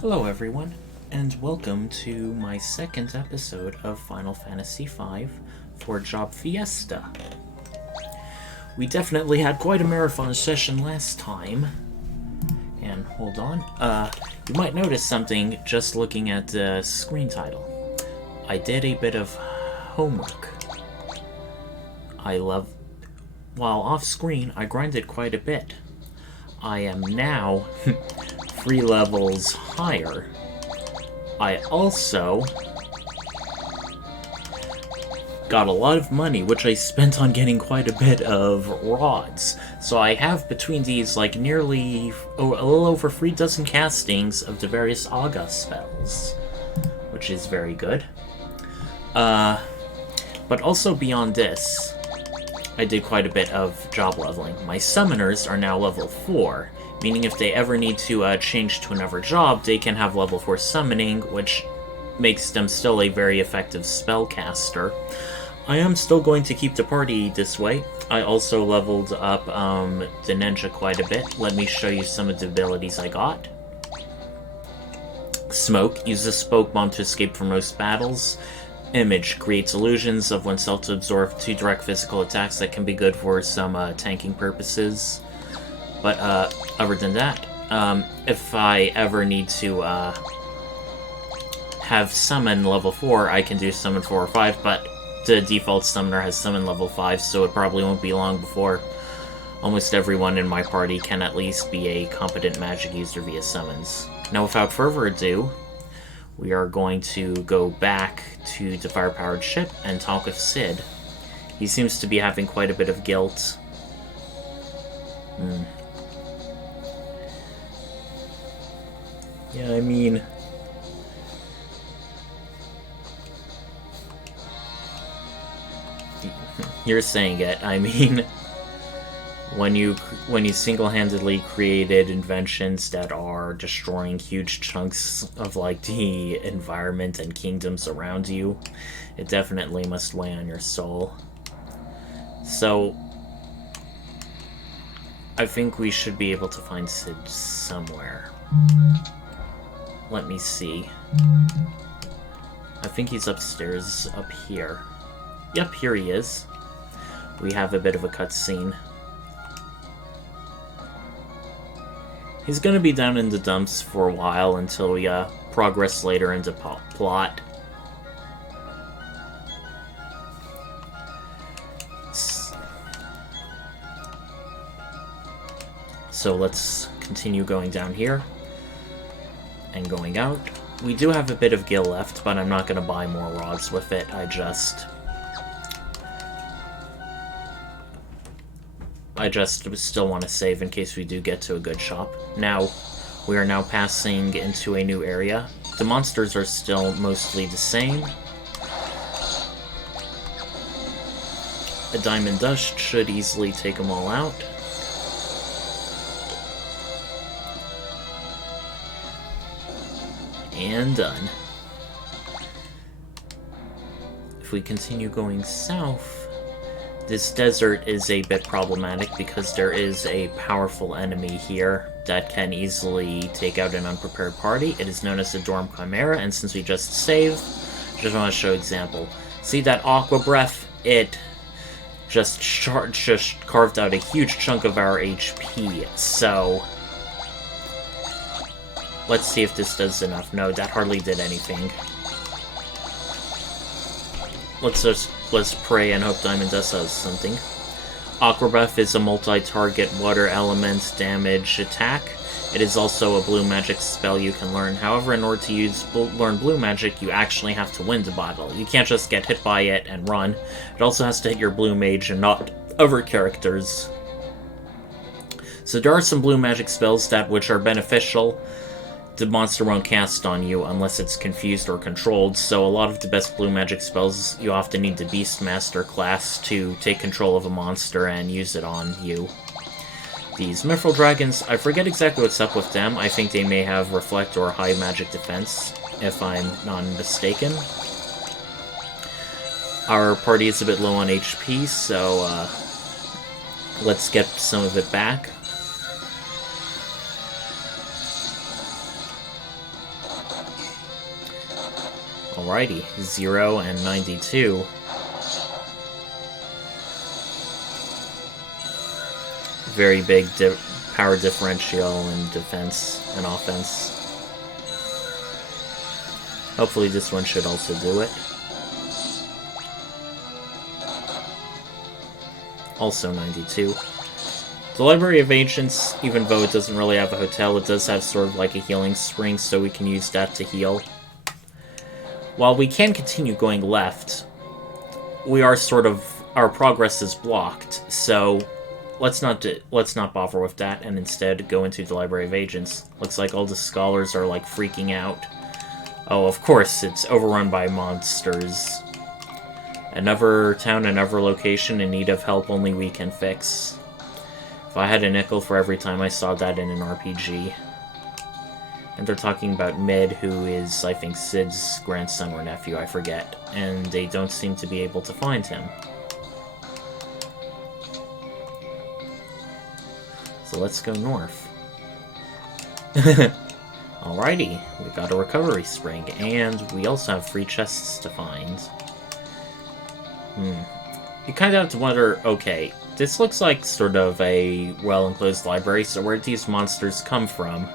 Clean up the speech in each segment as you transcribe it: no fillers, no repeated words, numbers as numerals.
Hello everyone, and welcome to my second episode of Final Fantasy V for Job Fiesta. We definitely had quite a marathon session last time. And hold on, you might notice something just looking at the screen title. I did a bit of homework. While off screen, I grinded quite a bit. I am now 3 levels higher. I also got a lot of money, which I spent on getting quite a bit of rods. So I have between these nearly a little over 3 dozen castings of the various Aga spells, which is very good. But also beyond this, I did quite a bit of job leveling. My summoners are now level 4, meaning if they ever need to change to another job, they can have level 4 summoning, which makes them still a very effective spellcaster. I am still going to keep the party this way. I also leveled up the ninja quite a bit. Let me show you some of the abilities I got. Smoke. Use the smoke bomb to escape from most battles. Image. Creates illusions of oneself to absorb 2 direct physical attacks that can be good for some tanking purposes. But other than that, if I ever need to have summon level 4, I can do summon 4 or 5, but the default summoner has summon level 5, so it probably won't be long before almost everyone in my party can at least be a competent magic user via summons. Now, without further ado, we are going to go back to the fire-powered ship and talk with Sid. He seems to be having quite a bit of guilt. Yeah, I mean, you're saying it. I mean, when you single-handedly created inventions that are destroying huge chunks of the environment and kingdoms around you, it definitely must weigh on your soul. So I think we should be able to find Sid somewhere. Let me see. I think he's upstairs up here. Yep, here he is. We have a bit of a cutscene. He's gonna be down in the dumps for a while until we progress later into plot. So let's continue going down here and going out. We do have a bit of gil left, but I'm not gonna buy more rods with it. I just still want to save in case we do get to a good shop. Now, we are now passing into a new area. The monsters are still mostly the same. A diamond dust should easily take them all out. And done. If we continue going south, this desert is a bit problematic because there is a powerful enemy here that can easily take out an unprepared party. It is known as the Dorm Chimera, and since we just saved, I just want to show an example. See that aqua breath? It just carved out a huge chunk of our HP, so let's see if this does enough. No, that hardly did anything. Let's pray and hope Diamond Dust does something. Aqua Breath is a multi-target water element damage attack. It is also a blue magic spell you can learn. However, in order to learn blue magic, you actually have to win the battle. You can't just get hit by it and run. It also has to hit your blue mage and not other characters. So there are some blue magic spells which are beneficial. The monster won't cast on you unless it's confused or controlled, so a lot of the best blue magic spells you often need the Beastmaster class to take control of a monster and use it on you. These Mithril Dragons, I forget exactly what's up with them. I think they may have Reflect or High Magic Defense, if I'm not mistaken. Our party is a bit low on HP, so let's get some of it back. Alrighty, 0 and 92. Very big power differential in defense and offense. Hopefully this one should also do it. Also 92. The Library of Ancients, even though it doesn't really have a hotel, it does have sort of like a healing spring, so we can use that to heal. While we can continue going left, we are sort of... our progress is blocked, so let's not bother with that and instead go into the Library of Agents. Looks like all the scholars are like freaking out. Oh, of course, it's overrun by monsters. Another town, another location in need of help only we can fix. If I had a nickel for every time I saw that in an RPG. And they're talking about Mid, who is, I think, Sid's grandson or nephew, I forget. And they don't seem to be able to find him. So let's go north. Alrighty, we got a recovery spring, and we also have 3 chests to find. You kind of have to wonder, okay, this looks like sort of a well-enclosed library, so where did these monsters come from?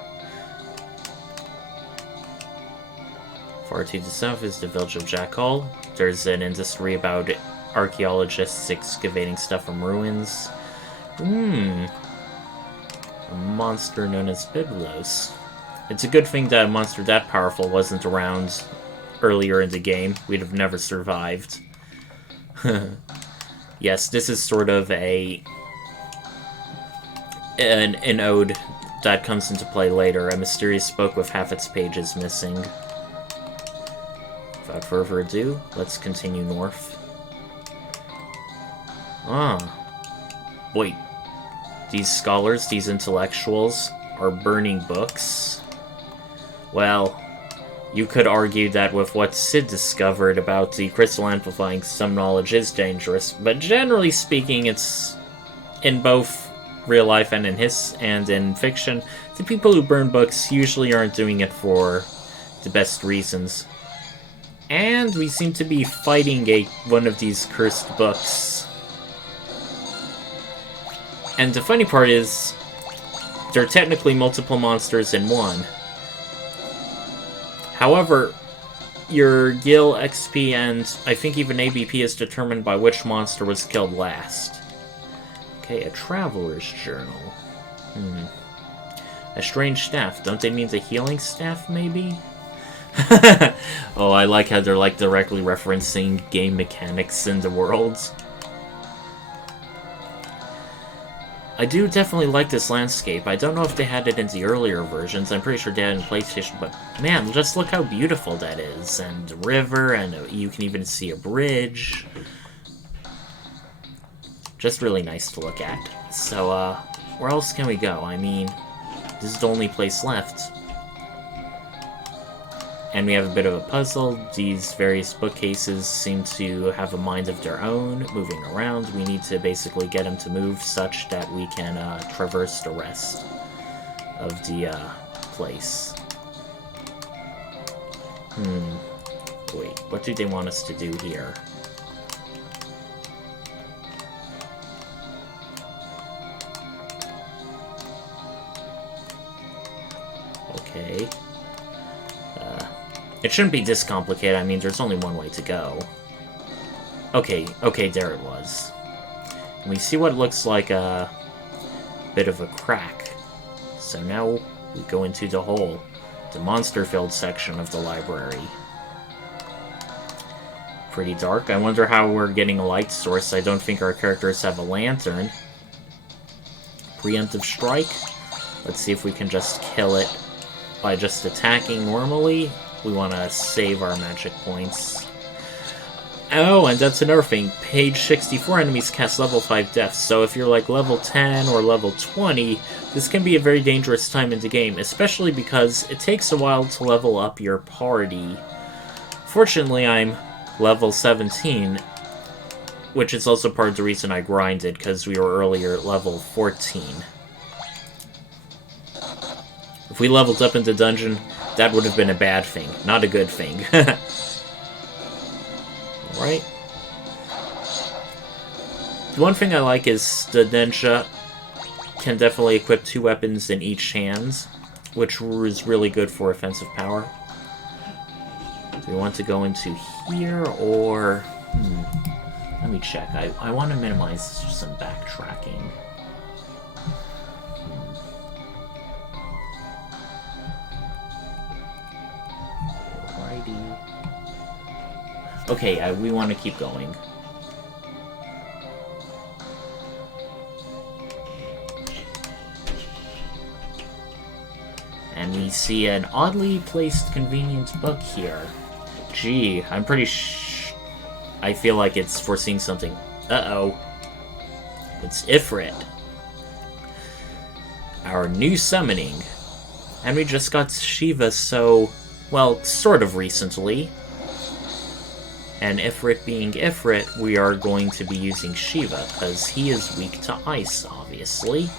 Far to the south is the village of Jackal. There's an industry about archaeologists excavating stuff from ruins. A monster known as Biblos. It's a good thing that a monster that powerful wasn't around earlier in the game. We'd have never survived. Yes, this is sort of an ode that comes into play later. A mysterious book with half its pages missing. Without further ado, let's continue north. Wait. These scholars, these intellectuals, are burning books? Well, you could argue that with what Sid discovered about the crystal amplifying some knowledge is dangerous, but generally speaking, it's in both real life and in fiction, the people who burn books usually aren't doing it for the best reasons. And we seem to be fighting one of these cursed books. And the funny part is, there are technically multiple monsters in one. However, your gil XP and I think even ABP is determined by which monster was killed last. Okay, a traveler's journal. A strange staff. Don't they mean the healing staff, maybe? Oh, I like how they're like directly referencing game mechanics in the worlds. I do definitely like this landscape. I don't know if they had it in the earlier versions. I'm pretty sure they had it in PlayStation, but man, just look how beautiful that is. And the river, and you can even see a bridge. Just really nice to look at. So, where else can we go? I mean, this is the only place left. And we have a bit of a puzzle. These various bookcases seem to have a mind of their own, moving around. We need to basically get them to move such that we can traverse the rest of the place. Wait, what do they want us to do here? Okay. It shouldn't be this complicated. I mean, there's only one way to go. Okay, there it was. And we see what looks like a bit of a crack. So now we go into the hole, the monster-filled section of the library. Pretty dark. I wonder how we're getting a light source. I don't think our characters have a lantern. Preemptive strike. Let's see if we can just kill it by just attacking normally. We want to save our magic points. Oh, and that's another thing. Page 64 enemies cast level 5 deaths, so if you're like level 10 or level 20, this can be a very dangerous time in the game, especially because it takes a while to level up your party. Fortunately, I'm level 17, which is also part of the reason I grinded, because we were earlier at level 14. If we leveled up in the dungeon That would have been a bad thing, not a good thing. Right? The one thing I like is the ninja can definitely equip 2 weapons in each hand, which is really good for offensive power. Do we want to go into here, or... Let me check. I want to minimize some backtracking. Alrighty. Okay, we want to keep going. And we see an oddly placed convenient book here. Gee, I'm pretty I feel like it's foreseeing something. Uh-oh. It's Ifrit. Our new summoning. And we just got Shiva well, sort of recently. And Ifrit being Ifrit, we are going to be using Shiva, because he is weak to ice, obviously.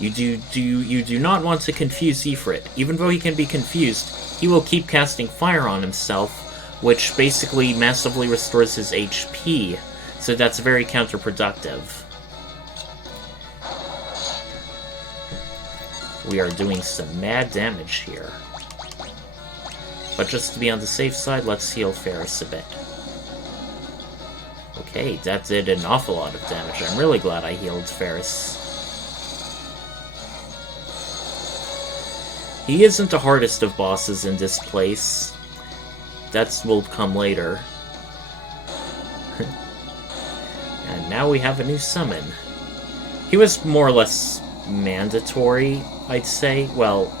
You do not want to confuse Ifrit. Even though he can be confused, he will keep casting fire on himself, which basically massively restores his HP, so that's very counterproductive. We are doing some mad damage here. But just to be on the safe side, let's heal Ferris a bit. Okay, that did an awful lot of damage. I'm really glad I healed Ferris. He isn't the hardest of bosses in this place. That will come later. And now we have a new summon. He was more or less mandatory, I'd say. Well,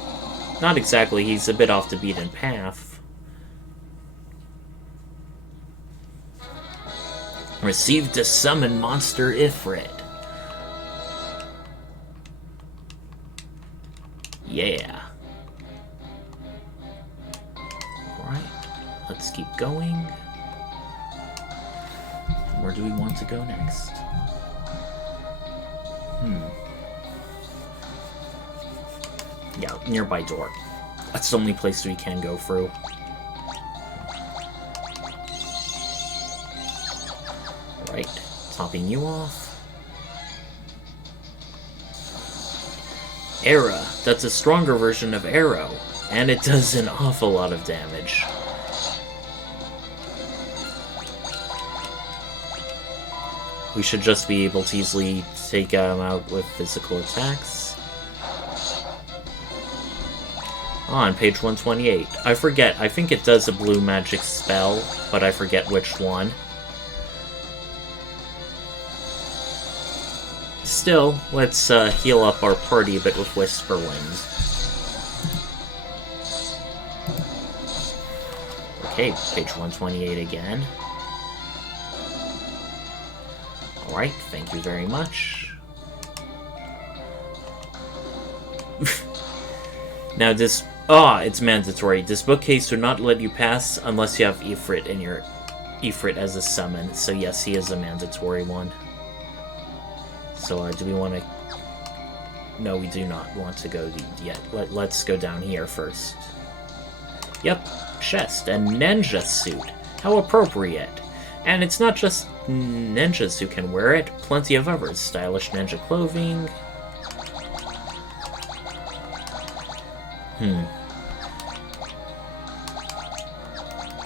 not exactly. He's a bit off the beaten path. Received a summon monster Ifrit. Yeah. Alright, let's keep going. Where do we want to go next? Yeah, nearby door. That's the only place we can go through. Right, topping you off. Era. That's a stronger version of Arrow, and it does an awful lot of damage. We should just be able to easily take him out with physical attacks. On page 128. I forget, I think it does a blue magic spell, but I forget which one. Still, let's heal up our party a bit with Whisper Wind. Okay, page 128 again. Alright, thank you very much. Now this... it's mandatory. This bookcase would not let you pass unless you have Ifrit in your... Ifrit as a summon. So yes, he is a mandatory one. So do we want to... No, we do not want to go yet. Let's go down here first. Yep, chest and ninja suit. How appropriate. And it's not just ninjas who can wear it. Plenty of others. Stylish ninja clothing.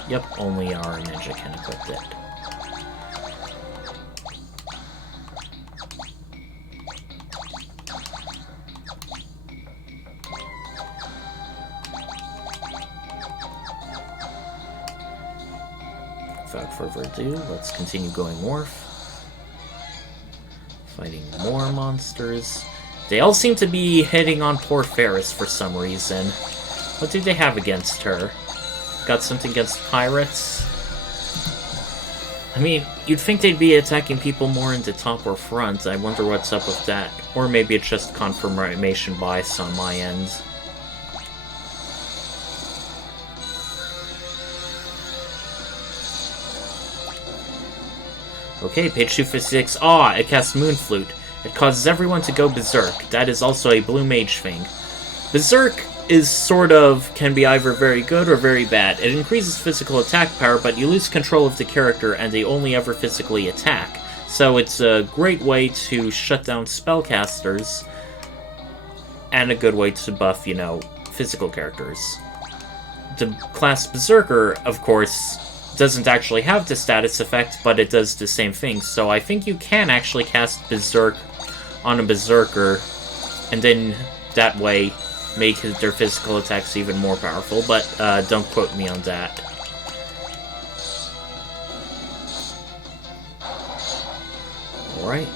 Yep, only our ninja can equip it. Without further ado, let's continue going north. Fighting more monsters. They all seem to be hitting on poor Ferris for some reason. What do they have against her? Got something against pirates? I mean, you'd think they'd be attacking people more in the top or front. I wonder what's up with that. Or maybe it's just confirmation bias on my end. Okay, page 256. It casts Moon Flute. It causes everyone to go berserk. That is also a blue mage thing. Berserk is can be either very good or very bad. It increases physical attack power, but you lose control of the character and they only ever physically attack. So it's a great way to shut down spellcasters, and a good way to buff, physical characters. The class Berserker, of course, doesn't actually have the status effect, but it does the same thing, so I think you can actually cast Berserk on a Berserker, and then that way make their physical attacks even more powerful, but don't quote me on that. Alright.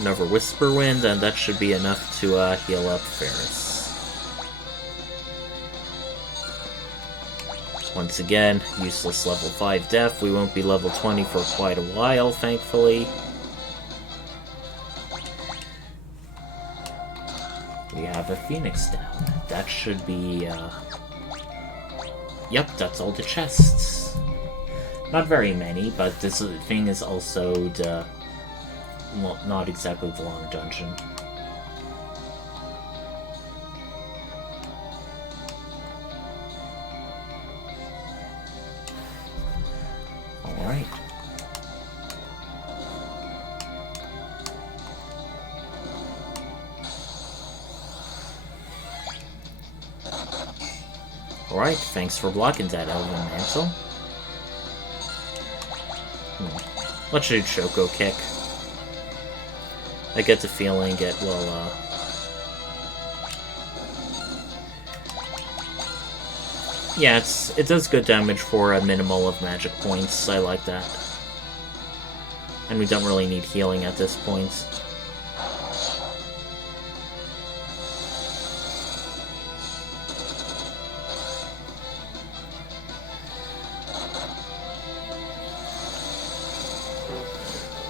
Another Whisper Wind, and that should be enough to heal up Ferris. Once again, useless level 5 death. We won't be level 20 for quite a while, thankfully. We have a Phoenix down. That should be, Yep, that's all the chests. Not very many, but this thing is also the... Well, not exactly the long dungeon. Alright. Alright, thanks for blocking that, Elven Mantle. Let's do Choco Kick. I get the feeling it will, Yeah, it does good damage for a minimal of magic points. I like that. And we don't really need healing at this point.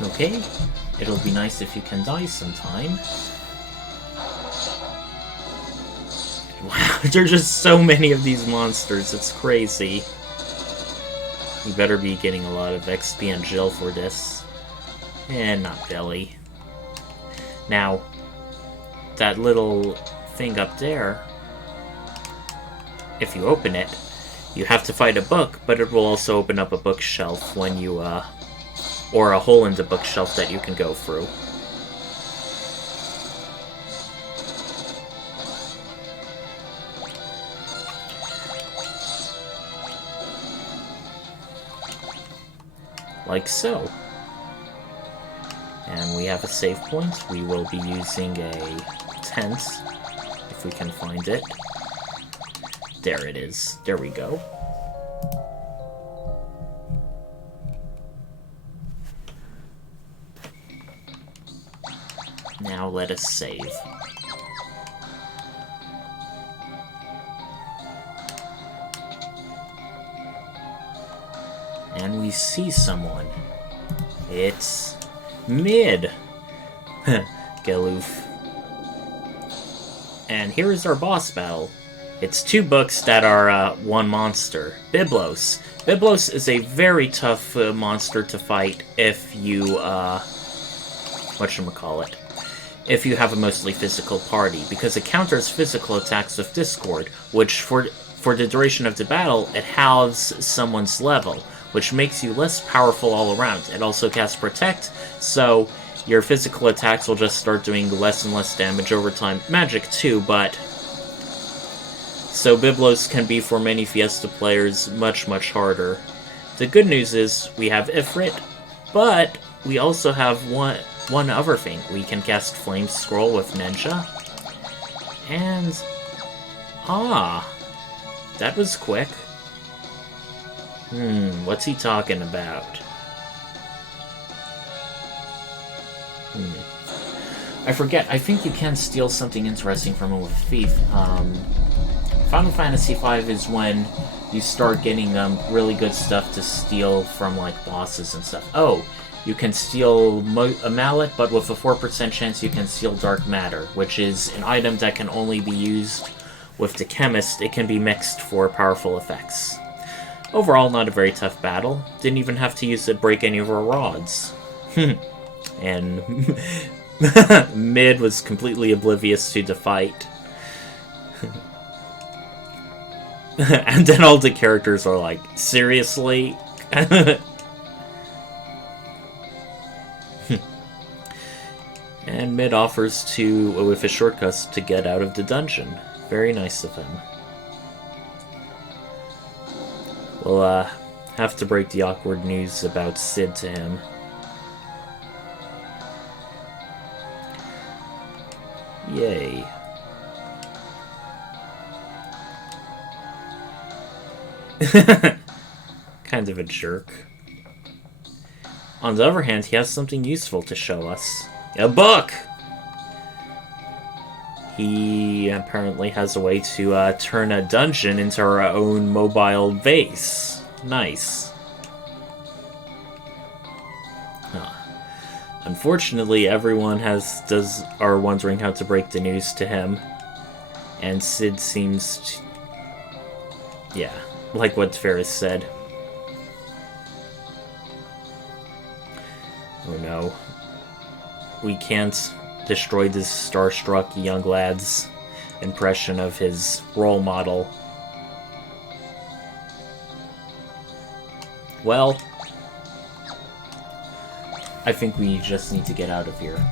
Okay, it'll be nice if you can die sometime. Wow, there's just so many of these monsters, it's crazy. You better be getting a lot of XP and Jill for this. And not Billy. Now, that little thing up there, if you open it, you have to fight a book, but it will also open up a bookshelf when you, or a hole in the bookshelf that you can go through. Like so. And we have a save point. We will be using a tent, if we can find it. There it is. There we go. Now let us save. And we see someone. It's Mid. Galuf. And here is our boss battle. It's 2 books that are 1 monster. Byblos. Byblos is a very tough monster to fight if you, whatchamacallit, if you have a mostly physical party, because it counters physical attacks with Discord, which for the duration of the battle, it halves someone's level, which makes you less powerful all around. It also casts Protect, so your physical attacks will just start doing less and less damage over time. Magic too, but... So Byblos can be, for many Fiesta players, much, much harder. The good news is, we have Ifrit, but we also have one other thing. We can cast Flame Scroll with Ninja. And... that was quick. What's he talking about? I forget, I think you can steal something interesting from him with Thief. Final Fantasy V is when you start getting really good stuff to steal from, like, bosses and stuff. Oh, you can steal a mallet, but with a 4% chance you can steal Dark Matter, which is an item that can only be used with the Chemist. It can be mixed for powerful effects. Overall, not a very tough battle. Didn't even have to use it to break any of our rods. And Mid was completely oblivious to the fight. And then all the characters are like, seriously? And Mid offers with his shortcuts to get out of the dungeon. Very nice of him. We'll have to break the awkward news about Sid to him. Yay. Kind of a jerk. On the other hand, he has something useful to show us. A book! He apparently has a way to turn a dungeon into our own mobile base. Nice. Huh. Unfortunately, everyone are wondering how to break the news to him. And Sid seems to... Yeah, like what Ferris said. Oh no. We can't destroy this starstruck young lad's impression of his role model. Well, I think we just need to get out of here.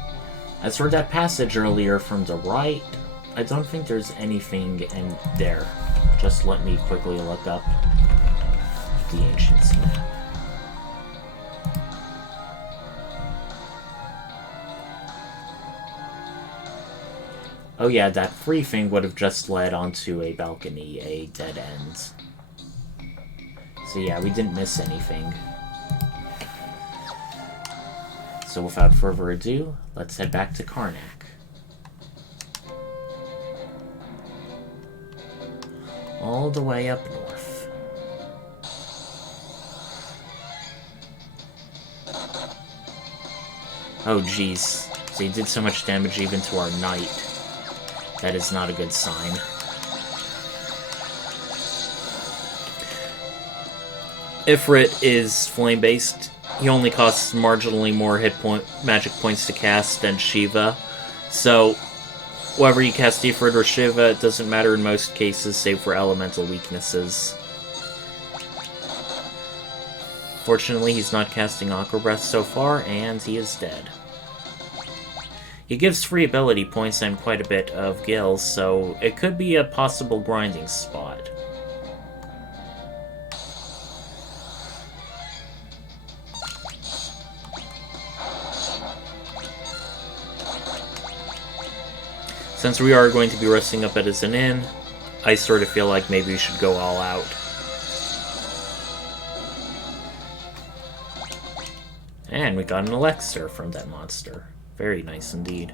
As for that passage earlier from the right, I don't think there's anything in there. Just let me quickly look up the Ancients map. Oh yeah, that free thing would have just led onto a balcony, a dead end. So yeah, we didn't miss anything. So without further ado, let's head back to Karnak. All the way up north. Oh jeez, they did so much damage even to our knight. That is not a good sign. Ifrit is flame-based. He only costs marginally more magic points to cast than Shiva. So, whether you cast Ifrit or Shiva, it doesn't matter in most cases, save for elemental weaknesses. Fortunately, he's not casting Aqua Breath so far, and he is dead. He gives free ability points and quite a bit of gills, so it could be a possible grinding spot. Since we are going to be resting up at an inn, I sort of feel like maybe we should go all out. And we got an elixir from that monster. Very nice indeed.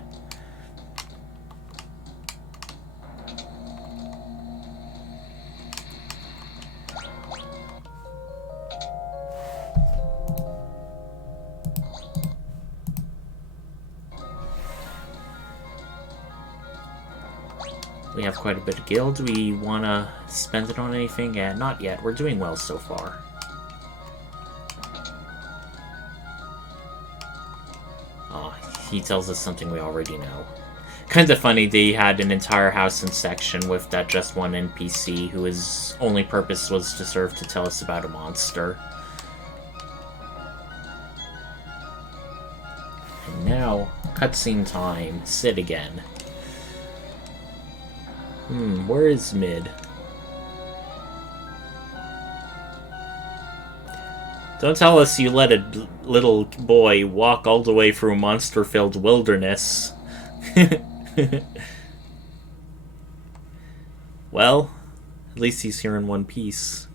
We have quite a bit of gil. Do we want to spend it on anything? Yeah, not yet. We're doing well so far. He tells us something we already know. Kind of funny they had an entire house and section with that just one NPC whose only purpose was to serve to tell us about a monster. And now, cutscene time. Sid again. Where is Mid? Don't tell us you let a little boy walk all the way through a monster-filled wilderness. Well, at least he's here in one piece.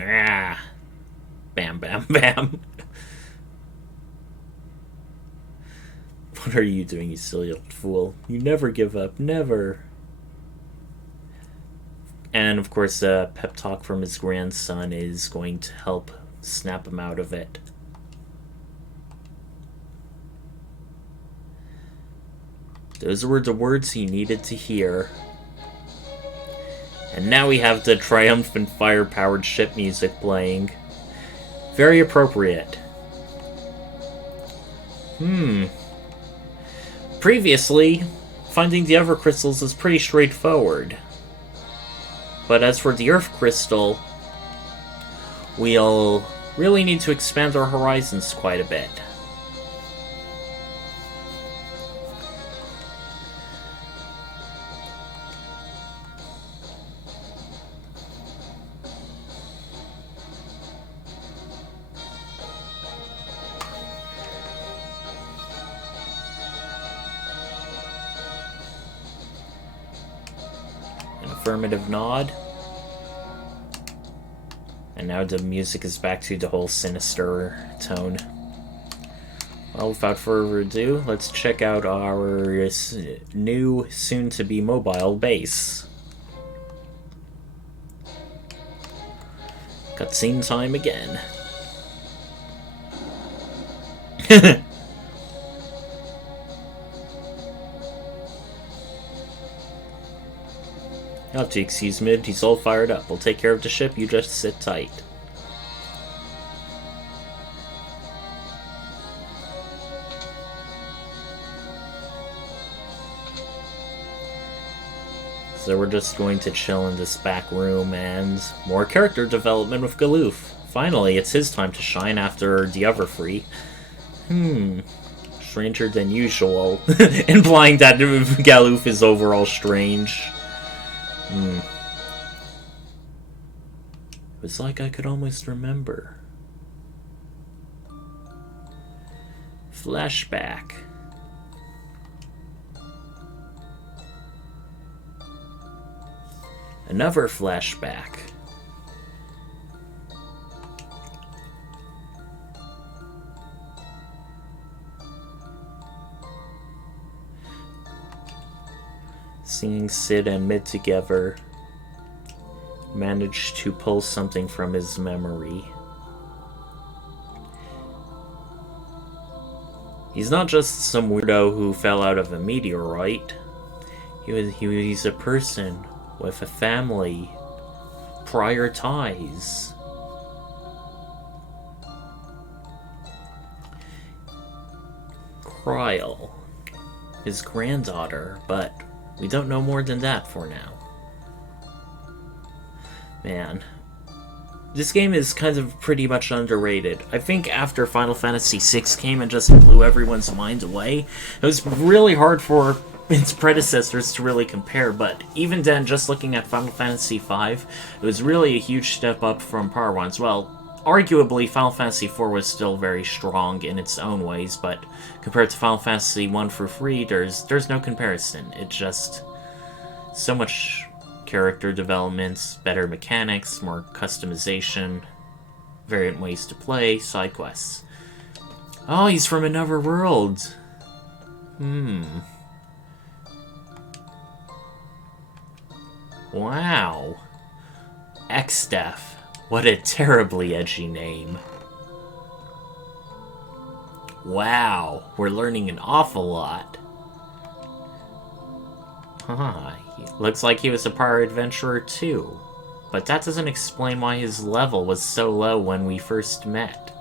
Ah. Bam, bam, bam. What are you doing, you silly old fool? You never give up, never. And, of course, a pep talk from his grandson is going to help snap him out of it. Those were the words he needed to hear. And now we have the triumphant fire-powered ship music playing. Very appropriate. Previously, finding the other crystals is pretty straightforward. But as for the Earth Crystal, we'll really need to expand our horizons quite a bit. Affirmative nod. And now the music is back to the whole sinister tone. Well, without further ado, let's check out our new, soon-to-be mobile base. Cutscene time again. You'll have to excuse me, he's all fired up. We'll take care of the ship, you just sit tight. So we're just going to chill in this back room and more character development with Galuf. Finally, it's his time to shine after the other three. Stranger than usual. Implying that Galuf is overall strange. It was like I could almost remember. Flashback. Another flashback. Seeing Sid and Mid together, managed to pull something from his memory. He's not just some weirdo who fell out of a meteorite. He's a person with a family, prior ties. Kryl, his granddaughter, but we don't know more than that for now. Man, this game is kind of pretty much underrated. I think after Final Fantasy VI came and just blew everyone's mind away, it was really hard for its predecessors to really compare, but even then, just looking at Final Fantasy V, it was really a huge step up from prior ones. Well, arguably, Final Fantasy IV was still very strong in its own ways, but compared to Final Fantasy 1 through 3, there's no comparison. It's just so much character development, better mechanics, more customization, variant ways to play, side quests. Oh, he's from another world. Wow. Exdeath. What a terribly edgy name. Wow, we're learning an awful lot. Looks like he was a prior adventurer too. But that doesn't explain why his level was so low when we first met.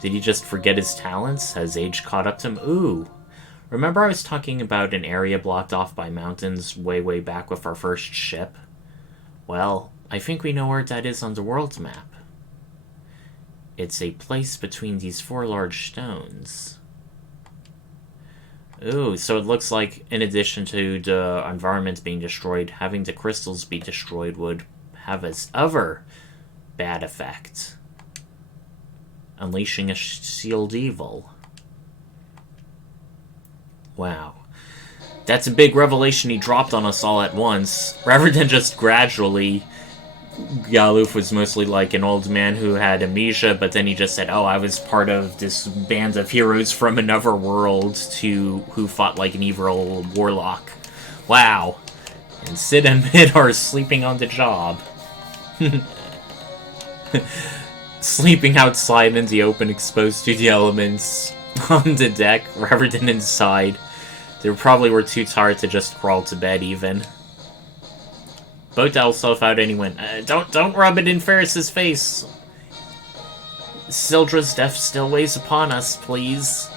Did he just forget his talents? Has age caught up to him? Ooh. Remember I was talking about an area blocked off by mountains way back with our first ship? Well, I think we know where that is on the world's map. It's a place between these 4 large stones. Ooh, so it looks like in addition to the environment being destroyed, having the crystals be destroyed would have its other bad effect. Unleashing a sealed evil. Wow. That's a big revelation he dropped on us all at once, rather than just gradually. Galuf was mostly like an old man who had amnesia, but then he just said, oh, I was part of this band of heroes from another world who fought like an evil warlock. Wow. And Sid and Mid are sleeping on the job. Sleeping outside in the open, exposed to the elements on the deck rather than inside. They probably were too tired to just crawl to bed even. Boat self out anyone. Don't rub it in Ferris's face. Sildra's death still weighs upon us, please.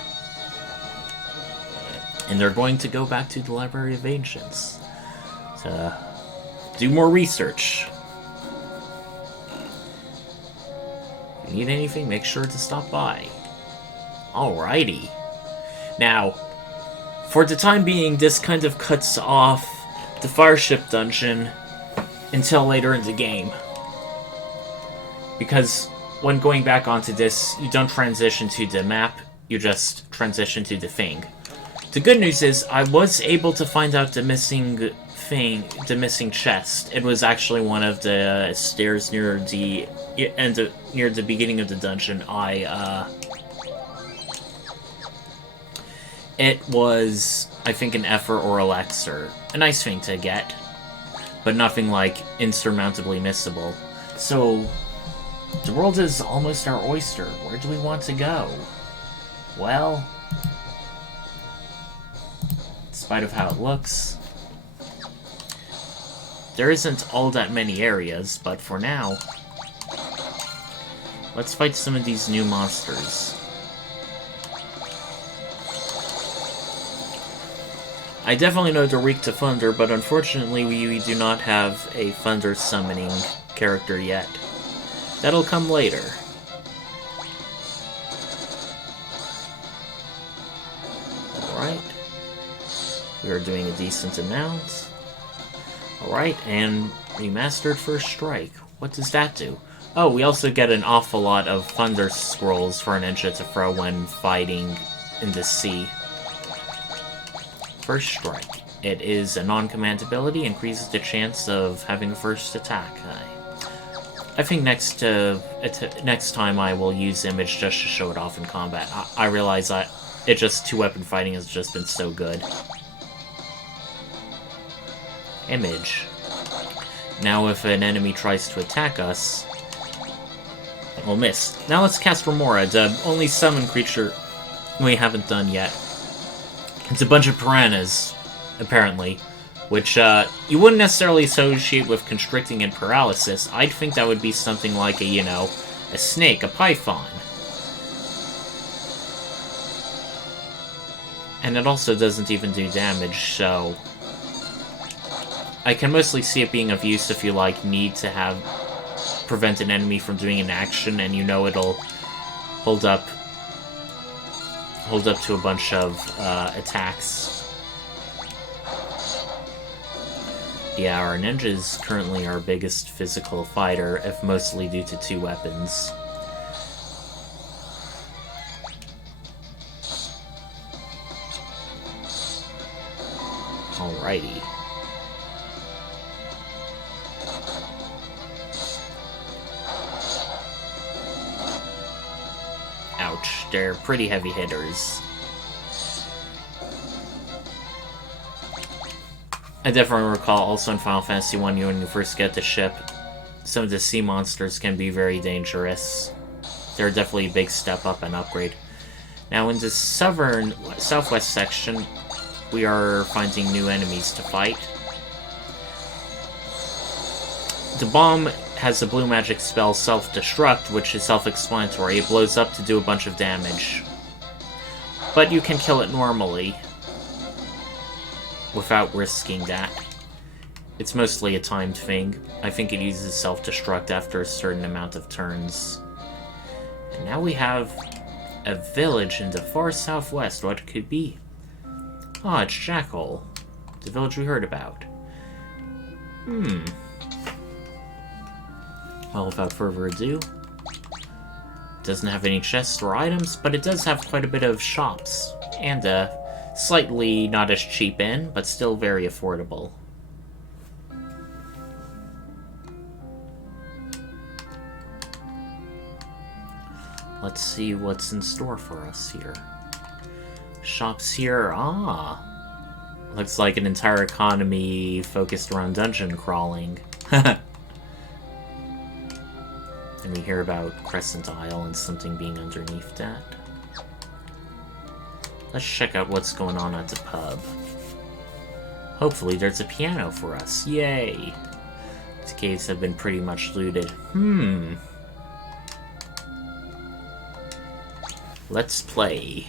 And they're going to go back to the Library of Ancients to do more research. If you need anything, make sure to stop by. Alrighty. Now, for the time being, this kind of cuts off the Fireship dungeon until later in the game. Because when going back onto this, you don't transition to the map, you just transition to the thing. The good news is, I was able to find out the missing thing, the missing chest. It was actually one of the stairs near the end, near the beginning of the dungeon. It was, I think, an Ether or elixir. A nice thing to get, but nothing like insurmountably missable. So, the world is almost our oyster. Where do we want to go? Well, in spite of how it looks, there isn't all that many areas, but for now, let's fight some of these new monsters. I definitely know they're weak to thunder, but unfortunately we do not have a thunder summoning character yet. That'll come later. Alright. We are doing a decent amount. Alright, and remastered First Strike. What does that do? Oh, we also get an awful lot of Thunder Scrolls for a ninja to throw when fighting in the sea. First Strike. It is a non-command ability, increases the chance of having a first attack. I think next time I will use Image just to show it off in combat. I realize it just 2-weapon fighting has just been so good. Image. Now if an enemy tries to attack us, we'll miss. Now let's cast Remora, the only summon creature we haven't done yet. It's a bunch of piranhas, apparently, which you wouldn't necessarily associate with constricting and paralysis. I'd think that would be something like a, a snake, a python. And it also doesn't even do damage, so I can mostly see it being of use if you, need to prevent an enemy from doing an action, and it'll hold up to a bunch of attacks. Yeah, our ninja is currently our biggest physical fighter, if mostly due to 2 weapons. Alrighty. Ouch, they're pretty heavy hitters. I definitely recall also in Final Fantasy 1, when you first get the ship, some of the sea monsters can be very dangerous. They're definitely a big step up and upgrade. Now in the southwest section, we are finding new enemies to fight. The bomb has a blue magic spell, Self-Destruct, which is self-explanatory. It blows up to do a bunch of damage. But you can kill it normally, without risking that. It's mostly a timed thing. I think it uses self-destruct after a certain amount of turns. And now we have a village in the far southwest. What could be? Ah, it's Jackal, the village we heard about. Well, without further ado, doesn't have any chests or items, but it does have quite a bit of shops, and a slightly not as cheap inn, but still very affordable. Let's see what's in store for us here. Shops here, looks like an entire economy focused around dungeon crawling. And we hear about Crescent Isle and something being underneath that. Let's check out what's going on at the pub. Hopefully there's a piano for us. Yay! These caves have been pretty much looted. Let's play.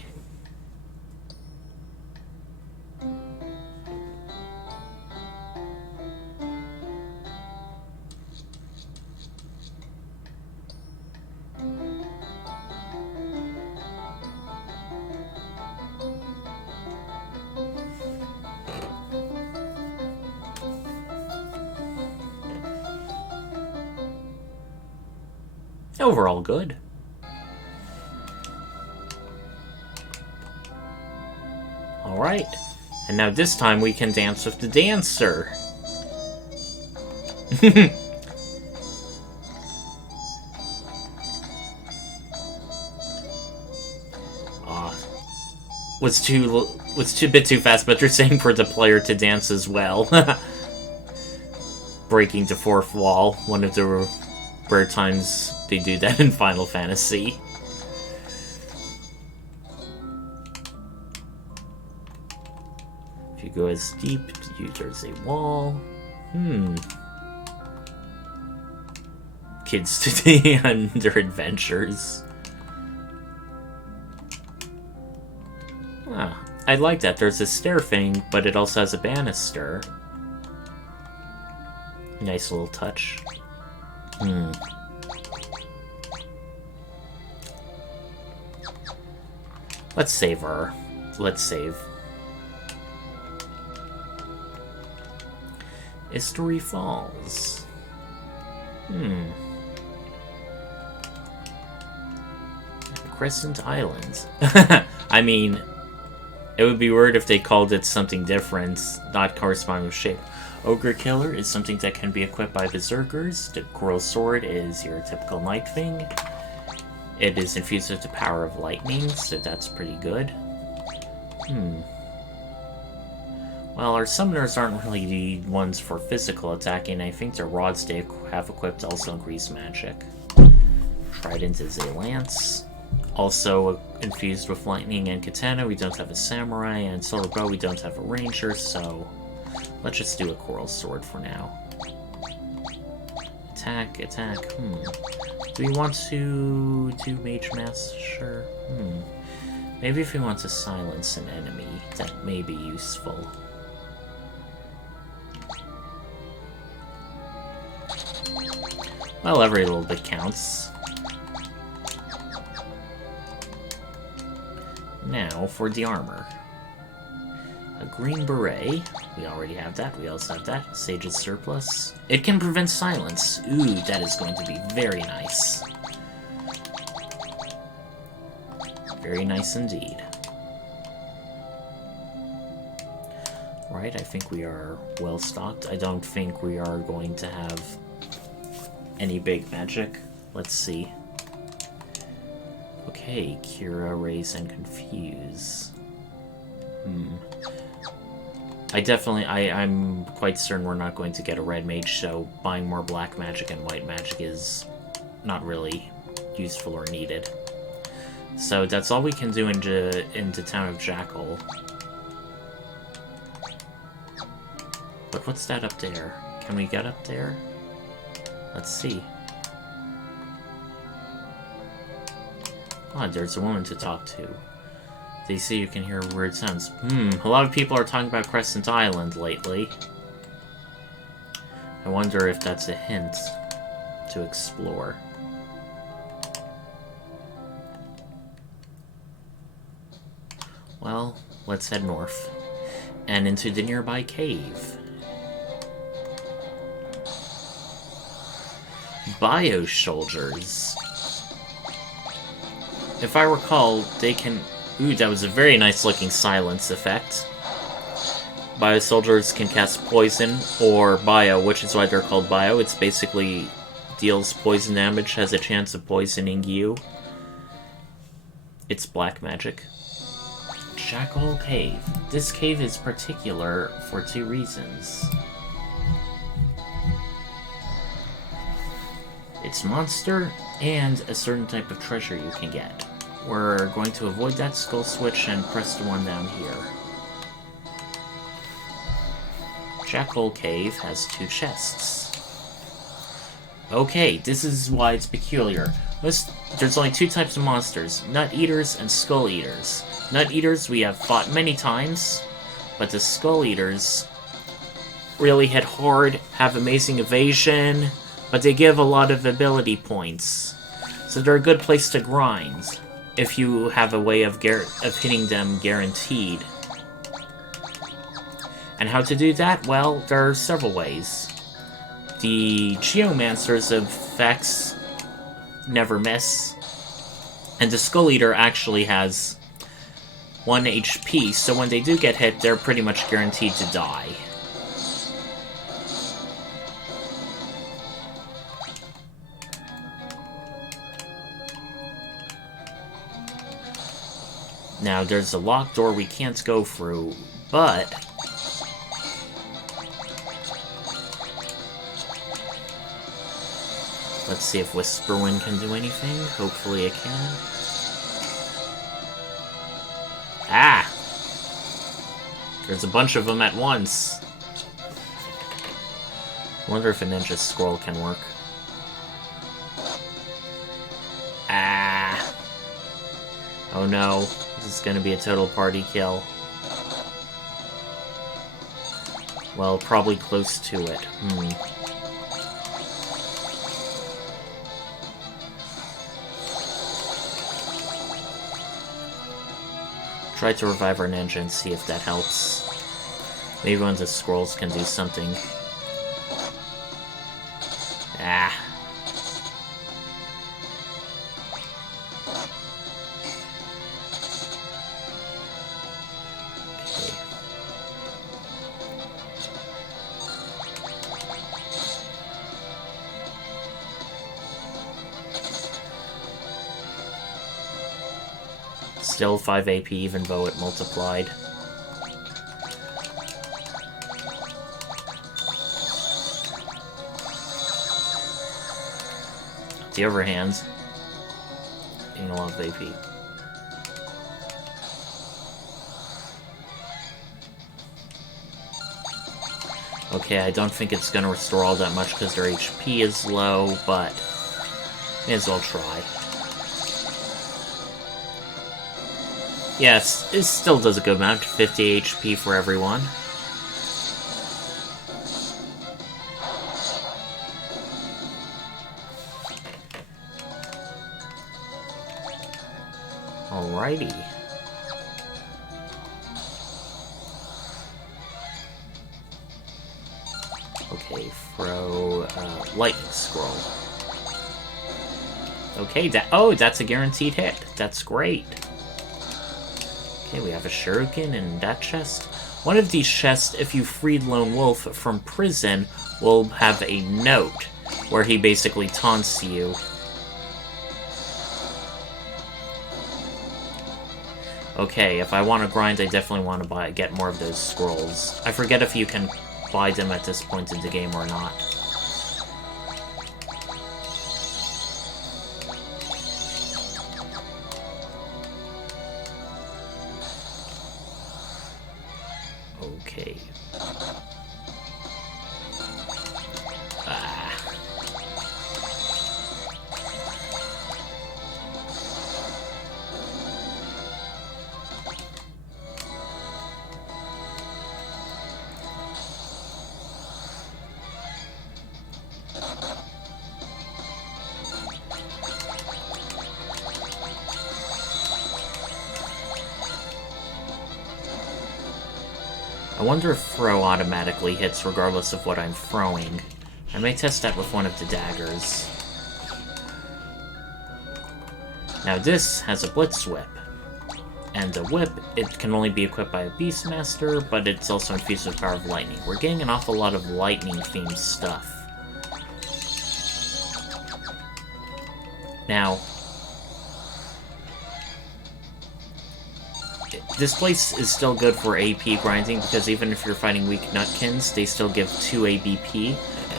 Overall good. Alright. And now this time we can dance with the dancer. Was a bit too fast, but they're saying for the player to dance as well. Breaking the fourth wall, one of the rare times they do that in Final Fantasy. If you go as deep, there's a wall. Kids today on their adventures. Ah, I like that. There's a stair thing, but it also has a banister. Nice little touch. Let's save her. Let's save. History Falls. Crescent Island. I mean, it would be weird if they called it something different, not corresponding with shape. Ogre Killer is something that can be equipped by Berserkers. The Coral Sword is your typical Night Thing. It is infused with the power of lightning, so that's pretty good. Well, our summoners aren't really the ones for physical attacking. I think their rods they have equipped also increase magic. Trident is a lance. Also infused with lightning and katana. We don't have a samurai, and solar bow we don't have a ranger, so let's just do a coral sword for now. Attack, attack, Do we want to do mage mass? Sure. Maybe if we want to silence an enemy, that may be useful. Well, every little bit counts. Now for the armor. A green beret. We already have that. We also have that. Sage's surplus. It can prevent silence. Ooh, that is going to be very nice. Very nice indeed. Right, I think we are well stocked. I don't think we are going to have any big magic. Let's see. Okay, Cura, Raise, and Confuse. I'm quite certain we're not going to get a red mage, so buying more black magic and white magic is not really useful or needed. So that's all we can do into Town of Jackal. But what's that up there? Can we get up there? Let's see. Oh, there's a woman to talk to. They say you can hear weird sounds. A lot of people are talking about Crescent Island lately. I wonder if that's a hint to explore. Well, let's head north. And into the nearby cave. Bio-soldiers. If I recall, they can... Ooh, that was a very nice looking silence effect. Bio-soldiers can cast poison or bio, which is why they're called bio. It's basically deals poison damage, has a chance of poisoning you. It's black magic. Jackal Cave. This cave is particular for two reasons. It's monster, and a certain type of treasure you can get. We're going to avoid that skull switch and press the one down here. Jackal Cave has two chests. Okay, this is why it's peculiar. There's only two types of monsters, Nut Eaters and Skull Eaters. Nut Eaters we have fought many times, but the Skull Eaters really hit hard, have amazing evasion, but they give a lot of ability points. So they're a good place to grind, if you have a way of hitting them guaranteed. And how to do that? Well, there are several ways. The Geomancer's effects never miss. And the Skull Eater actually has 1 HP, so when they do get hit, they're pretty much guaranteed to die. Now, there's a locked door we can't go through, but... let's see if Whisperwind can do anything. Hopefully it can. Ah! There's a bunch of them at once. I wonder if a Ninja Scroll can work. Ah! Oh no, this is gonna be a total party kill. Well, probably close to it. Try to revive our ninja and see if that helps. Maybe one of the scrolls can do something. Ah. Okay. Still 5 AP even though it multiplied. The other hand, getting a lot of AP. Okay, I don't think it's gonna restore all that much because their HP is low, but may as well try. Yes, it still does a good amount, 50 HP for everyone. Alrighty. Okay, throw lightning scroll. Okay, that's a guaranteed hit. That's great. Okay, we have a shuriken in that chest. One of these chests, if you freed Lone Wolf from prison, will have a note where he basically taunts you. Okay, if I want to grind, I definitely want to get more of those scrolls. I forget if you can buy them at this point in the game or not. Okay. Ah. I wonder if throw automatically hits regardless of what I'm throwing. I may test that with one of the daggers. Now this has a Blitz Whip. And the whip, it can only be equipped by a Beastmaster, but it's also infused with Power of Lightning. We're getting an awful lot of lightning-themed stuff. Now, this place is still good for AP grinding, because even if you're fighting weak Nutkins, they still give 2 ABP,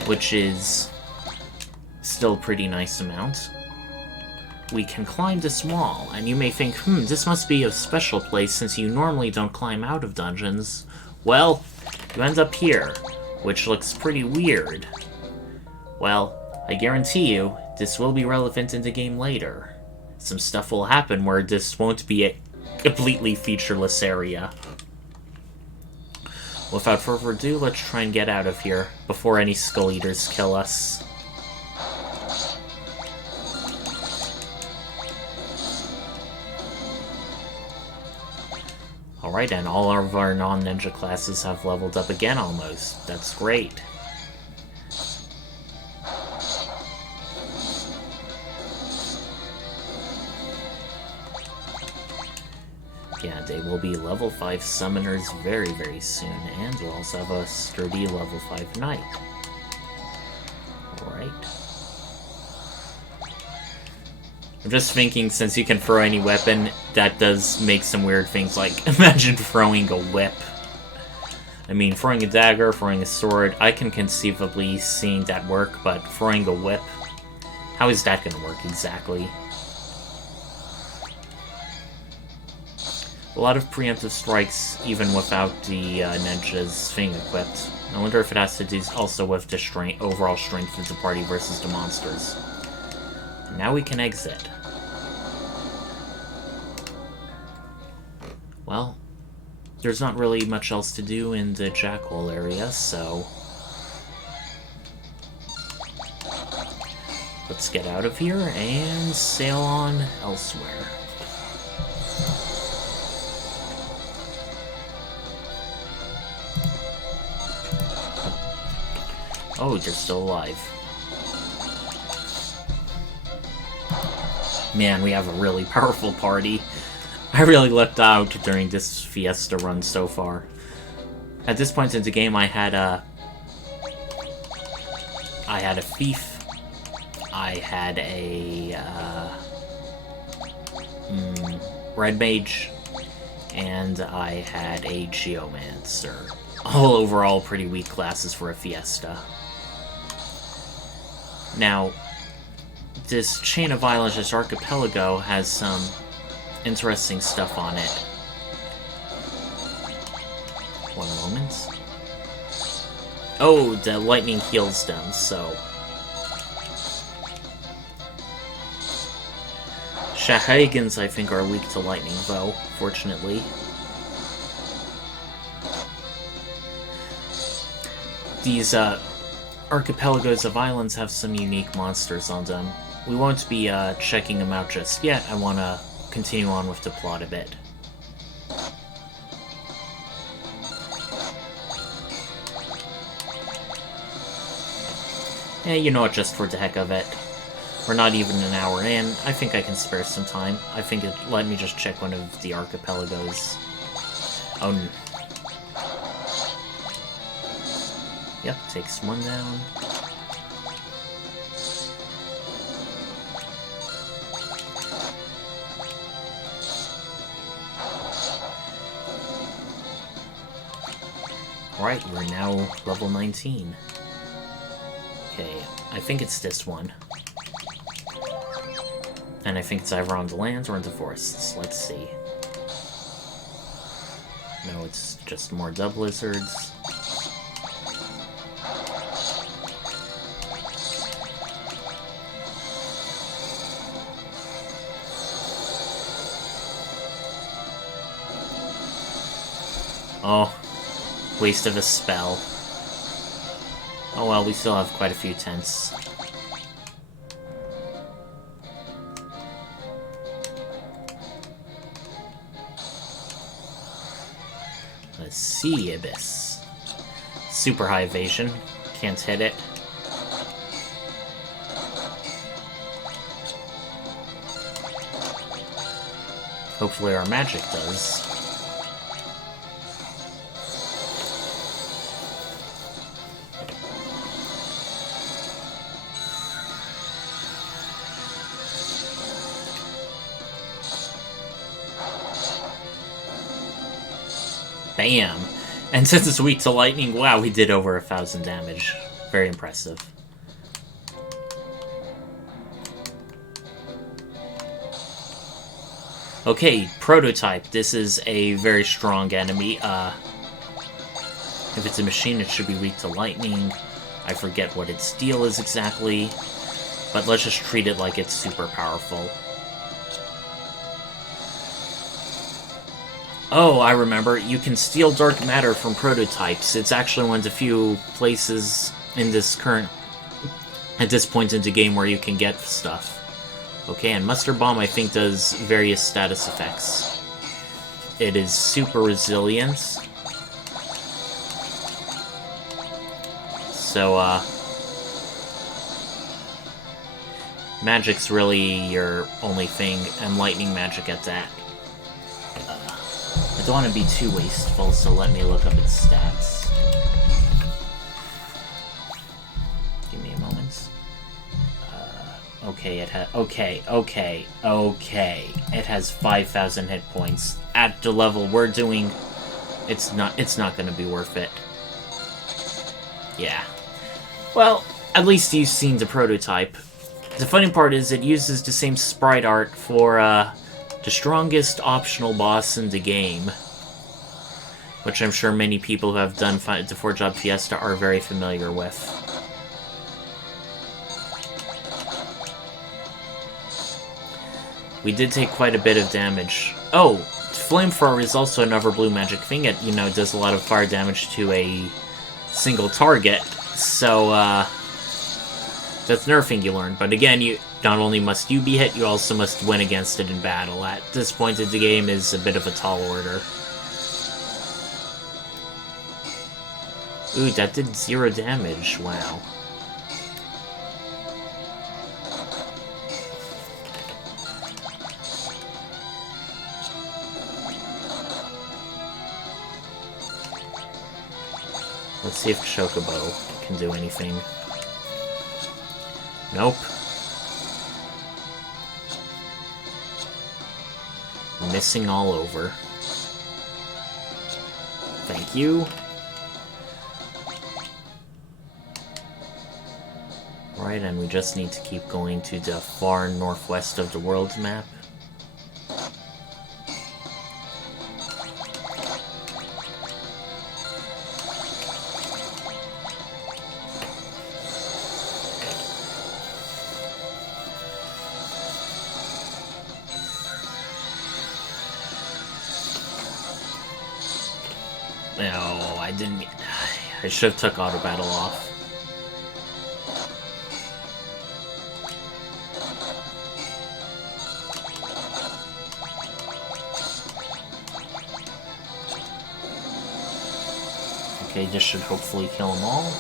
which is still a pretty nice amount. We can climb this wall, and you may think, this must be a special place since you normally don't climb out of dungeons. Well, you end up here, which looks pretty weird. Well, I guarantee you, this will be relevant in the game later. Some stuff will happen where this won't be a completely featureless area. Without further ado, let's try and get out of here before any Skull Eaters kill us. Alright, and all of our non-ninja classes have leveled up again almost. That's great. They will be level 5 summoners very, very soon, and we'll also have a sturdy level 5 knight. Alright. I'm just thinking, since you can throw any weapon, that does make some weird things, like, imagine throwing a whip. I mean, throwing a dagger, throwing a sword, I can conceivably see that work, but throwing a whip, how is that gonna work exactly? A lot of preemptive strikes, even without the ninja's thing equipped. I wonder if it has to do also with the overall strength of the party versus the monsters. And now we can exit. Well, there's not really much else to do in the Jackhole area, so let's get out of here and sail on elsewhere. Oh, they're still alive. Man, we have a really powerful party. I really lucked out during this Fiesta run so far. At this point in the game, I had a thief. I had a red mage, and I had a geomancer. All overall pretty weak classes for a Fiesta. Now, this Chain of Violence, this archipelago, has some interesting stuff on it. One moment. Oh, the lightning heals them, so... Shahagans, I think, are weak to lightning, though, fortunately. These, archipelagos of islands have some unique monsters on them. We won't be, checking them out just yet. I want to continue on with the plot a bit. Yeah, you know what, just for the heck of it. We're not even an hour in. I think I can spare some time. I think let me just check one of the archipelagos. Oh, yep, takes one down. Alright, we're now level 19. Okay, I think it's this one. And I think it's either on the lands or in the forests. Let's see. No, it's just more dub lizards. Oh, waste of a spell. Oh well, we still have quite a few tents. A sea abyss. Super high evasion. Can't hit it. Hopefully our magic does. Bam! And since it's weak to lightning, wow, we did over 1,000 damage. Very impressive. Okay, Prototype. This is a very strong enemy. If it's a machine, it should be weak to lightning. I forget what its deal is exactly, but let's just treat it like it's super powerful. Oh, I remember. You can steal dark matter from prototypes. It's actually one of the few places in this at this point in the game where you can get stuff. Okay, and Mustard Bomb, I think, does various status effects. It is super resilient. So, magic's really your only thing, and lightning magic at that. don't want to be too wasteful, so let me look up its stats. Give me a moment. Okay, it has... Okay. It has 5,000 hit points. At the level we're doing, it's not gonna be worth it. Yeah. Well, at least you've seen the prototype. The funny part is it uses the same sprite art for, the strongest optional boss in the game, which I'm sure many people who have done the 4-job Fiesta are very familiar with. We did take quite a bit of damage. Oh, Flamethrower is also another blue magic thing. It, you know, does a lot of fire damage to a single target, so, that's another thing you learn. But again, not only must you be hit, you also must win against it in battle. At this point in the game is a bit of a tall order. Ooh, that did 0 damage. Wow. Let's see if Chocobo can do anything. Nope. Missing all over. Thank you. Right, and we just need to keep going to the far northwest of the world's map. No, I didn't... I should have took auto battle off. Okay, this should hopefully kill them all.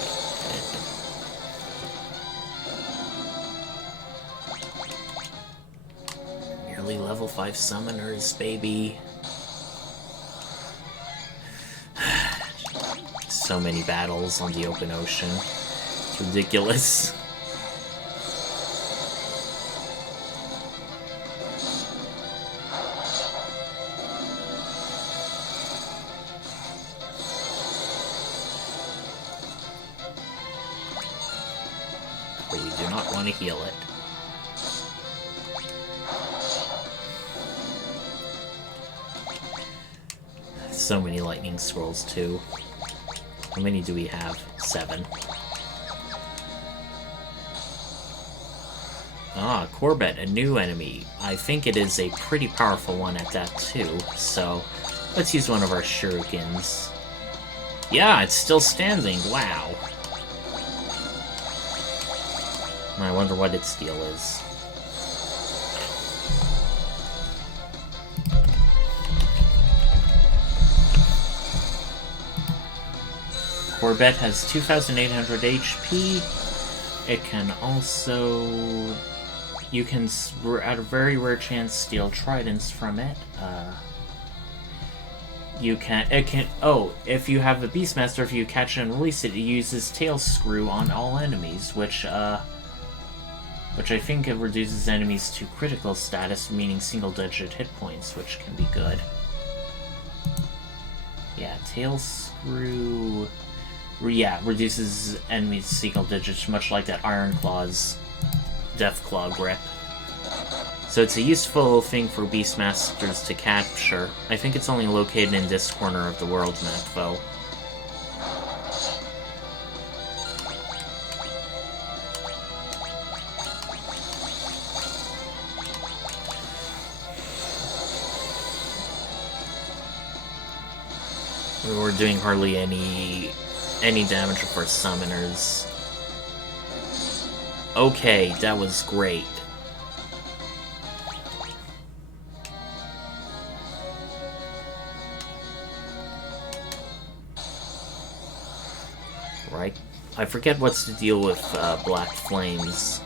Nearly level 5 summoners, baby. So many battles on the open ocean. It's ridiculous. But we do not want to heal it. So many lightning scrolls too. How many do we have? 7. Ah, Corbett, a new enemy. I think it is a pretty powerful one at that too, so let's use one of our shurikens. Yeah, it's still standing, wow. I wonder what its deal is. Corbett has 2,800 HP. It can also... You can, at a very rare chance, steal tridents from it. Oh, if you have a Beastmaster, if you catch it and release it, it uses Tail Screw on all enemies, which I think it reduces enemies to critical status, meaning single-digit hit points, which can be good. Yeah, Tail Screw... Yeah, reduces enemies to single digits, much like that Iron Claw's Death Claw grip. So it's a useful thing for Beastmasters to capture. I think it's only located in this corner of the world map, though. We were doing hardly any damage for summoners. Okay, that was great. Right. I forget what's the deal with Black Flames.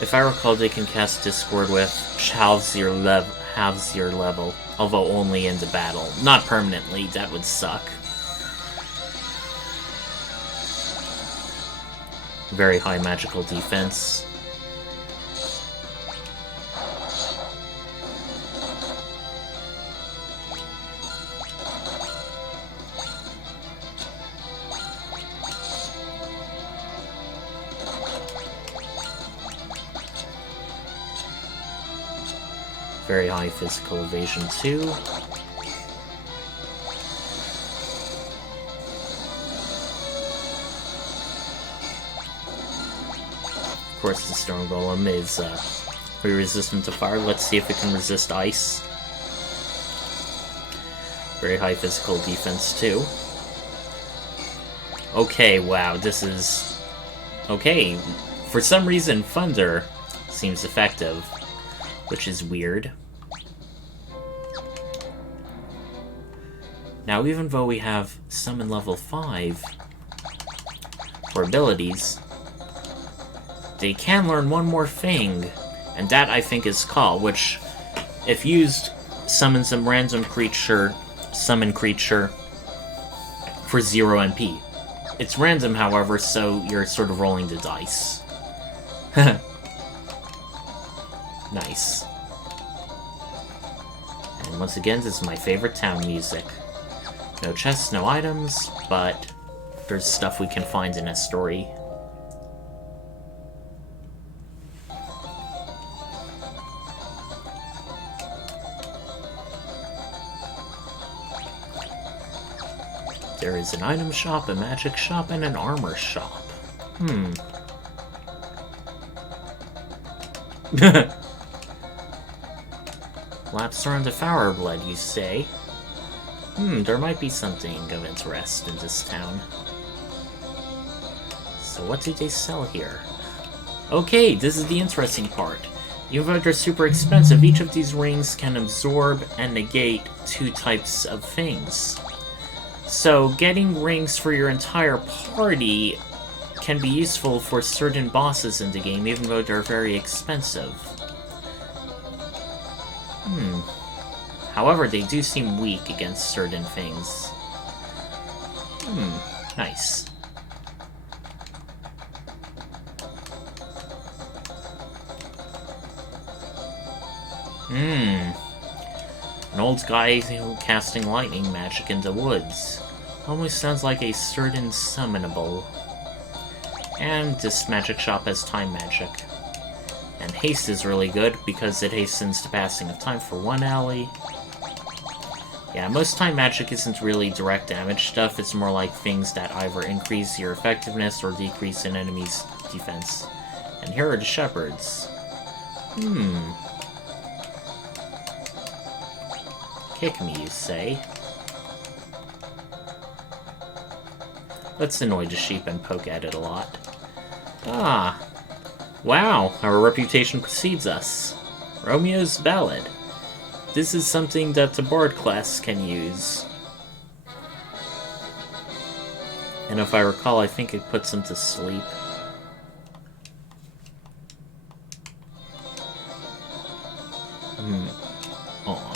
If I recall, they can cast Discord with halves your level, although only into battle. Not permanently, that would suck. Very high magical defense. Very high physical evasion too. Of course, the Storm Golem is pretty resistant to fire. Let's see if it can resist ice. Very high physical defense too. Okay, wow, this is... Okay, for some reason Thunder seems effective, which is weird. Now, even though we have Summon level 5 for abilities, they can learn one more thing, and that, I think, is Call, which, if used, summons a random summon creature for 0 MP. It's random, however, so you're sort of rolling the dice. Nice. And once again, this is my favorite town music. No chests, no items, but there's stuff we can find in a story. There is an item shop, a magic shop, and an armor shop. Laps around the Flower Blood, you say? There might be something of interest in this town. So what do they sell here? Okay, this is the interesting part. Even though they're super expensive, each of these rings can absorb and negate 2 types of things. So getting rings for your entire party can be useful for certain bosses in the game, even though they're very expensive. However, they do seem weak against certain things. Nice. An old guy casting lightning magic in the woods. Almost sounds like a certain summonable. And this magic shop has time magic. And haste is really good because it hastens the passing of time for 1 alley. Yeah, most time magic isn't really direct damage stuff, it's more like things that either increase your effectiveness or decrease an enemy's defense. And here are the shepherds. Kick me, you say? Let's annoy the sheep and poke at it a lot. Ah! Wow, our reputation precedes us. Romeo's Ballad. This is something that the Bard class can use. And if I recall, I think it puts him to sleep. Aw.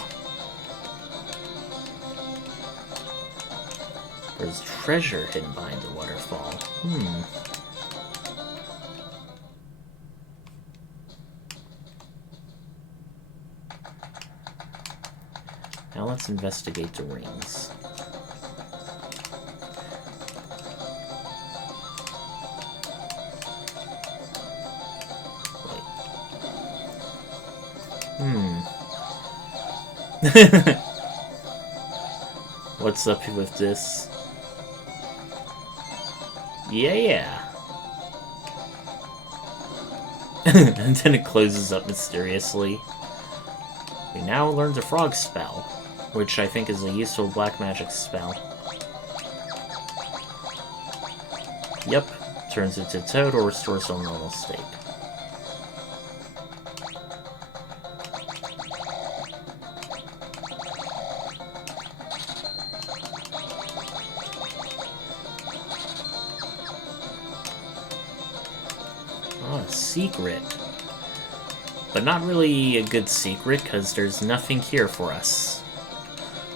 There's treasure hidden behind the waterfall. Now let's investigate the rings. Wait. What's up with this? Yeah. And then it closes up mysteriously. We now learned the frog spell, which I think is a useful black magic spell. Yep, turns into Toad or restores to a normal state. Ah, secret. But not really a good secret, because there's nothing here for us.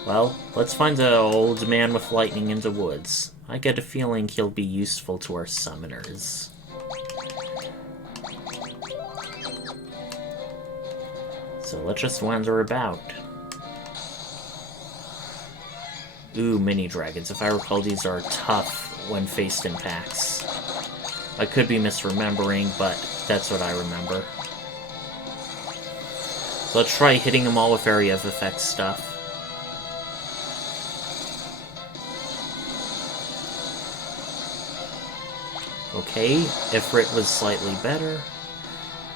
Well, let's find the old man with lightning in the woods. I get a feeling he'll be useful to our summoners. So let's just wander about. Ooh, mini dragons. If I recall, these are tough when faced in packs. I could be misremembering, but that's what I remember. So let's try hitting them all with area of effect stuff. Okay, Ifrit was slightly better.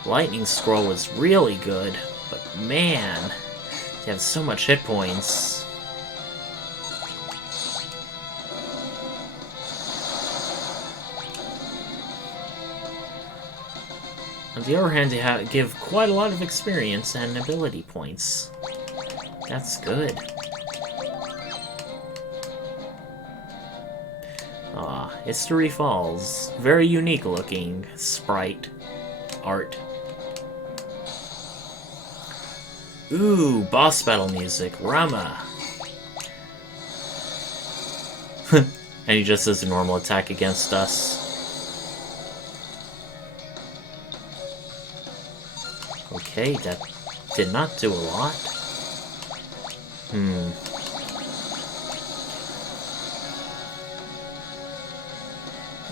Lightning Scroll was really good, but man, they have so much hit points. On the other hand, they give quite a lot of experience and ability points. That's good. Ah, History Falls. Very unique looking sprite art. Ooh, boss battle music. Rama. And he just does a normal attack against us. Okay, that did not do a lot.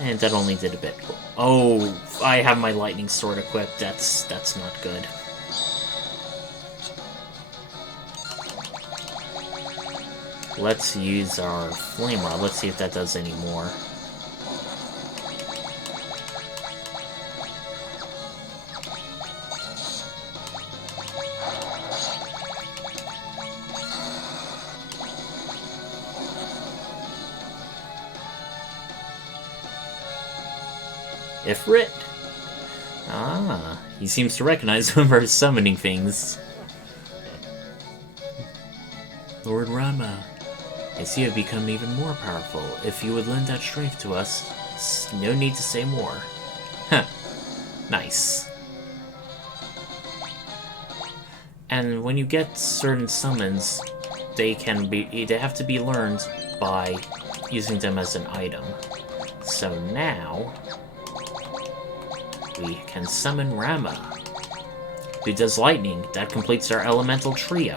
And that only did a bit. Oh, I have my lightning sword equipped. That's not good. Let's use our flame rod. Let's see if that does any more. Ifrit? Ah, he seems to recognize one of our summoning things. Lord Rama, I see you have become even more powerful. If you would lend that strength to us, no need to say more. Huh. Nice. And when you get certain summons, they have to be learned by using them as an item. So now we can summon Rama, who does lightning. That completes our elemental trio.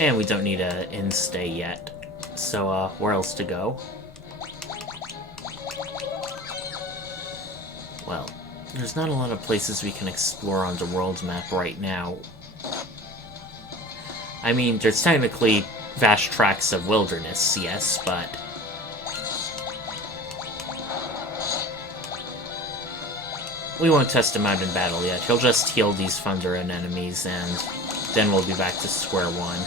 And we don't need an in-stay yet. So, where else to go? Well, there's not a lot of places we can explore on the world map right now. I mean, there's technically vast tracts of wilderness, yes, but we won't test him out in battle yet. He'll just heal these thunder and enemies, and then we'll be back to square one.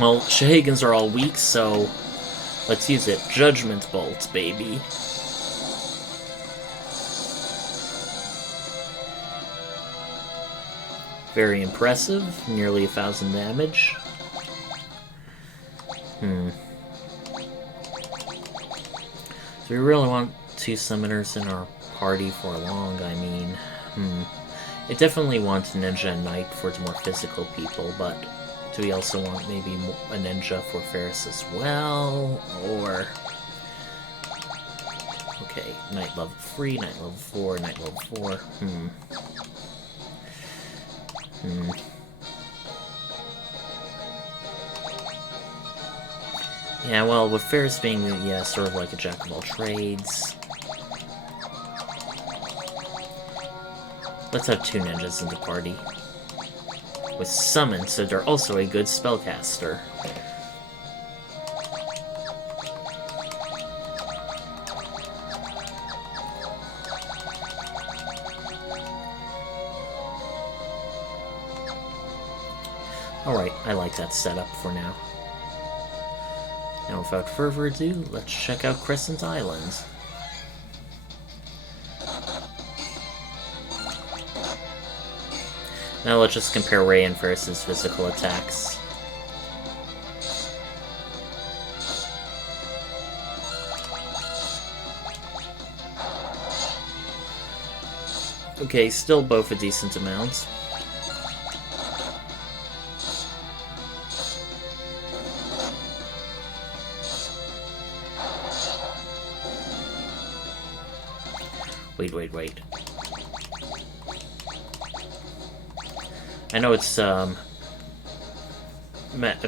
Well, Shahagans are all weak, so let's use it. Judgment Bolt, baby. Very impressive. Nearly 1,000 damage. So we really want 2 summoners in our party for long, I mean. It definitely wants Ninja and Knight for the more physical people, but do we also want maybe a ninja for Ferris as well? Or... okay, Knight level 3, Knight level 4, Knight level 4. Yeah, well, with Ferris being, yeah, sort of like a jack of all trades, let's have 2 ninjas in the party. With summon, so they're also a good spellcaster. Alright, I like that setup for now. Now, without further ado, let's check out Crescent Island. Now let's just compare Ray and Ferris's physical attacks. Okay, still both a decent amount. Wait. I know it's a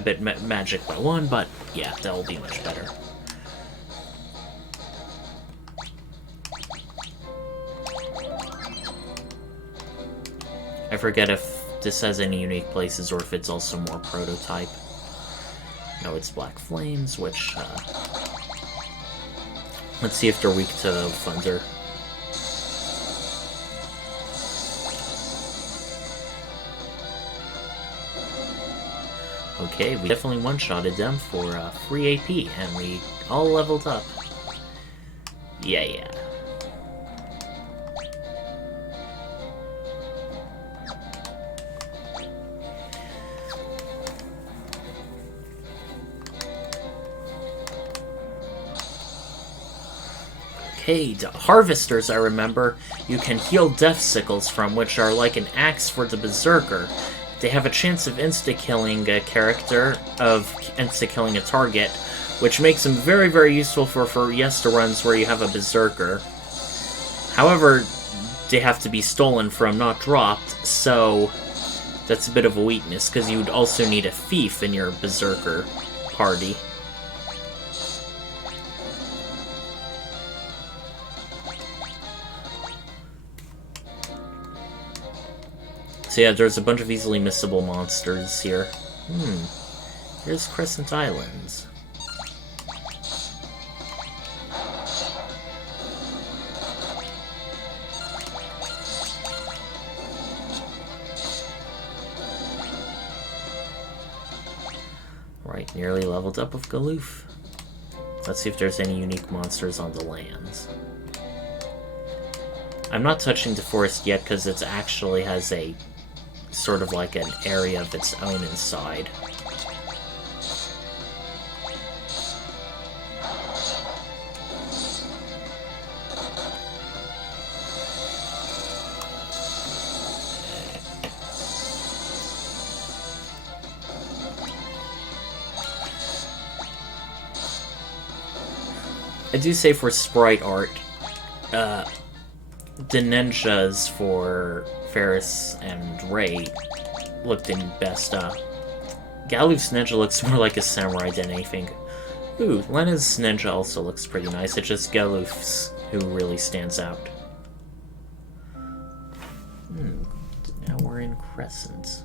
bit magic by one, but yeah, that'll be much better. I forget if this has any unique places or if it's also more prototype. No, it's Black Flames, which, let's see if they're weak to Thunder. Okay, we definitely one-shotted them for free AP, and we all leveled up. Yeah. Okay, the harvesters, I remember, you can heal death sickles from, which are like an axe for the berserker. They have a chance of insta-killing a character, of insta-killing a target, which makes them very, very useful for Fiesta runs where you have a berserker. However, they have to be stolen from, not dropped, so that's a bit of a weakness, because you'd also need a thief in your berserker party. So yeah, there's a bunch of easily missable monsters here. Here's Crescent Islands. Right, nearly leveled up with Galuf. Let's see if there's any unique monsters on the lands. I'm not touching the forest yet because it actually has a sort of like an area of its own inside. I do say for sprite art, the ninjas for Ferris and Ray looked in best. Galuf's ninja looks more like a samurai than anything. Ooh, Lena's ninja also looks pretty nice. It's just Galuf's who really stands out. Now we're in Crescent.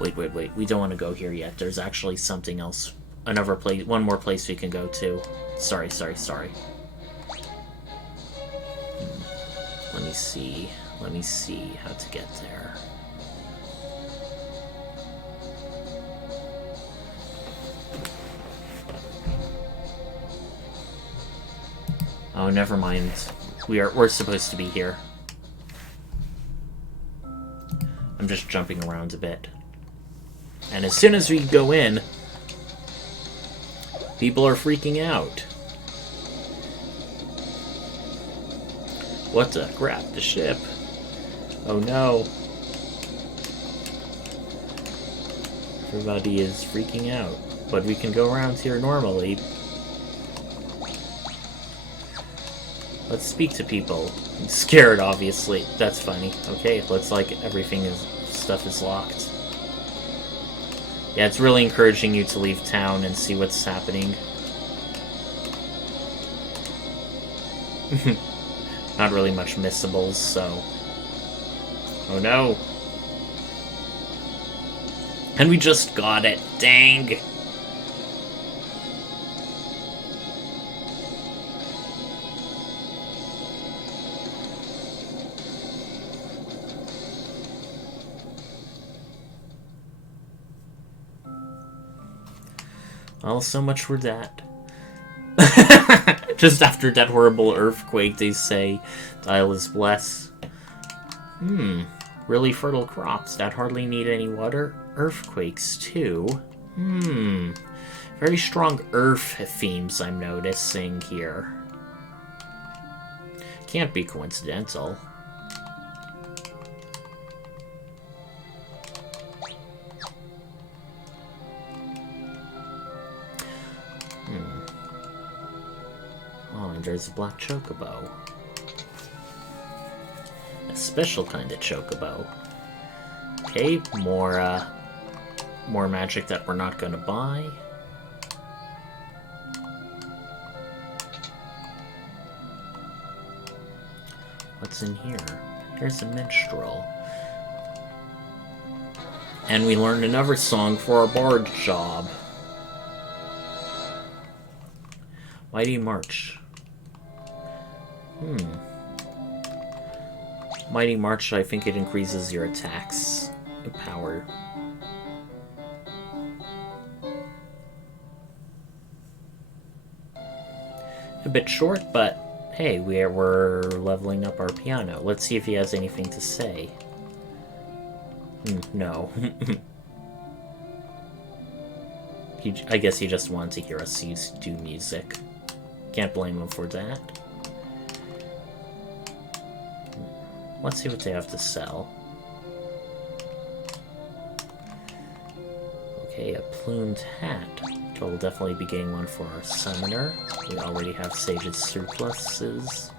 Wait. We don't want to go here yet. There's actually something else. Another place, one more place we can go to. Sorry. Let me see how to get there. Oh, never mind. We're supposed to be here. I'm just jumping around a bit. And as soon as we go in, people are freaking out. What the crap? The ship. Oh no. Everybody is freaking out. But we can go around here normally. Let's speak to people. I'm scared, obviously. That's funny. Okay, it looks like stuff is locked. Yeah, it's really encouraging you to leave town and see what's happening. Not really much missables, so... Oh no! And we just got it! Dang! Well, so much for that. Just after that horrible earthquake, they say, the isle is blessed. Really fertile crops that hardly need any water. Earthquakes, too. Very strong earth themes I'm noticing here. Can't be coincidental. Oh, and there's a black chocobo. A special kind of chocobo. Okay, more magic that we're not gonna buy. What's in here? Here's a minstrel. And we learned another song for our bard job. Mighty March. Mighty March, I think it increases your attacks power. A bit short, but hey, we're leveling up our piano. Let's see if he has anything to say. No. I guess he just wanted to hear us do music. Can't blame him for that. Let's see what they have to sell. Okay, a plumed hat. So we'll definitely be getting one for our summoner. We already have Sage's surpluses.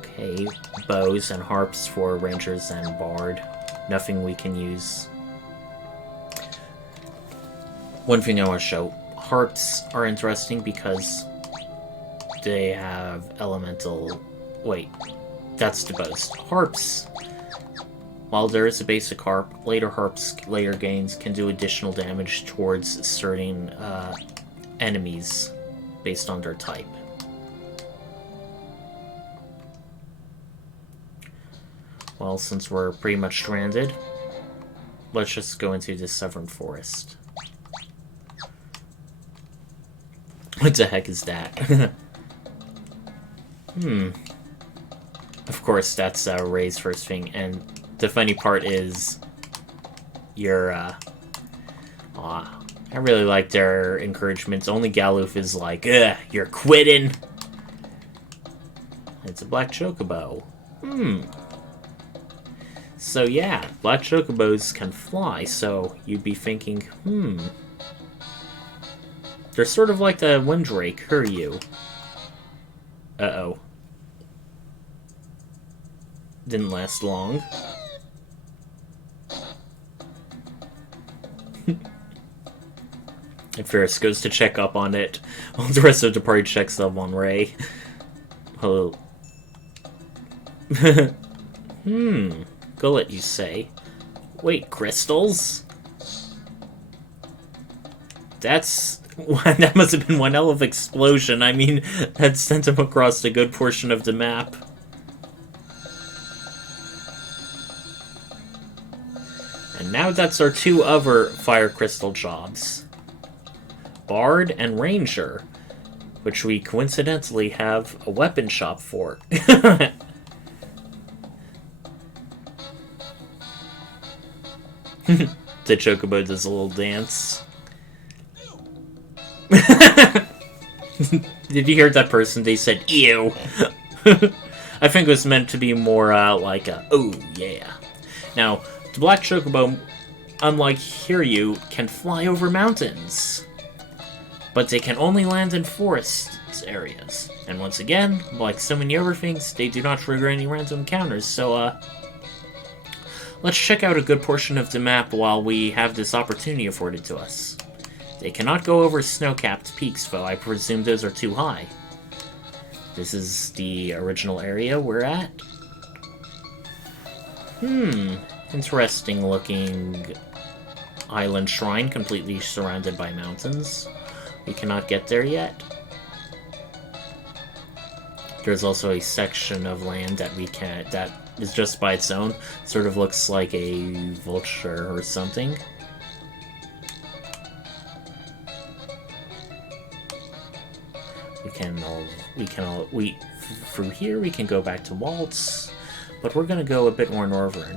Okay, bows and harps for rangers and bard. Nothing we can use. One thing I want to show. Harps are interesting because they have elemental... Wait, that's the bows. Harps, while there is a basic harp, later gains can do additional damage towards certain enemies based on their type. Well, since we're pretty much stranded, let's just go into the Severn Forest. What the heck is that? Of course, that's Ray's first thing, and the funny part is your, I really like their encouragements. Only Galuf is like, ugh, you're quitting! It's a black chocobo. So yeah, black chocobos can fly, so you'd be thinking, they're sort of like the Windrake, Hiryu. Uh-oh. Didn't last long. And Ferris goes to check up on it, while the rest of the party checks up on Ray. Hello. Go let you say. Wait, crystals? That must have been one hell of an explosion. I mean, that sent him across a good portion of the map. And now that's our two other fire crystal jobs. Bard and Ranger, which we coincidentally have a weapon shop for. The chocobo does a little dance. Did you hear that person? They said, ew. I think it was meant to be more like a, oh yeah. Now, the black chocobo, unlike Hiryu, can fly over mountains. But they can only land in forest areas. And once again, like so many other things, they do not trigger any random encounters, so let's check out a good portion of the map while we have this opportunity afforded to us. They cannot go over snow-capped peaks, though. I presume those are too high. This is the original area we're at. Interesting looking island shrine completely surrounded by mountains. We cannot get there yet. There's also a section of land that we can't, that is just by its own. Sort of looks like a vulture or something. Through here we can go back to Waltz, but we're gonna go a bit more northern.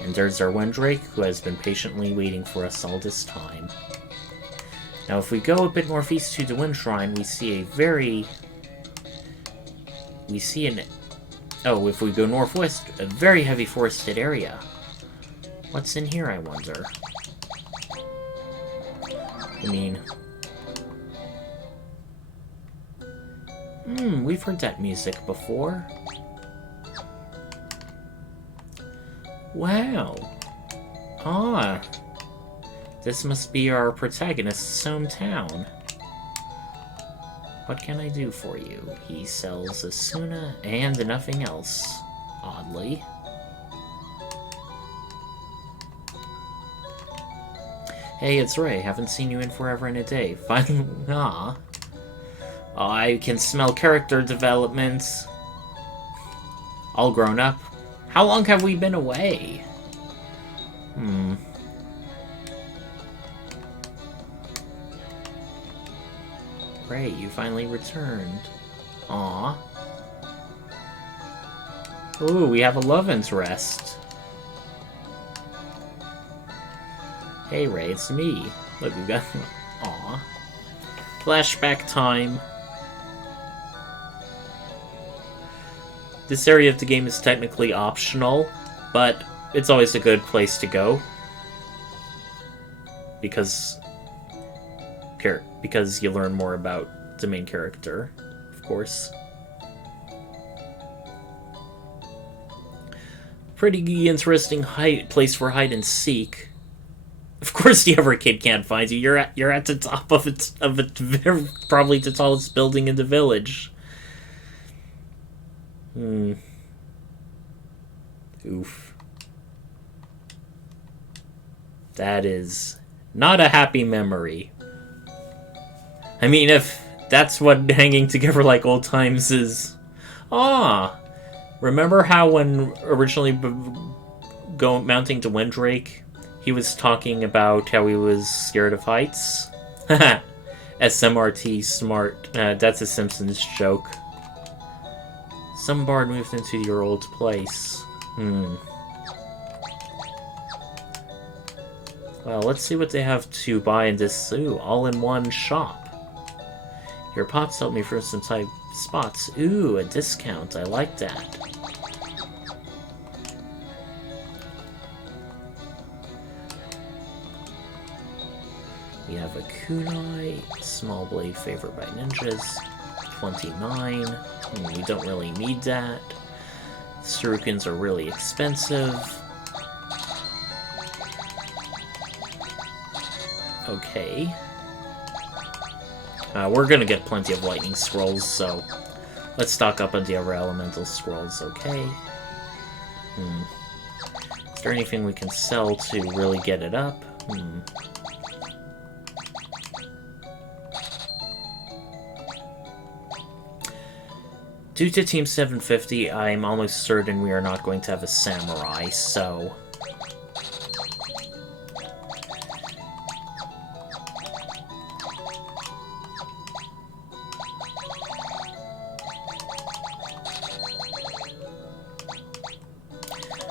And there's our Windrake, who has been patiently waiting for us all this time. Now if we go a bit northeast to the Wind Shrine, we see if we go northwest, a very heavy forested area. What's in here, I wonder? I mean... we've heard that music before. Wow. Ah. This must be our protagonist's hometown. What can I do for you? He sells Asuna and nothing else, oddly. Hey, it's Ray. Haven't seen you in forever and a day. Finally, I can smell character development. All grown up. How long have we been away? Ray, you finally returned. Aw. Ooh, we have a love interest. Hey Ray, it's me. Look, we've got... Aw. Flashback time. This area of the game is technically optional, but it's always a good place to go. Because you learn more about the main character, of course. Pretty interesting place for hide and seek. Of course, the other kid can't find you. You're at the top of probably the tallest building in the village. Oof. That is not a happy memory. I mean, if that's what hanging together like old times is... Remember how when originally mounting to Windrake, he was talking about how he was scared of heights? SMRT smart. That's a Simpsons joke. Some bard moved into your old place. Well, let's see what they have to buy in this all-in-one shop. Your pots help me for some tight spots. Ooh, a discount. I like that. We have a kunai, small blade favored by ninjas, 29. We don't really need that. Shurikens are really expensive. Okay. We're gonna get plenty of lightning scrolls, so let's stock up on the other elemental scrolls, okay? Is there anything we can sell to really get it up? Due to Team 750, I'm almost certain we are not going to have a samurai, so...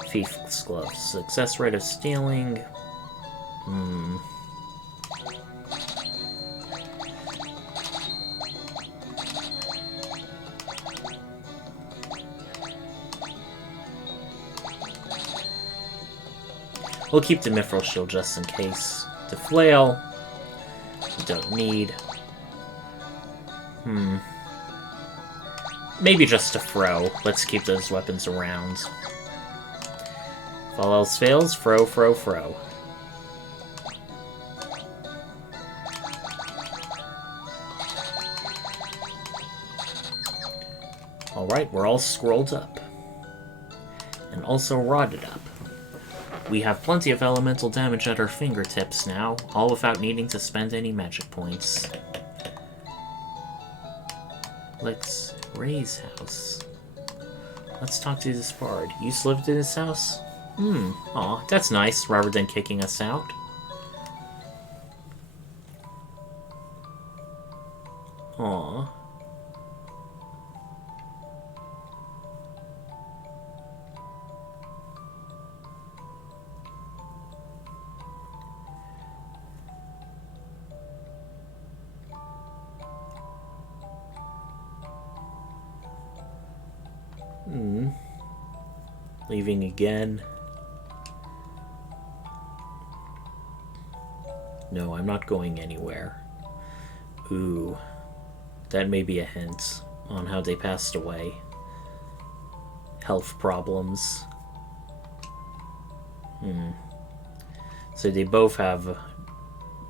Thief's Glove. Success rate of stealing... We'll keep the Mithril Shield just in case. The Flail, we don't need. Maybe just a throw. Let's keep those weapons around. If all else fails, throw. Alright, we're all scrolled up. And also rotted up. We have plenty of elemental damage at our fingertips now, all without needing to spend any magic points. Let's Ray's house. Let's talk to this bard. You lived in his house? Aw, that's nice, rather than kicking us out. Aw. Leaving again. No, I'm not going anywhere. Ooh. That may be a hint on how they passed away. Health problems. So they both have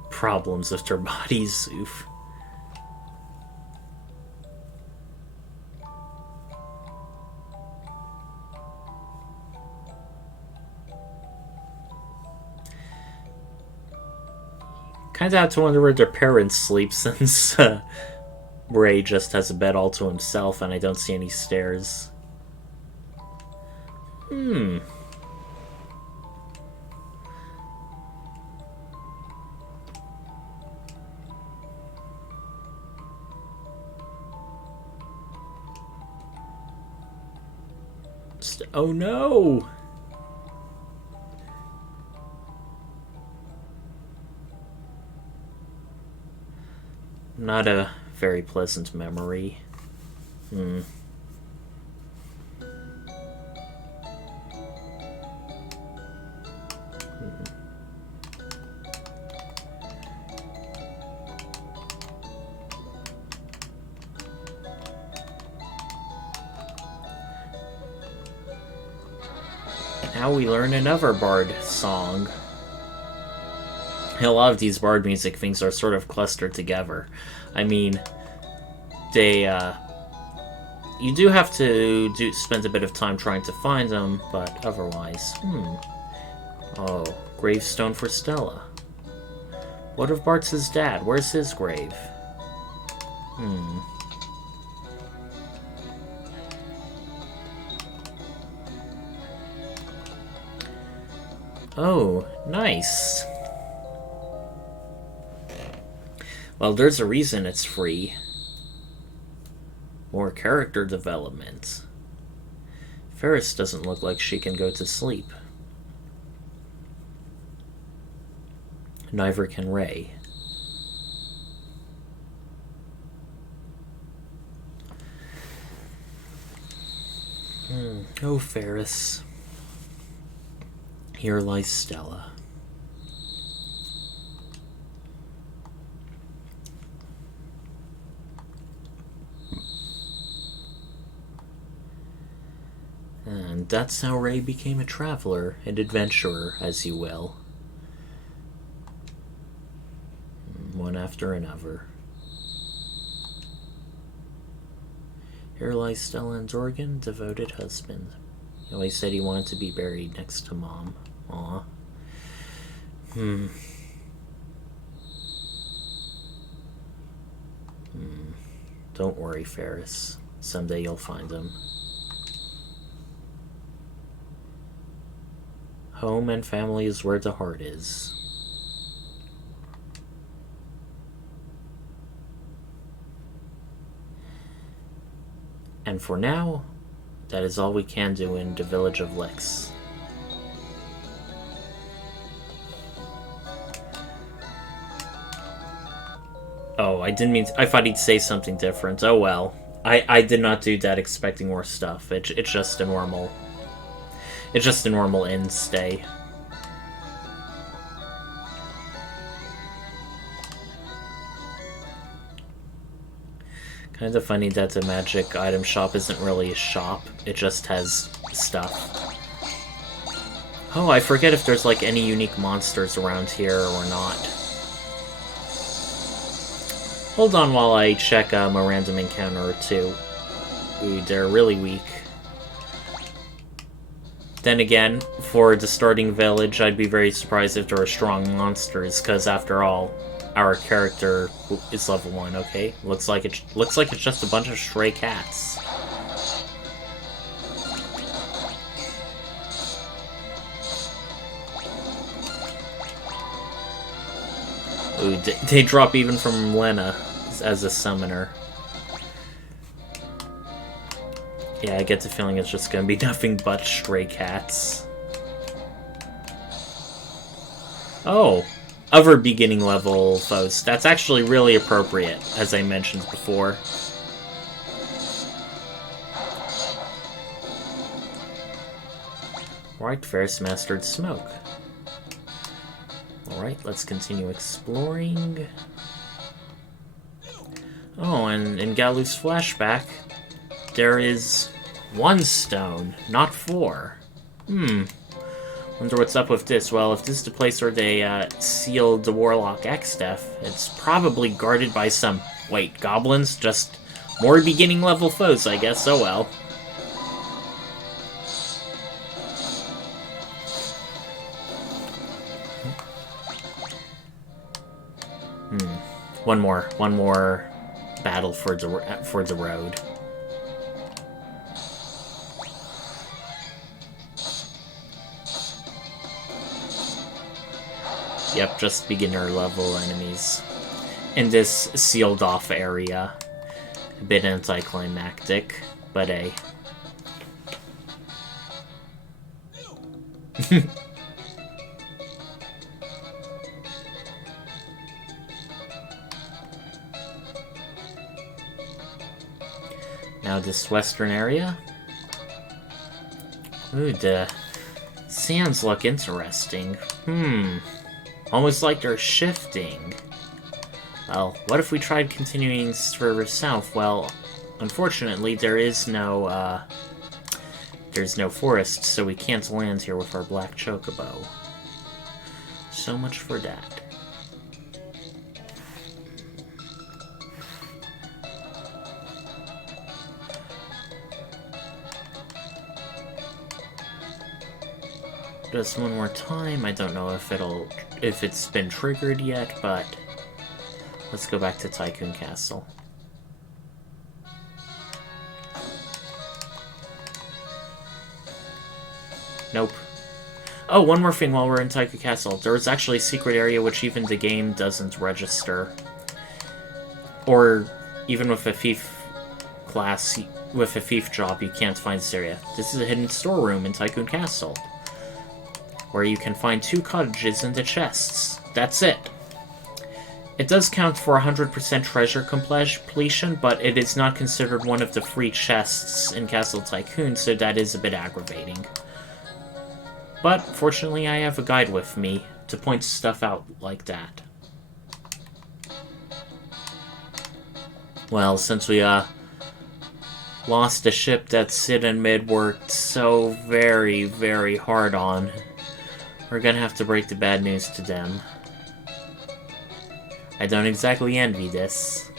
problems with their bodies. Oof. Kinda have to wonder where their parents sleep, since Ray just has a bed all to himself and I don't see any stairs. Oh no! Not a very pleasant memory. Now we learn another bard song. A lot of these bard music things are sort of clustered together. I mean, they, you do have to spend a bit of time trying to find them, but otherwise, Oh, gravestone for Stella. What of Bart's dad? Where's his grave? Oh, nice. Well, there's a reason it's free. More character development. Ferris doesn't look like she can go to sleep. Neither can Ray. Oh, Ferris. Here lies Stella. And that's how Ray became a traveler, an adventurer, as you will. One after another. Here lies Stella and Dorgan, devoted husband. He always said he wanted to be buried next to Mom. Aw. Don't worry, Ferris. Someday you'll find him. Home and family is where the heart is. And for now, that is all we can do in the village of Lix. Oh, I didn't mean to, I thought he'd say something different. Oh well. I did not do that expecting more stuff. It's just a normal... It's just a normal end stay. Kind of funny that the magic item shop isn't really a shop. It just has stuff. Oh, I forget if there's like any unique monsters around here or not. Hold on while I check a random encounter or two. Ooh, they're really weak. Then again, for the starting village, I'd be very surprised if there were strong monsters, because after all, our character is level 1, okay? Looks like it's just a bunch of stray cats. Ooh, they drop even from Lena as a summoner. Yeah, I get the feeling it's just gonna be nothing but stray cats. Oh, other beginning level foes. That's actually really appropriate, as I mentioned before. Alright, Ferris mastered smoke. Alright, let's continue exploring. Oh, and in Galuf's flashback, there is 1 stone, not 4. Wonder what's up with this. Well, if this is the place where they sealed the warlock Exdeath, it's probably guarded by some... Wait, goblins? Just more beginning level foes, I guess. Oh well. One more battle for the road. Yep, just beginner level enemies. In this sealed off area. A bit anticlimactic, but a. Now this western area. Ooh, the sands look interesting. Almost like they're shifting. Well, what if we tried continuing further south? Well, unfortunately, there's no forest, so we can't land here with our black chocobo. So much for that. Just one more time. I don't know if it's been triggered yet, but let's go back to Tycoon Castle. Nope. Oh, one more thing while we're in Tycoon Castle. There is actually a secret area which even the game doesn't register. Or even with a thief class, with a thief job, you can't find this area. This is a hidden storeroom in Tycoon Castle, where you can find 2 cottages and the chests. That's it. It does count for 100% treasure completion, but it is not considered one of the free chests in Castle Tycoon, so that is a bit aggravating. But, fortunately, I have a guide with me to point stuff out like that. Well, since we, lost a ship that Sid and Mid worked so very, very hard on, we're gonna have to break the bad news to them. I don't exactly envy this.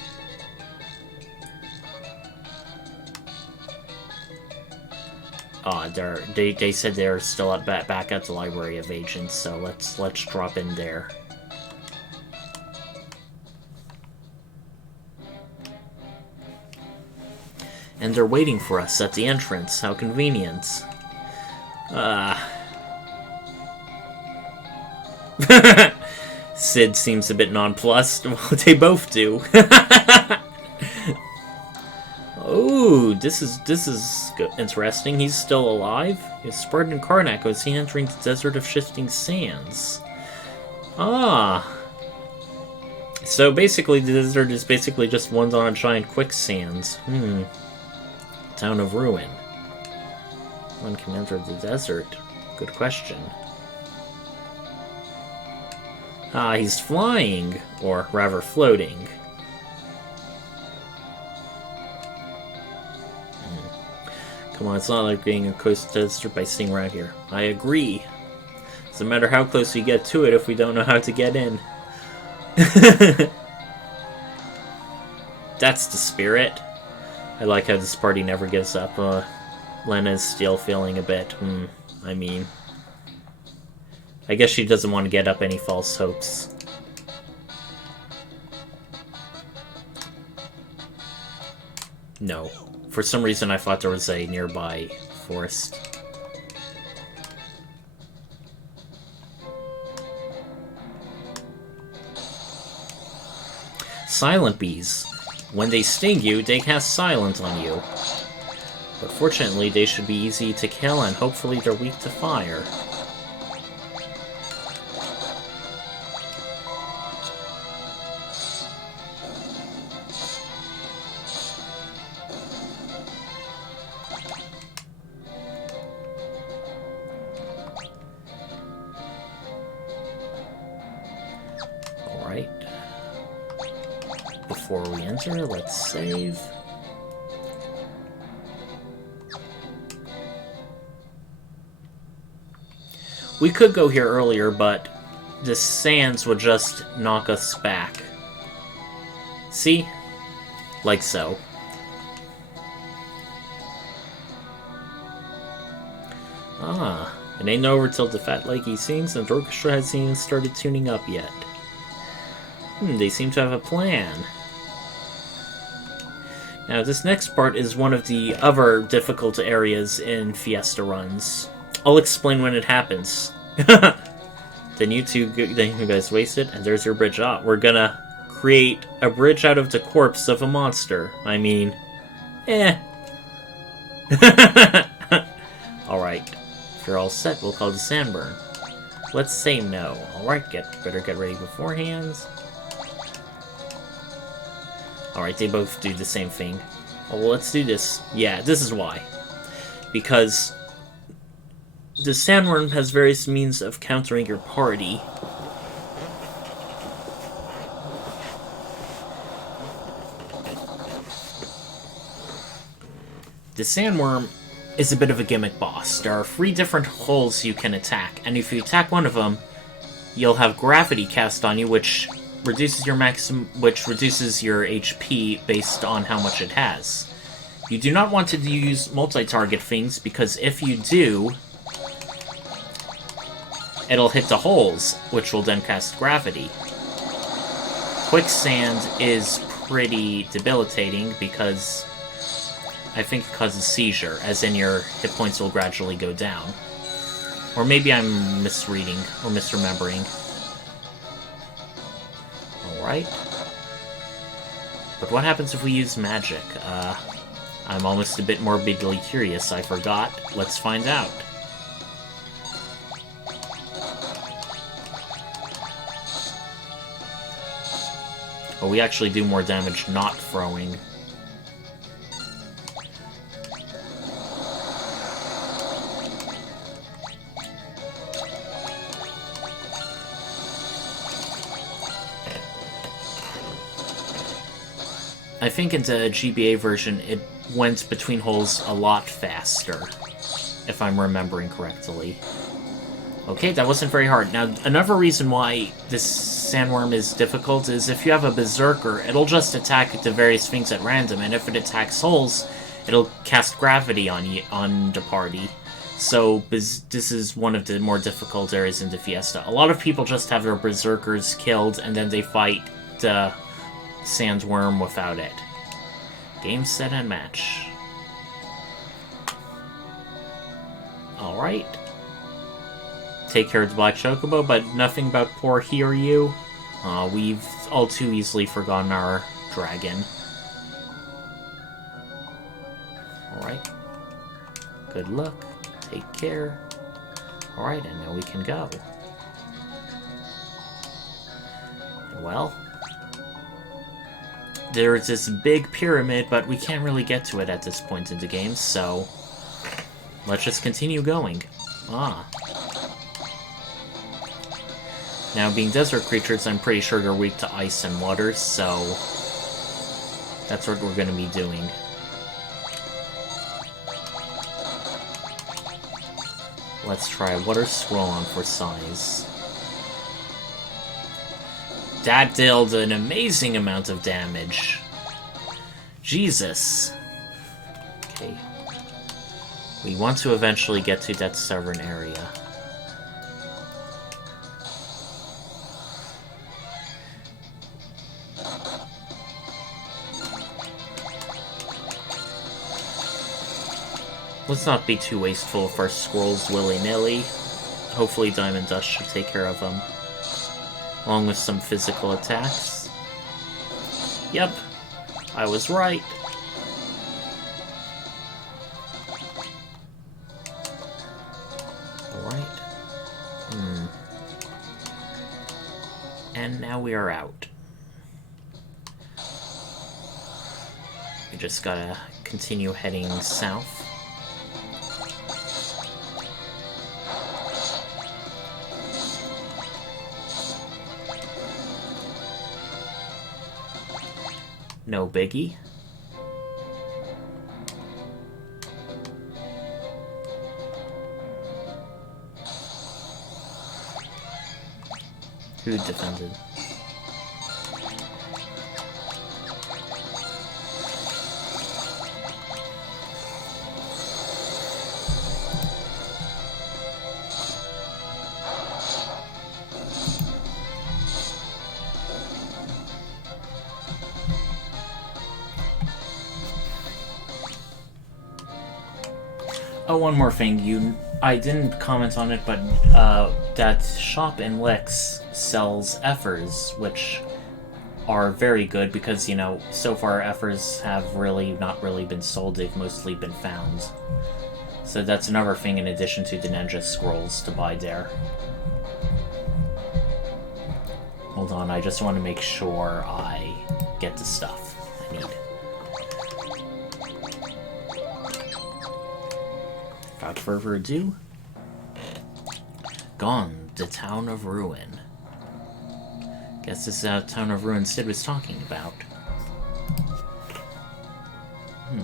They said they're still back at the Library of Agents, so let's drop in there. And they're waiting for us at the entrance. How convenient. Sid seems a bit nonplussed. Well, they both do. Oh, this is interesting. He's still alive. His Spartan Karnak was seen entering the Desert of Shifting Sands. Ah. So basically, the desert is basically just one on a giant quicksand. Town of Ruin. One can enter the desert. Good question. Ah, he's flying, or rather floating. Come on, it's not like being a coast desert by staying right here. I agree. Doesn't matter how close we get to it if we don't know how to get in. That's the spirit. I like how this party never gives up. Lena's still feeling a bit, I mean, I guess she doesn't want to get up any false hopes. No. For some reason I thought there was a nearby forest. Silent bees. When they sting you, they cast silent on you. But fortunately, they should be easy to kill, and hopefully they're weak to fire. Alright. Before we enter, let's save. We could go here earlier, but the sands would just knock us back. See? Like so. Ah, it ain't over till the fat leggy sings and the orchestra hasn't even started tuning up yet. They seem to have a plan. Now, this next part is one of the other difficult areas in Fiesta runs. I'll explain when it happens. Then you guys waste it, and there's your bridge. We're gonna create a bridge out of the corpse of a monster. I mean, Alright. If you're all set, we'll call the Sandburn. Let's say no. Alright, better get ready beforehand. Alright, they both do the same thing. Oh, well, let's do this. Yeah, this is why. Because the Sandworm has various means of countering your party. The Sandworm is a bit of a gimmick boss. There are 3 different holes you can attack, and if you attack one of them, you'll have gravity cast on you, which reduces your HP based on how much it has. You do not want to use multi-target things, because if you do, it'll hit the holes, which will then cast gravity. Quicksand is pretty debilitating because I think it causes seizure, as in your hit points will gradually go down. Or maybe I'm misreading or misremembering. Alright. But what happens if we use magic? I'm almost a bit morbidly curious, I forgot. Let's find out. But we actually do more damage not throwing. I think in the GBA version, it went between holes a lot faster, if I'm remembering correctly. Okay, that wasn't very hard. Now, another reason why this Sandworm is difficult is if you have a Berserker, it'll just attack the various things at random, and if it attacks holes, it'll cast gravity on the party. So, this is one of the more difficult areas in the Fiesta. A lot of people just have their Berserkers killed, and then they fight the Sandworm without it. Game, set, and match. Alright. Take care of the Black Chocobo, but nothing about poor Hiryu. We've all too easily forgotten our dragon. Alright. Good luck. Take care. Alright, and now we can go. Well, there's this big pyramid, but we can't really get to it at this point in the game, so let's just continue going. Now, being desert creatures, I'm pretty sure they're weak to ice and water, so that's what we're going to be doing. Let's try Water Scroll on for size. That dealt an amazing amount of damage. Jesus. Okay. We want to eventually get to that Severn area. Let's not be too wasteful of our scrolls willy-nilly. Hopefully Diamond Dust should take care of them. Along with some physical attacks. Yep, I was right. Alright. And now we are out. We just gotta continue heading south. No biggie. Who defended? Oh, one more thing. I didn't comment on it, but that shop in Lix sells Effers, which are very good because, you know, so far Effers have not really been sold, they've mostly been found. So that's another thing in addition to the Ninja Scrolls to buy there. Hold on, I just want to make sure I get the stuff I need. Without further ado, gone, the Town of Ruin. Guess this is the Town of Ruin Sid was talking about.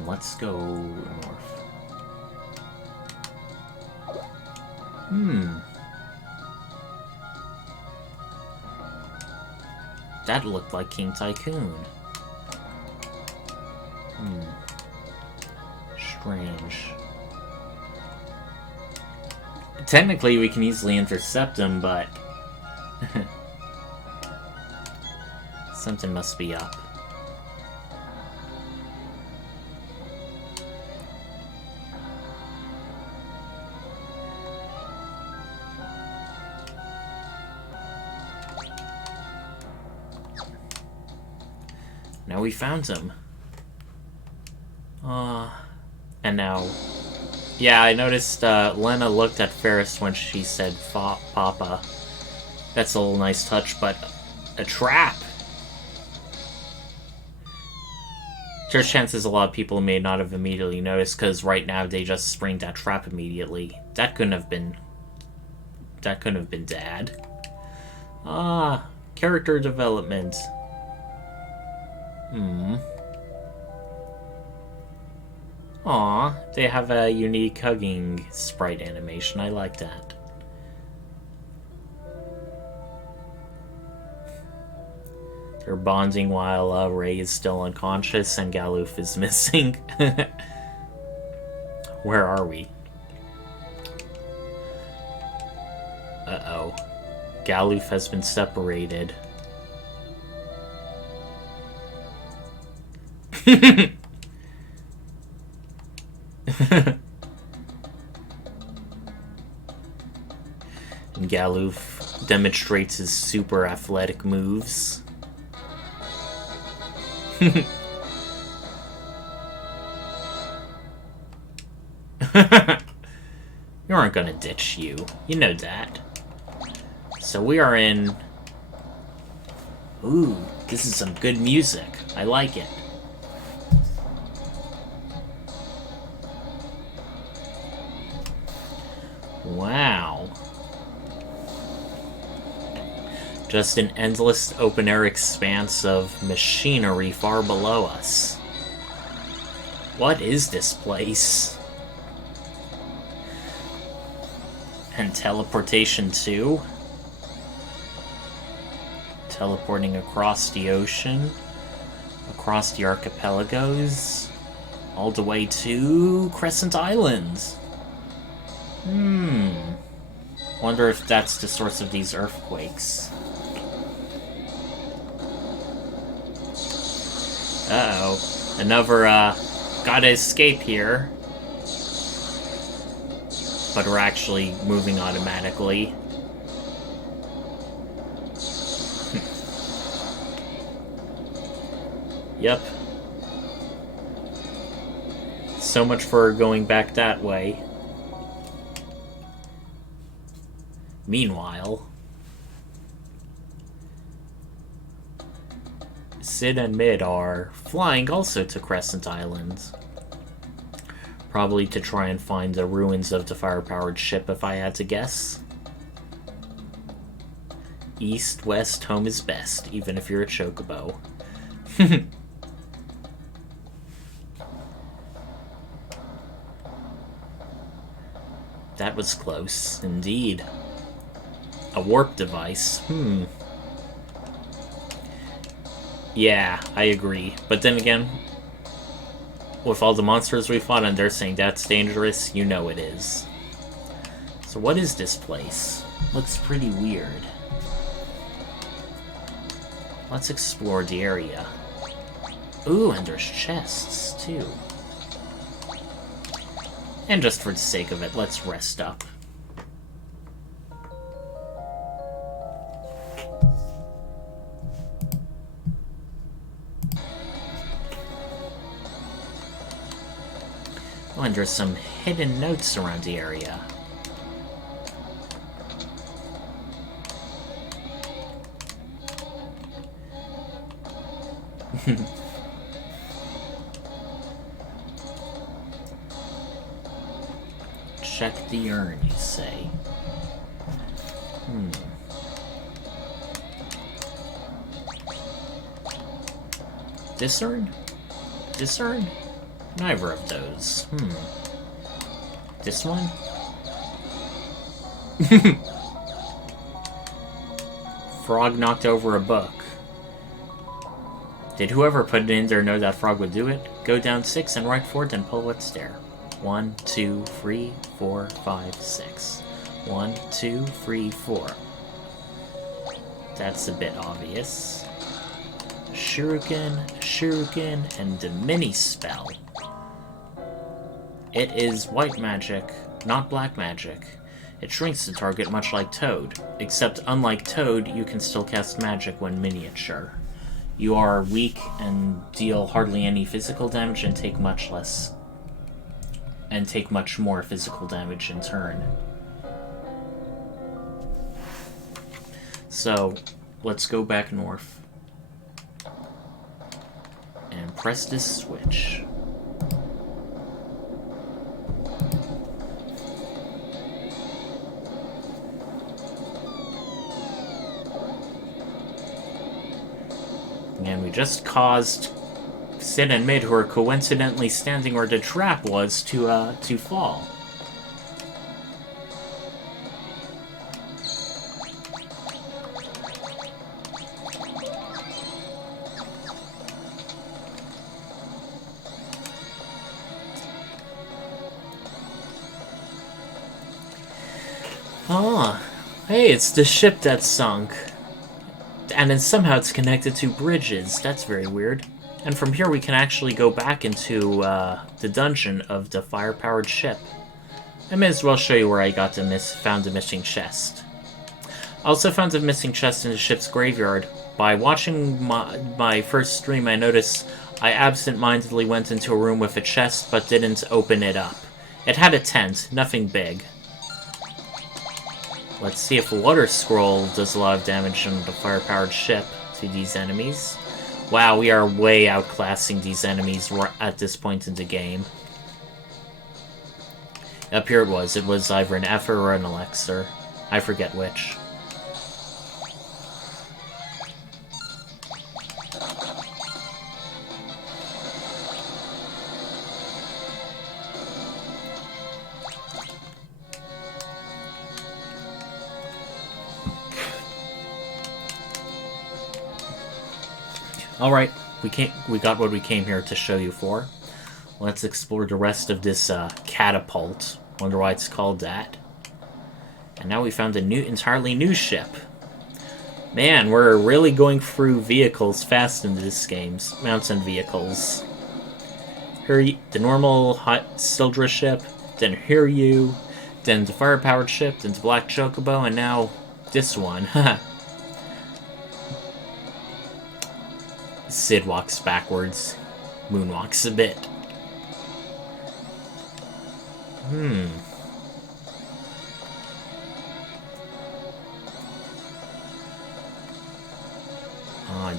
Let's go north. That looked like King Tycoon. Strange. Technically, we can easily intercept him, but something must be up. Now we found him. And now... Yeah, I noticed Lena looked at Ferris when she said Papa. That's a little nice touch, but a trap! There's chances a lot of people may not have immediately noticed, because right now they just spring that trap immediately. That couldn't have been Dad. Character development. Aw, they have a unique hugging sprite animation. I like that. They're bonding while Ray is still unconscious and Galuf is missing. Where are we? Uh-oh. Galuf has been separated. And Galuf demonstrates his super athletic moves. We aren't gonna ditch you. You know that. So we are in... Ooh, this is some good music. I like it. Wow. Just an endless open-air expanse of machinery far below us. What is this place? And teleportation too? Teleporting across the ocean, across the archipelagos, all the way to Crescent Island. Wonder if that's the source of these earthquakes. Uh-oh. Another, gotta escape here. But we're actually moving automatically. Yep. So much for going back that way. Meanwhile, Sid and Mid are flying also to Crescent Island. Probably to try and find the ruins of the fire-powered ship, if I had to guess. East, west, home is best, even if you're a chocobo. That was close, indeed. A warp device. Yeah, I agree. But then again, with all the monsters we fought and they're saying that's dangerous, you know it is. So what is this place? Looks pretty weird. Let's explore the area. Ooh, and there's chests, too. And just for the sake of it, let's rest up. Oh, and there's some hidden notes around the area. Check the urn, you say? This urn? This urn? Neither of those. This one? Frog knocked over a book. Did whoever put it in there know that frog would do it? Go down 6 and right forward and pull what's there. 1, 2, 3, 4, 5, 6. 1, 2, 3, 4. That's a bit obvious. Shuriken, and the mini spell. It is white magic, not black magic. It shrinks the target much like Toad, except unlike Toad, you can still cast magic when miniature. You are weak and deal hardly any physical damage and take much more physical damage in turn. So, let's go back north. And press this switch. And we just caused Sid and Mid, who are coincidentally standing where the trap was, to fall. Oh, hey, it's the ship that sunk. And then somehow it's connected to bridges. That's very weird. And from here we can actually go back into the dungeon of the fire-powered ship. I may as well show you where I found the missing chest. I also found a missing chest in the ship's graveyard. By watching my first stream, I noticed I absent-mindedly went into a room with a chest, but didn't open it up. It had a tent, nothing big. Let's see if a water scroll does a lot of damage on the fire-powered ship to these enemies. Wow, we are way outclassing these enemies at this point in the game. Up here it was either an Ether or an Elixir. I forget which. Alright, we got what we came here to show you for. Let's explore the rest of this catapult. Wonder why it's called that. And now we found a entirely new ship. Man, we're really going through vehicles fast in this game. Mountain vehicles. Here, the normal hot Sildra ship, then Hiryu, then the fire-powered ship, then the Black Chocobo, and now this one. Sid walks backwards. Moonwalks a bit.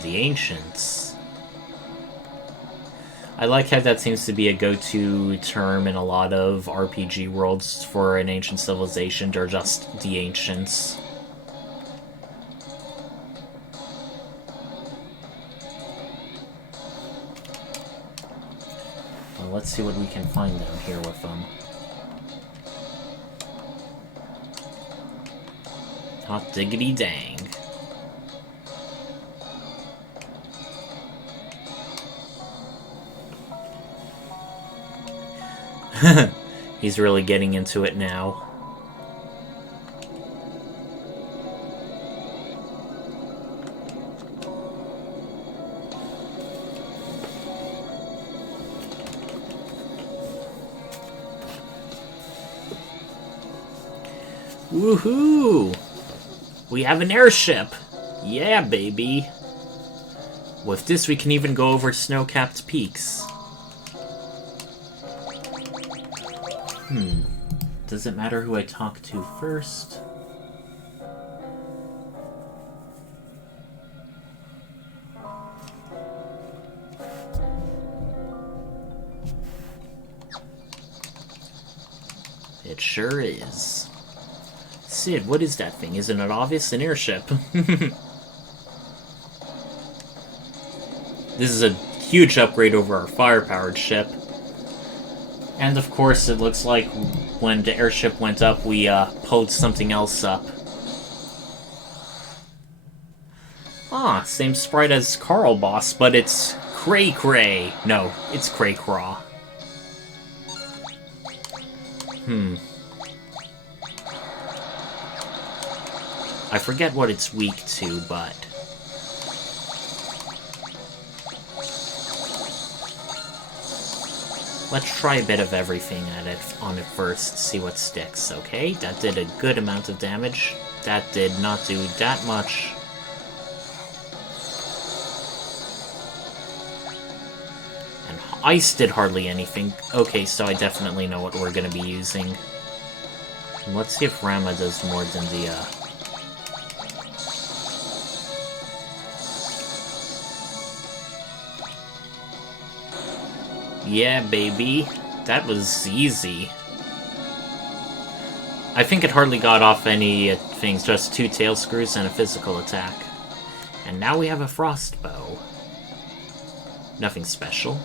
The Ancients. I like how that seems to be a go-to term in a lot of RPG worlds for an ancient civilization. They're just the Ancients. Well, let's see what we can find down here with them. Hot diggity dang. He's really getting into it now. Woohoo! We have an airship! Yeah, baby! With this, we can even go over snow-capped peaks. Does it matter who I talk to first? It sure is. Sid, what is that thing? Isn't it obvious? An airship. This is a huge upgrade over our fire-powered ship. And of course, it looks like when the airship went up, we pulled something else up. Ah, same sprite as Carl Boss, but it's Cray Cray. No, it's Cray Craw. I forget what it's weak to, but... let's try a bit of everything on it first, see what sticks, okay? That did a good amount of damage. That did not do that much. And ice did hardly anything. Okay, so I definitely know what we're going to be using. And let's see if Rama does more than the... Yeah, baby. That was easy. I think it hardly got off any things, just 2 tail screws and a physical attack. And now we have a frost bow. Nothing special.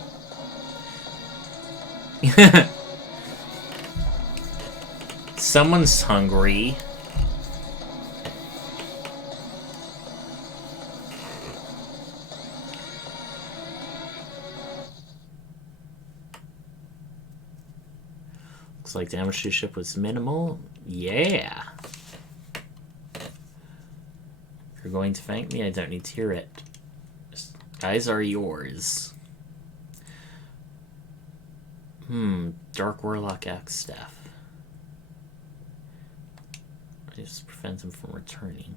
Someone's hungry. Looks like damage to the ship was minimal. Yeah. If you're going to thank me, I don't need to hear it. Guys are yours. Dark Warlock Exdeath. I just prevent him from returning.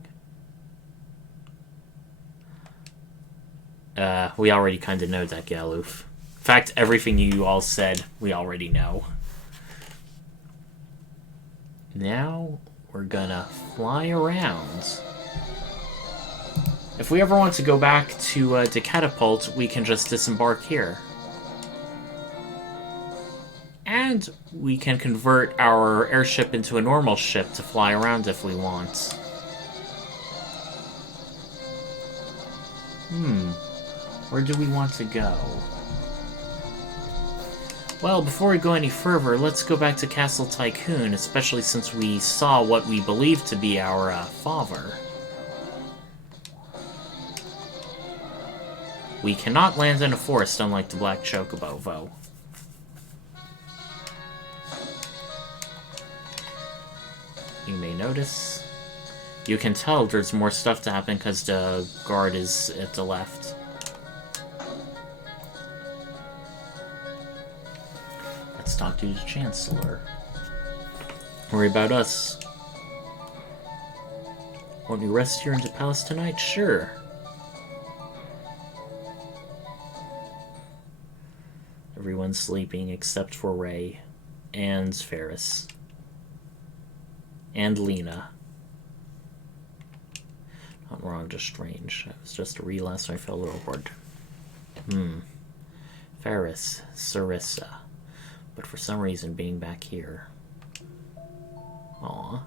We already kind of know that, Galuf. In fact, everything you all said, we already know. Now, we're gonna fly around. If we ever want to go back to Catapult, we can just disembark here. And we can convert our airship into a normal ship to fly around if we want. Where do we want to go? Well, before we go any further, let's go back to Castle Tycoon, especially since we saw what we believe to be our father. We cannot land in a forest, unlike the Black Chocobo, though. you may notice. You can tell there's more stuff to happen because the guard is at the left. Let's talk to the Chancellor. Worry about us. Won't you rest here in the palace tonight? Sure. Everyone's sleeping except for Ray and Ferris. And Lena. Not wrong, just strange. It was just a relapse, so I felt a little bored. Ferris, Sarissa. But for some reason, being back here. Aww.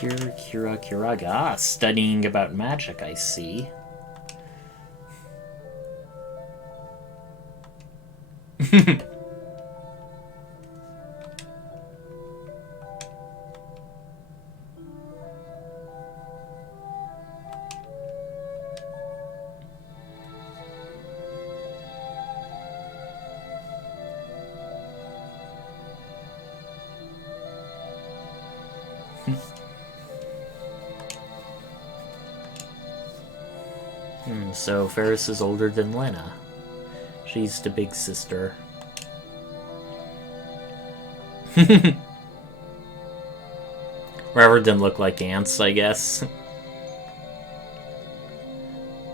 Kiraga. Ah, studying about magic, I see. So Ferris is older than Lena. She's the big sister. Rather than look like ants, I guess.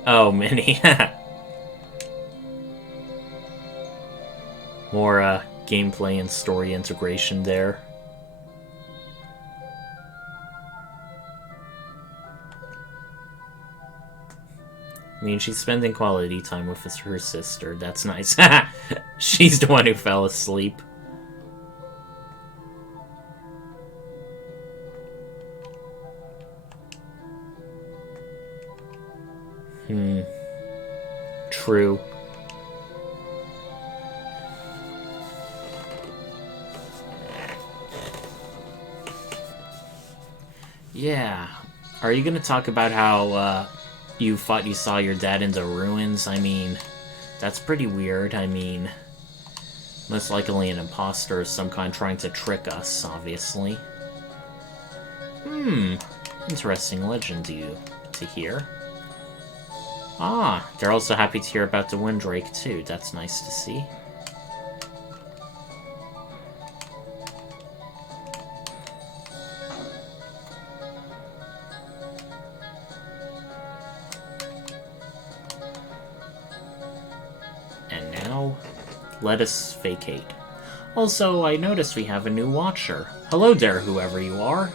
Oh, Minnie. More gameplay and story integration there. I mean, she's spending quality time with her sister. That's nice. She's the one who fell asleep. True. Yeah. Are you gonna talk about how, you thought you saw your dad in the ruins? I mean, that's pretty weird. I mean, most likely an imposter of some kind trying to trick us, obviously. Interesting legend to hear. Ah, they're also happy to hear about the Windrake, too. That's nice to see. And now, let us vacate. Also, I noticed we have a new watcher. Hello there, whoever you are.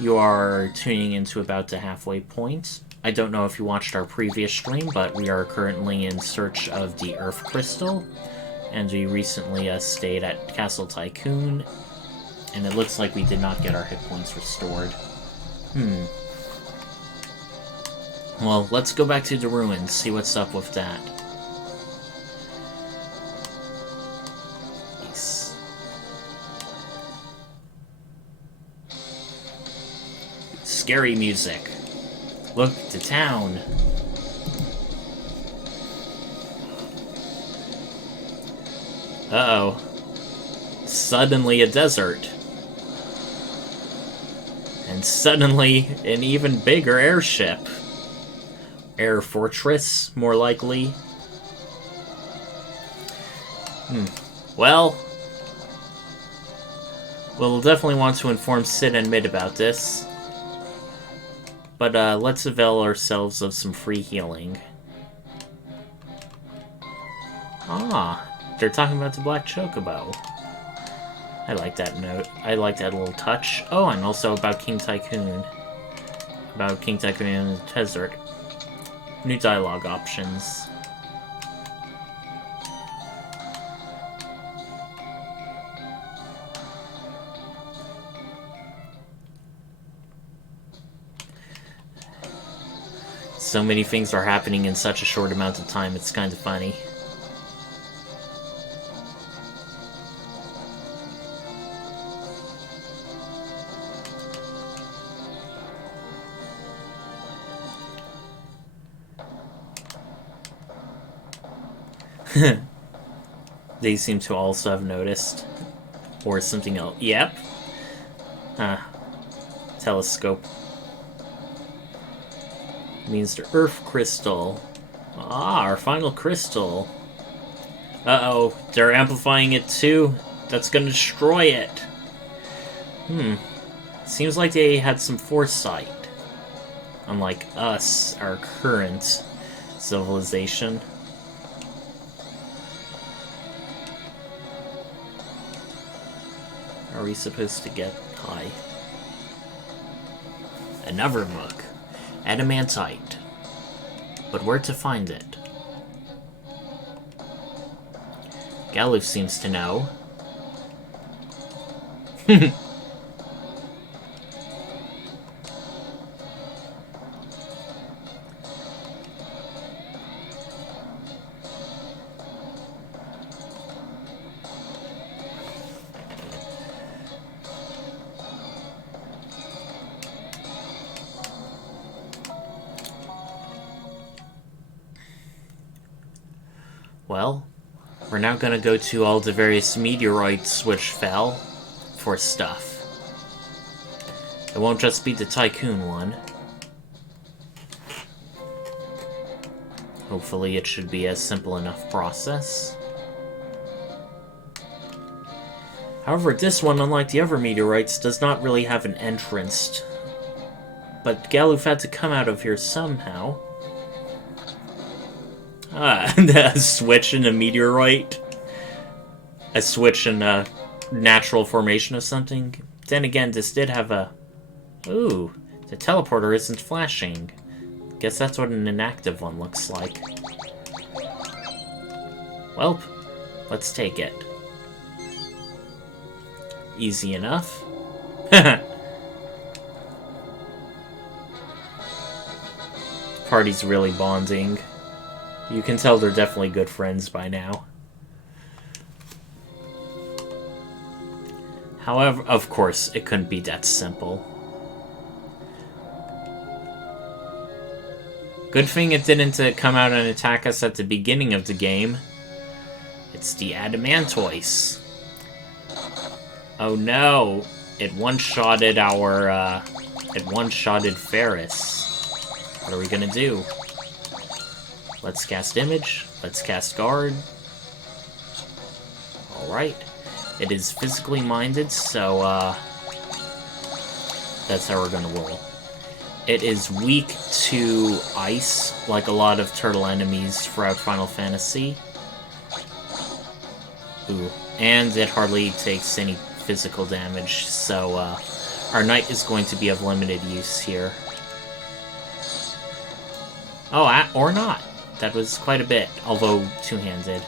You are tuning into about the halfway point. I don't know if you watched our previous stream, but we are currently in search of the Earth Crystal, and we recently stayed at Castle Tycoon, and it looks like we did not get our hit points restored. Well, let's go back to the ruins, see what's up with that. Nice. Scary music. Look to town. Uh-oh. Suddenly a desert. And suddenly an even bigger airship. Air fortress, more likely. Well, we'll definitely want to inform Sid and Mid about this. But let's avail ourselves of some free healing. Ah, they're talking about the Black Chocobo. I like that note. I like that little touch. Oh, and also about King Tycoon. About King Tycoon and the desert. New dialogue options. So many things are happening in such a short amount of time, it's kind of funny. They seem to also have noticed. Or something else. Yep. Telescope. Means the Earth crystal. Ah, our final crystal. Uh-oh, they're amplifying it too. That's gonna destroy it. Seems like they had some foresight. Unlike us, our current civilization. Are we supposed to get high? Another book. Adamantite. But where to find it? Galuf seems to know. Well, we're now gonna go to all the various meteorites which fell for stuff. It won't just be the Tycoon one. Hopefully it should be a simple enough process. However, this one, unlike the other meteorites, does not really have an entrance. But Galuf had to come out of here somehow. A switch in a meteorite. A switch in a natural formation of something. Then again, this did have a... Ooh, the teleporter isn't flashing. Guess that's what an inactive one looks like. Welp, let's take it. Easy enough. Party's really bonding. You can tell they're definitely good friends by now. However, of course, it couldn't be that simple. Good thing it didn't come out and attack us at the beginning of the game. It's the Adamantoise. Oh no! It one-shotted our, it one-shotted Ferris. What are we gonna do? Let's cast Image. Let's cast Guard. Alright. It is physically minded, so, that's how we're gonna roll. It is weak to ice, like a lot of turtle enemies throughout Final Fantasy. Ooh. And it hardly takes any physical damage, so, our knight is going to be of limited use here. Oh, or not. That was quite a bit, although two-handed.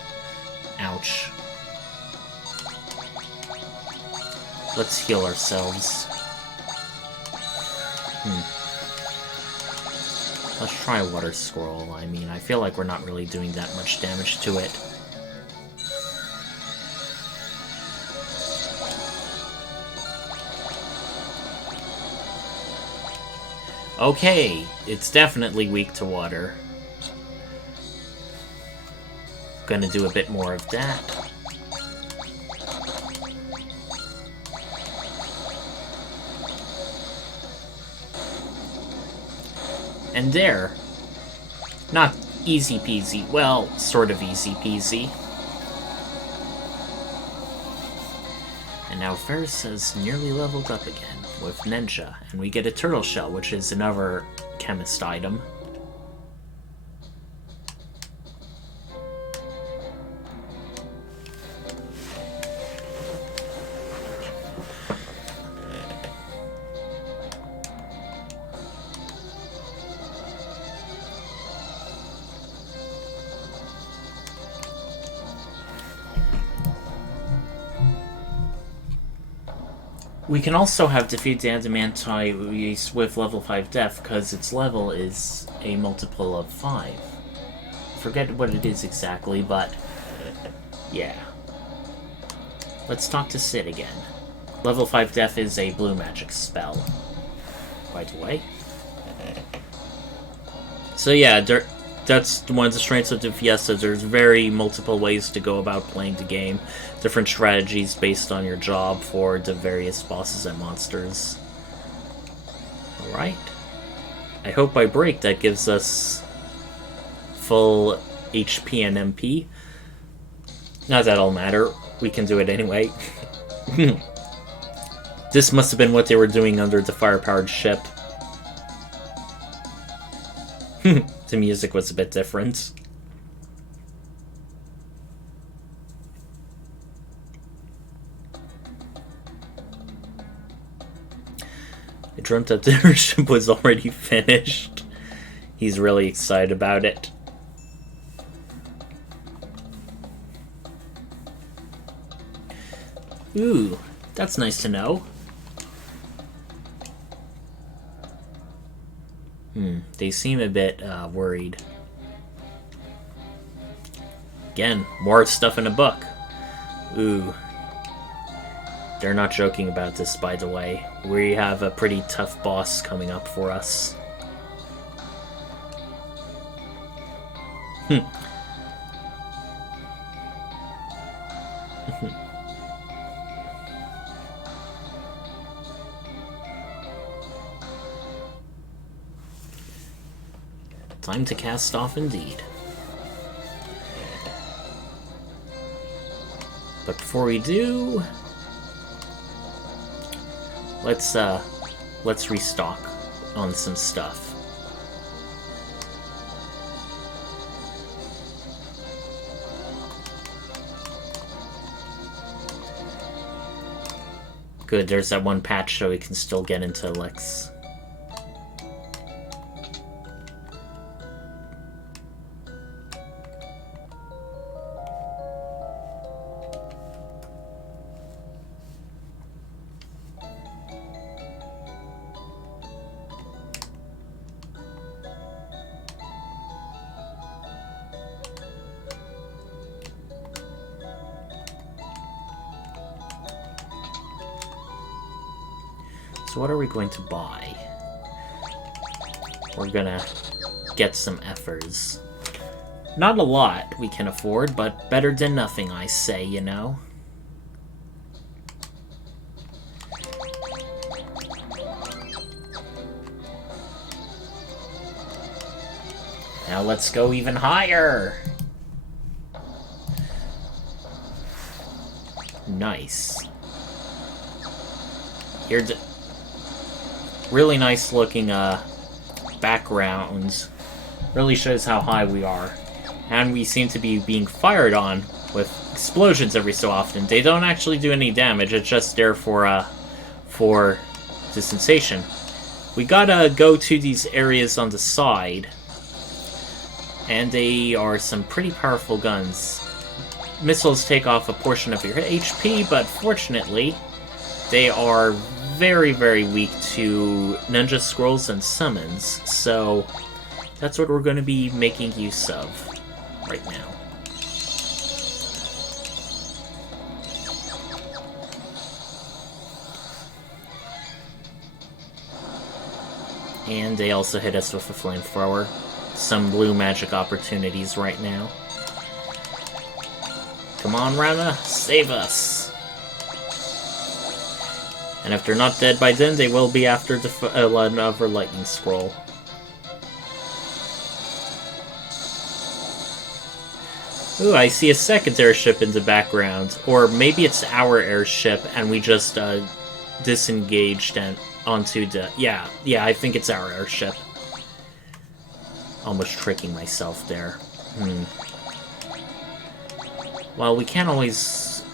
Ouch. Let's heal ourselves. Let's try Water Scroll. I mean, I feel like we're not really doing that much damage to it. Okay, it's definitely weak to water. Gonna do a bit more of that. And there. Not easy peasy. Well, sort of easy peasy. And now Ferris has nearly leveled up again with Ninja, and we get a turtle shell, which is another chemist item. We can also have defeat the Adamantite with level 5 death, because its level is a multiple of 5. Forget what it is exactly, but yeah. Let's talk to Sid again. Level 5 death is a blue magic spell, by the way. So yeah, that's one of the strengths of the Fiesta. There's very multiple ways to go about playing the game. Different strategies based on your job for the various bosses and monsters. Alright. I hope by break that gives us full HP and MP. Not that it'll matter. We can do it anyway. This must have been what they were doing under the fire-powered ship. The music was a bit different. I dreamt that the airship was already finished. He's really excited about it. Ooh, that's nice to know. They seem a bit worried. Again, more stuff in a book. Ooh. They're not joking about this, by the way. We have a pretty tough boss coming up for us. Time to cast off indeed. But before we do, let's restock on some stuff. Good, there's that one patch so we can still get into Lex. So what are we going to buy? We're gonna get some effers. Not a lot we can afford, but better than nothing, I say, you know? Now let's go even higher! Nice. Here's really nice looking backgrounds. Really shows how high we are. And we seem to be being fired on with explosions every so often. They don't actually do any damage, it's just there for the sensation. We gotta go to these areas on the side. And they are some pretty powerful guns. Missiles take off a portion of your HP, but fortunately, they are very, very weak to ninja scrolls and summons, so that's what we're going to be making use of right now. And they also hit us with a flamethrower. Some blue magic opportunities right now. Come on, Rana, save us! And if they're not dead by then, they will be after another lightning scroll. Ooh, I see a second airship in the background. Or maybe it's our airship and we just disengaged and onto the... Yeah, I think it's our airship. Almost tricking myself there. Well, we can't always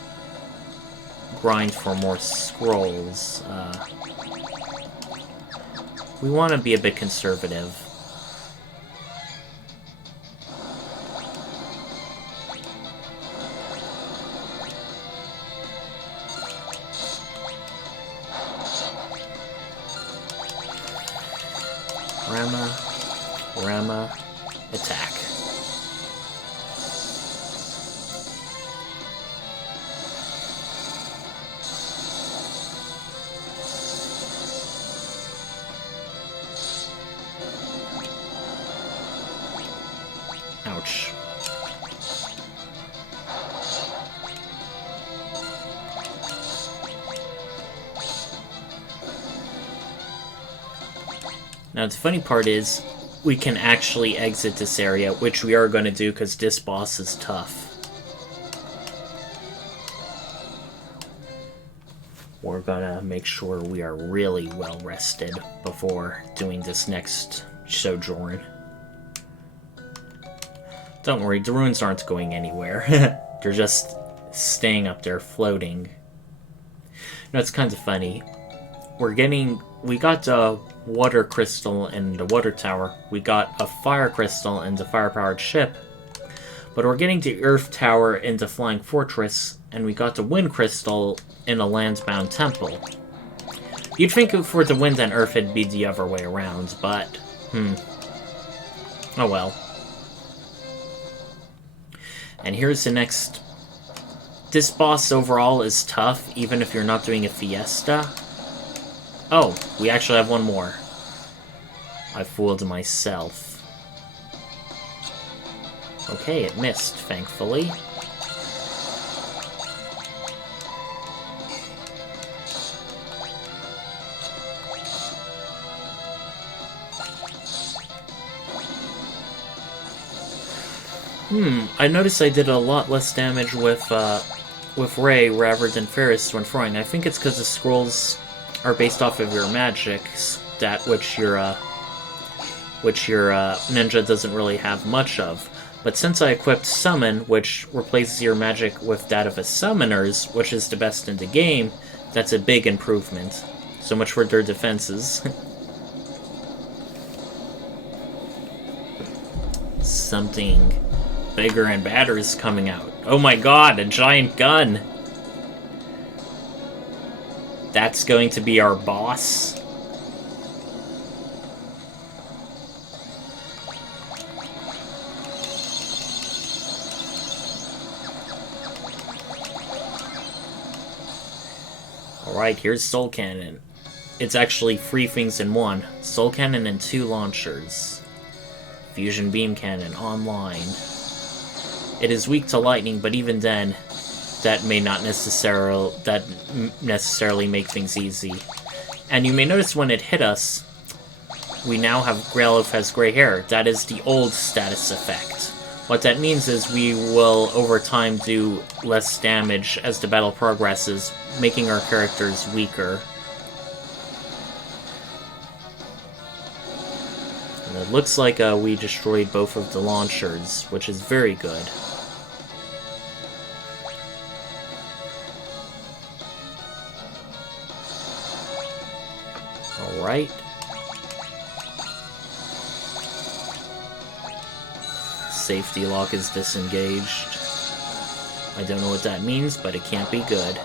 grind for more scrolls. We want to be a bit conservative. Rama, attack. Ouch. Now, the funny part is, we can actually exit this area, which we are going to do because this boss is tough. We're gonna make sure we are really well rested before doing this next sojourn. Don't worry, the runes aren't going anywhere. They're just staying up there, floating. No, it's kind of funny. We got a water crystal in the water tower. We got a fire crystal in the fire-powered ship. But we're getting the earth tower in the flying fortress, and we got the wind crystal in a land-bound temple. You'd think for the wind and earth it'd be the other way around, but... oh well. And here's the next... This boss overall is tough, even if you're not doing a Fiesta. Oh, we actually have one more. I fooled myself. Okay, it missed, thankfully. I noticed I did a lot less damage with Ray rather than Ferris when throwing. I think it's because the scrolls are based off of your magics, which your ninja doesn't really have much of. But since I equipped Summon, which replaces your magic with that of a summoner's, which is the best in the game, that's a big improvement. So much for their defenses. Something bigger and badder is coming out. Oh my god, a giant gun! That's going to be our boss? Alright, here's Soul Cannon. It's actually 3 things in one. Soul Cannon and 2 launchers. Fusion Beam Cannon online. It is weak to lightning, but even then, that may not necessarily make things easy. And you may notice when it hit us, we now have Galuf has gray hair. That is the old status effect. What that means is we will, over time, do less damage as the battle progresses, making our characters weaker. And it looks like we destroyed both of the launchers, which is very good. Alright. Safety lock is disengaged. I don't know what that means, but it can't be good.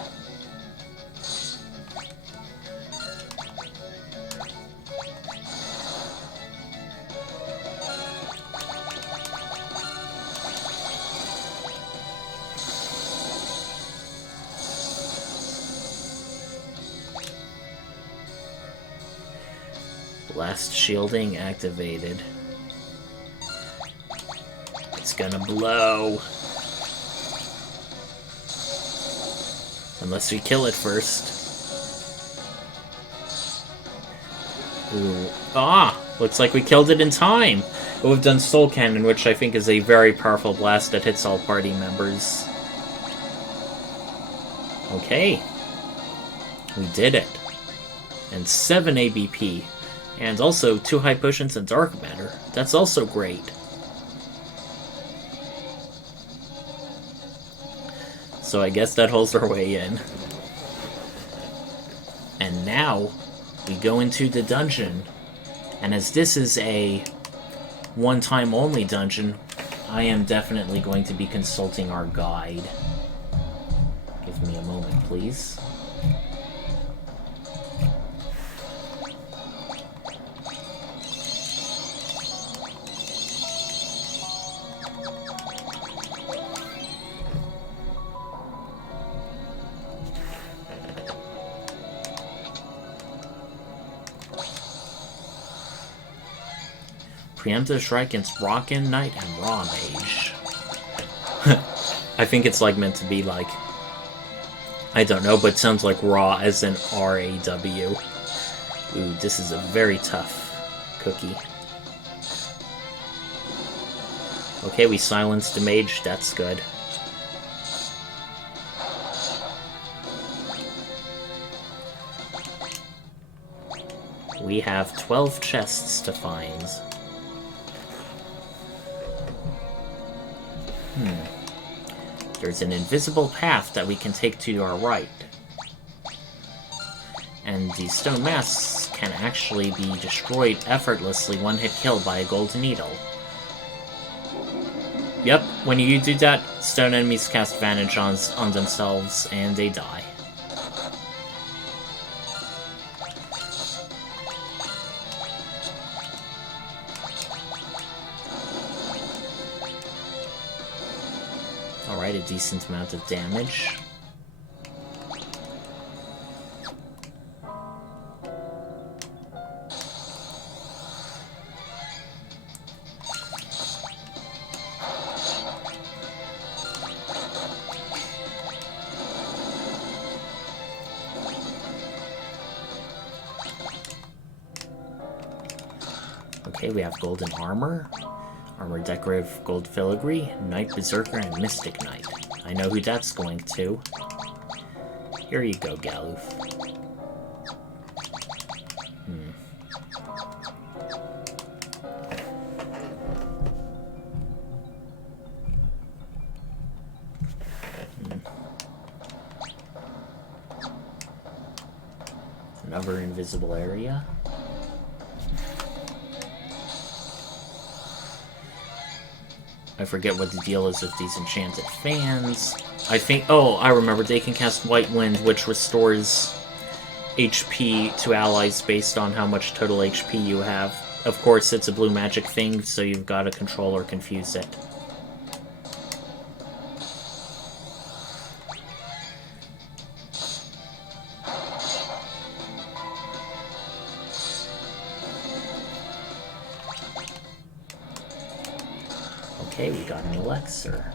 Blast shielding activated. It's gonna blow. Unless we kill it first. Ooh. Ah! Looks like we killed it in time! But we've done Soul Cannon, which I think is a very powerful blast that hits all party members. Okay. We did it. And 7 ABP. And also 2 high potions and dark matter. That's also great. So I guess that holds our way in. And now, we go into the dungeon. And as this is a one-time only dungeon, I am definitely going to be consulting our guide. Give me a moment, please. Preemptive strike against Rockin' Knight and Raw Mage. I think it's like meant to be like, I don't know, but it sounds like Raw as in R-A-W. Ooh, this is a very tough cookie. Okay, we silenced the mage, that's good. We have 12 chests to find. There's an invisible path that we can take to our right. And these stone masks can actually be destroyed effortlessly one-hit kill by a golden needle. Yep, when you do that, stone enemies cast Vantage on themselves, and they die. Alright, a decent amount of damage. Okay, we have golden armor. Armor decorative gold filigree, Knight Berserker, and Mystic Knight. I know who that's going to. Here you go, Galuf. Another invisible area. I forget what the deal is with these enchanted fans. I think... Oh, I remember. They can cast White Wind, which restores HP to allies based on how much total HP you have. Of course, it's a blue magic thing, so you've got to control or confuse it. Okay, we got an elixir.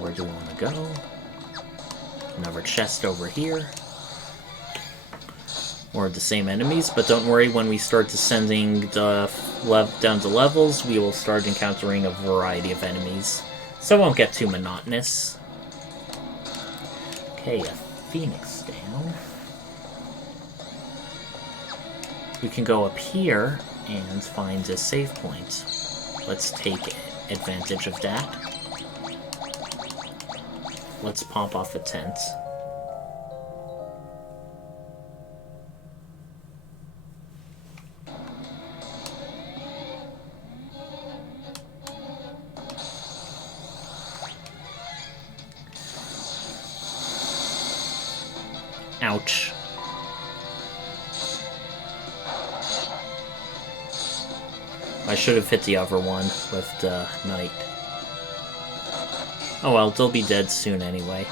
Where do we want to go? Another chest over here. More of the same enemies, but don't worry, when we start descending down to levels, we will start encountering a variety of enemies. So it won't get too monotonous. Okay, a phoenix down. We can go up here and find a save point. Let's take advantage of that. Let's pop off a tent. Ouch. I should have hit the other one with the knight. Oh well, they'll be dead soon anyway.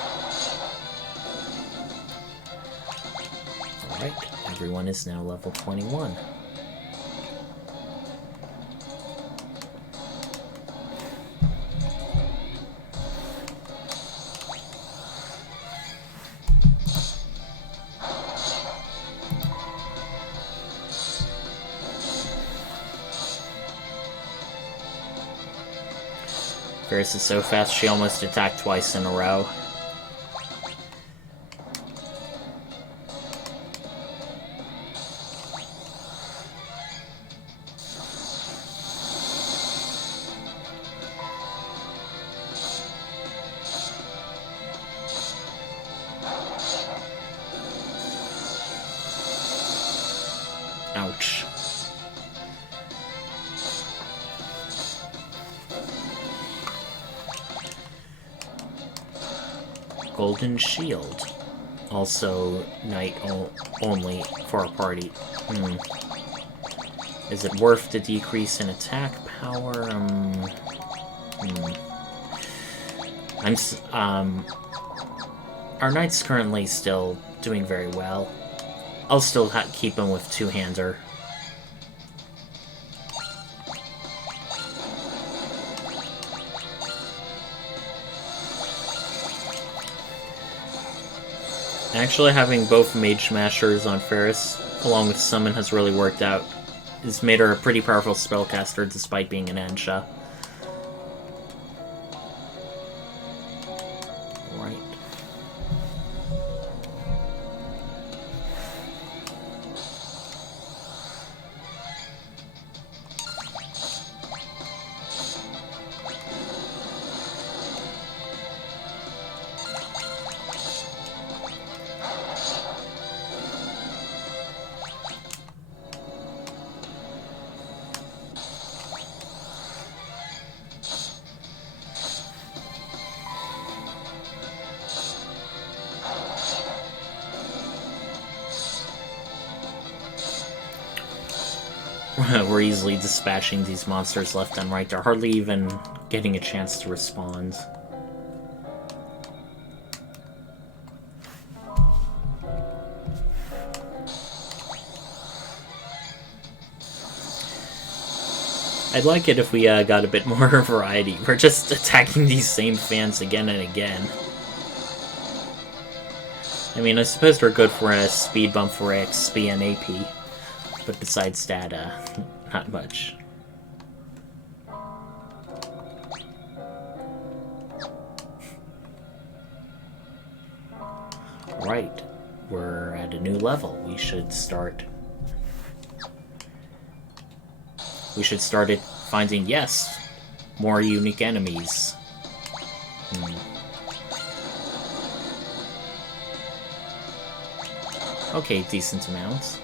Alright, everyone is now level 21. Ferris is so fast, she almost attacked twice in a row. Ouch. Golden shield. Also, night only for a party. Is it worth the decrease in attack power? Our knight's currently still doing very well. I'll still keep him with two-hander. Actually, having both Mage Smashers on Ferris, along with Summon, has really worked out. It's made her a pretty powerful spellcaster, despite being an Ansha. Right. We're easily dispatching these monsters left and right. They're hardly even getting a chance to respond. I'd like it if we got a bit more variety. We're just attacking these same fans again and again. I mean, I suppose they're good for a speed bump for XP and AP. But besides that, not much. Right. We're at a new level. We should start it finding, yes, more unique enemies. Okay, decent amounts.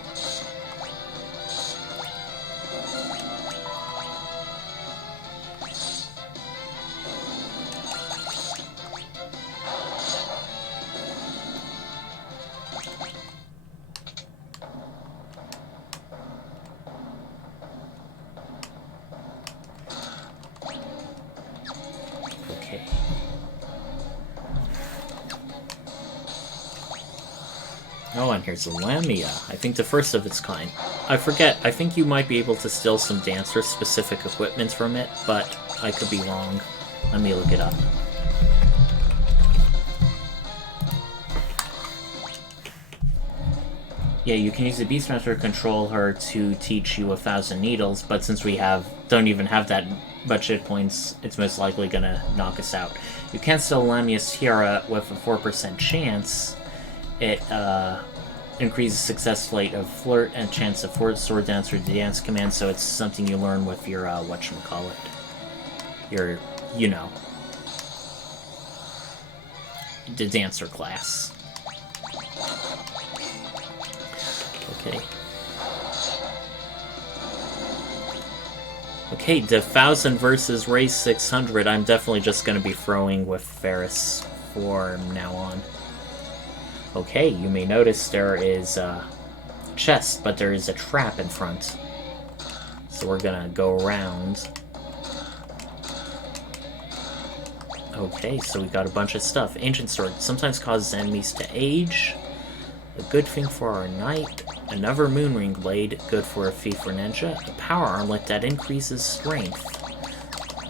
Oh, and here's a Lamia. I think the first of its kind. I forget, I think you might be able to steal some Dancer-specific equipment from it, but I could be wrong. Let me look it up. Yeah, you can use the Beastmaster to control her to teach you 1,000 needles, but since we don't even have that much hit points, it's most likely gonna knock us out. You can steal Lamia's Tiara with a 4% chance. It increases success rate of Flirt and chance of Sword Dancer to dance command, so it's something you learn with your, whatchamacallit. Your, you know, the Dancer class. Okay. Okay, the 1,000 versus race 600. I'm definitely just going to be throwing with Ferris from now on. Okay, you may notice there is a chest, but there is a trap in front. So we're gonna go around. Okay, so we got a bunch of stuff. Ancient Sword sometimes causes enemies to age. A good thing for our knight. Another Moonring Blade, good for a thief or ninja. A power armlet that increases strength.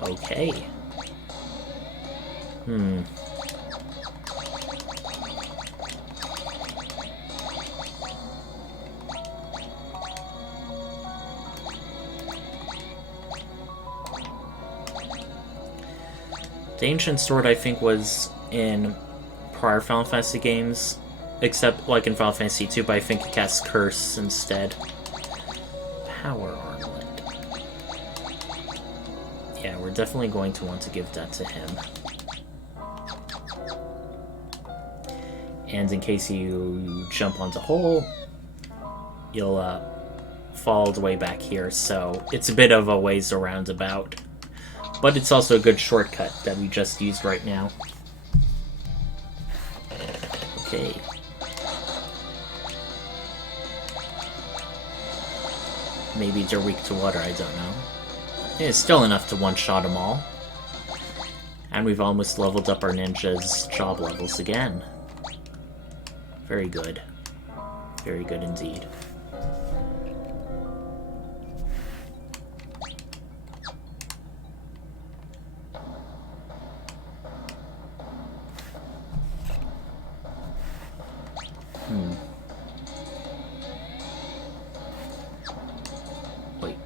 Okay. The Ancient Sword, I think, was in prior Final Fantasy games, except like in Final Fantasy 2, but I think it casts Curse instead. Power Armlet. Yeah, we're definitely going to want to give that to him. And in case you jump onto hole, you'll fall all the way back here, so it's a bit of a ways around about. But it's also a good shortcut that we just used right now. Okay. Maybe they're weak to water, I don't know. It's still enough to one-shot them all. And we've almost leveled up our ninjas' job levels again. Very good. Very good indeed. Wait.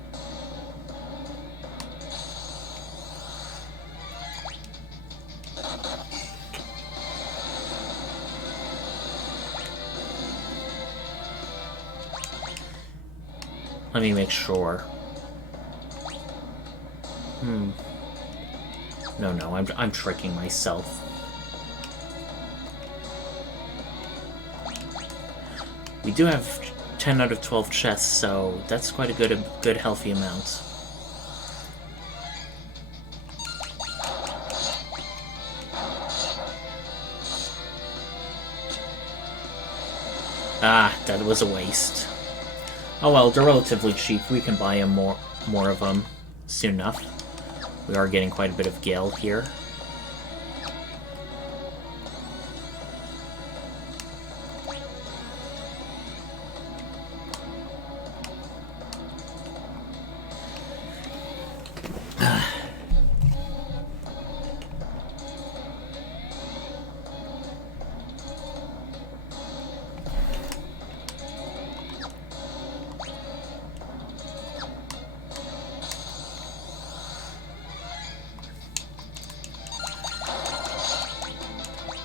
Let me make sure. No, I'm tricking myself. We do have 10 out of 12 chests, so that's quite a good healthy amount. Ah, that was a waste. Oh well, they're relatively cheap. We can buy them more of them soon enough. We are getting quite a bit of gil here.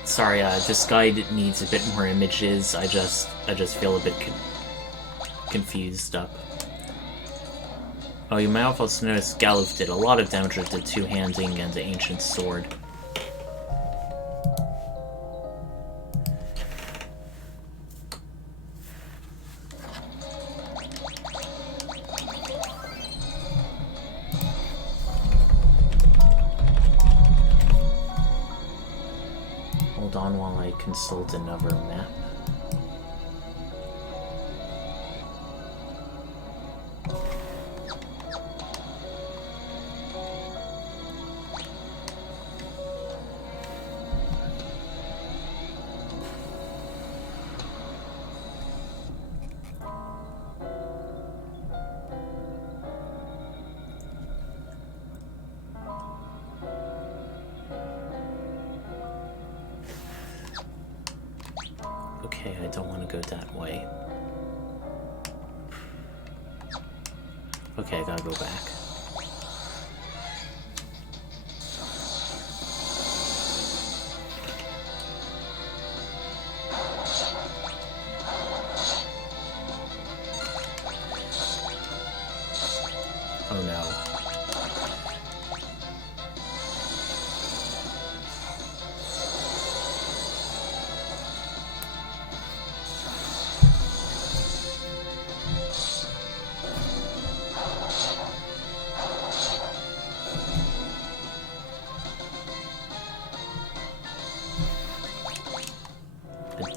Sorry, this guide needs a bit more images. I just feel a bit confused up. Oh, you might have also noticed Galuf did a lot of damage with the two-handing and the ancient sword. Hold on while I consult another map. Okay, I don't want to go that way. Okay, I gotta go back. Oh no.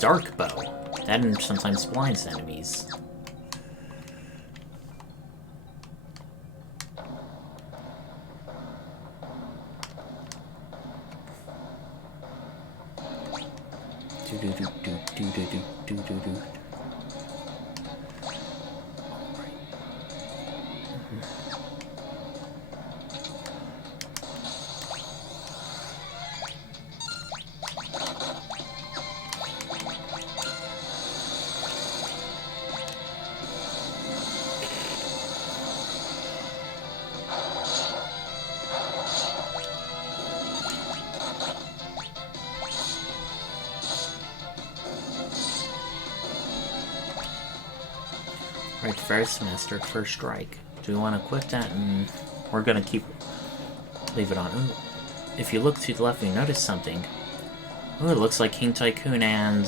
Dark bow. That sometimes blinds enemies. Do do do do do do do do do do. Right, first mastered first strike. Do we want to equip that? And we're gonna leave it on. Ooh. If you look to the left, you notice something. Ooh, it looks like King Tycoon and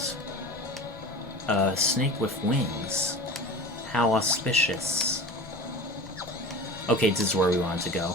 a snake with wings. How auspicious. Okay, this is where we want to go.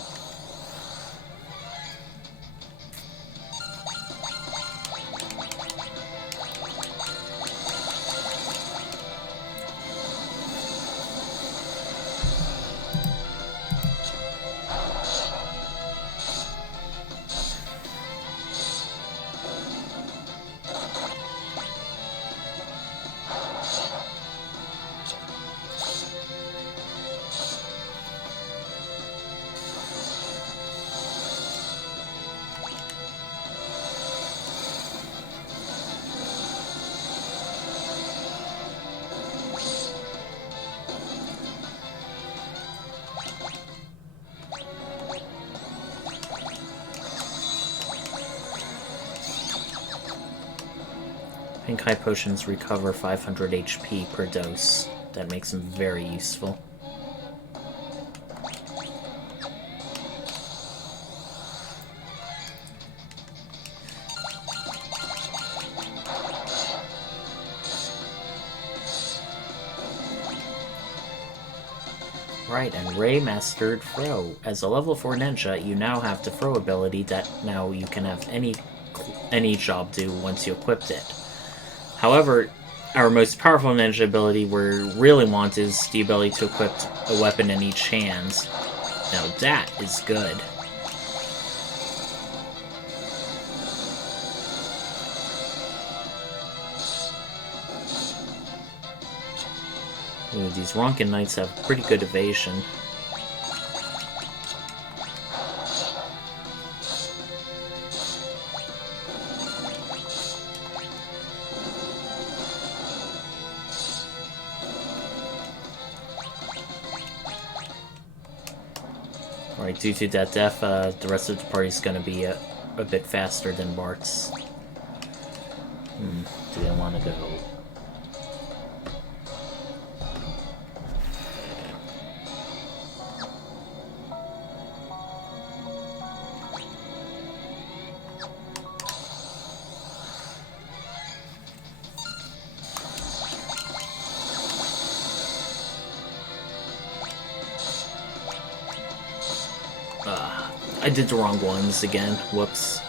Pink High Potions recover 500 HP per dose. That makes them very useful. Right, and Ray mastered Throw. As a level 4 ninja, you now have the Throw ability that now you can have any job do once you equipped it. However, our most powerful ninja ability we really want is the ability to equip a weapon in each hand. Now that is good. Ooh, these Ronkin Knights have pretty good evasion. Alright, due to that death, the rest of the party is going to be a bit faster than Bart's. Do they want to go? I did the wrong ones again. Whoops.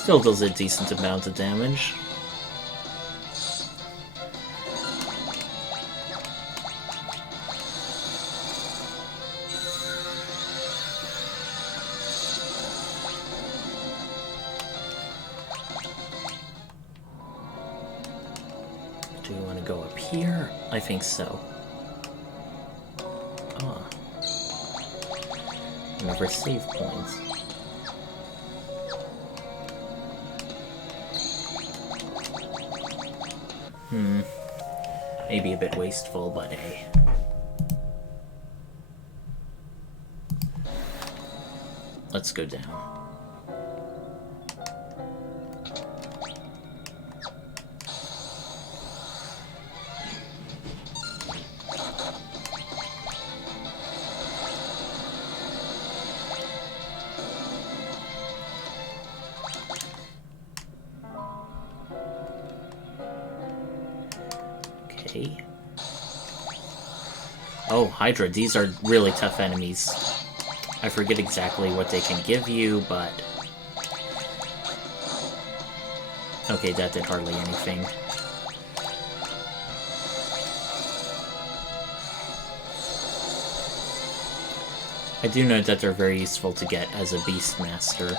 Still does a decent amount of damage. Do you want to go up here? I think so. Never save points. Maybe a bit wasteful, but hey. Let's go down. Oh, Hydra, these are really tough enemies. I forget exactly what they can give you, but... Okay, that did hardly anything. I do know that they're very useful to get as a Beastmaster.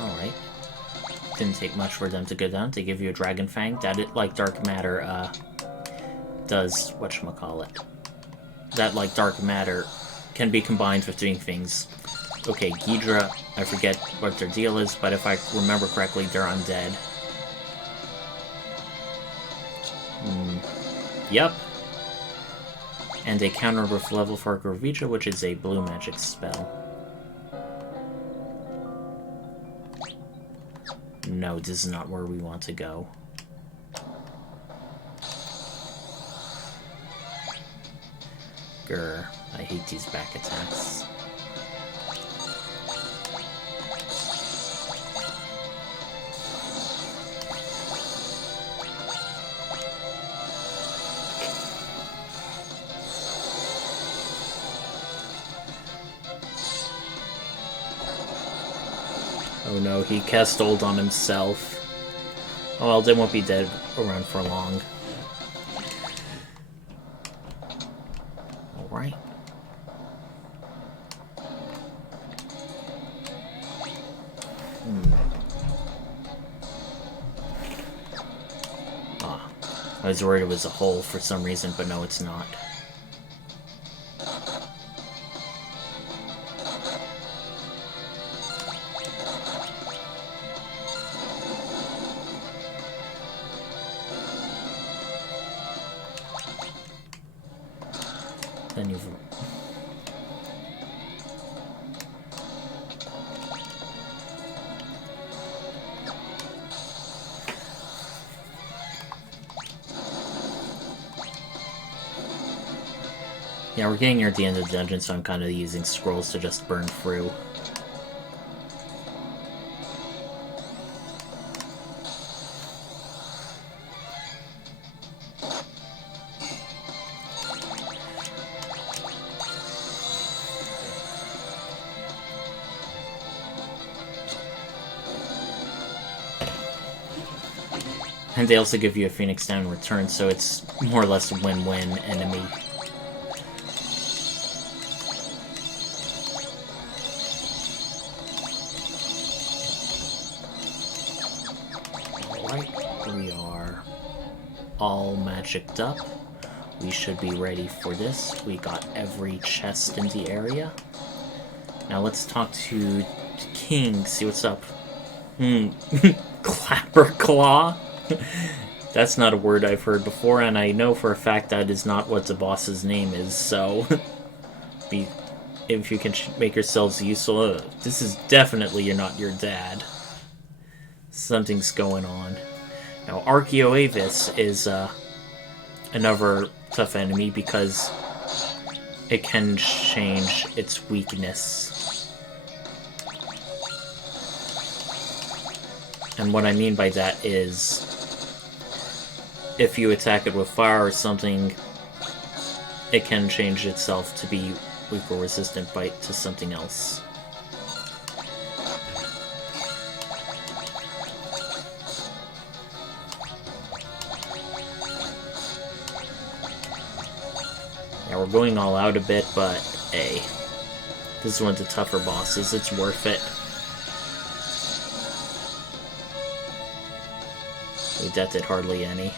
Alright. Didn't take much for them to go down. They give you a Dragon Fang. That, like Dark Matter, does whatchamacallit. That, like Dark Matter, can be combined with doing things. Okay, Ghidra, I forget what their deal is, but if I remember correctly, they're undead. Yep. And they counter with level 4 Gravitra, which is a blue magic spell. No, this is not where we want to go. Grr, I hate these back attacks. Oh no, he cast ult on himself. Oh well, they won't be dead around for long. Alright. I was worried it was a hole for some reason, but no, it's not. Then you've... Yeah, we're getting near the end of the dungeon, so I'm kind of using scrolls to just burn through. And they also give you a Phoenix Down in return, so it's more or less a win-win enemy. Alright, we are all magicked up. We should be ready for this. We got every chest in the area. Now let's talk to King, see what's up. Clapper Claw? That's not a word I've heard before, and I know for a fact that is not what the boss's name is, so... if you can make yourselves useful... this is definitely you're not your dad. Something's going on. Now, Archaeoavis is another tough enemy because it can change its weakness. And what I mean by that is, if you attack it with fire or something, it can change itself to be weak or resistant bite to something else. Yeah, we're going all out a bit, but hey, this is one of the tougher bosses. It's worth it. That did hardly any.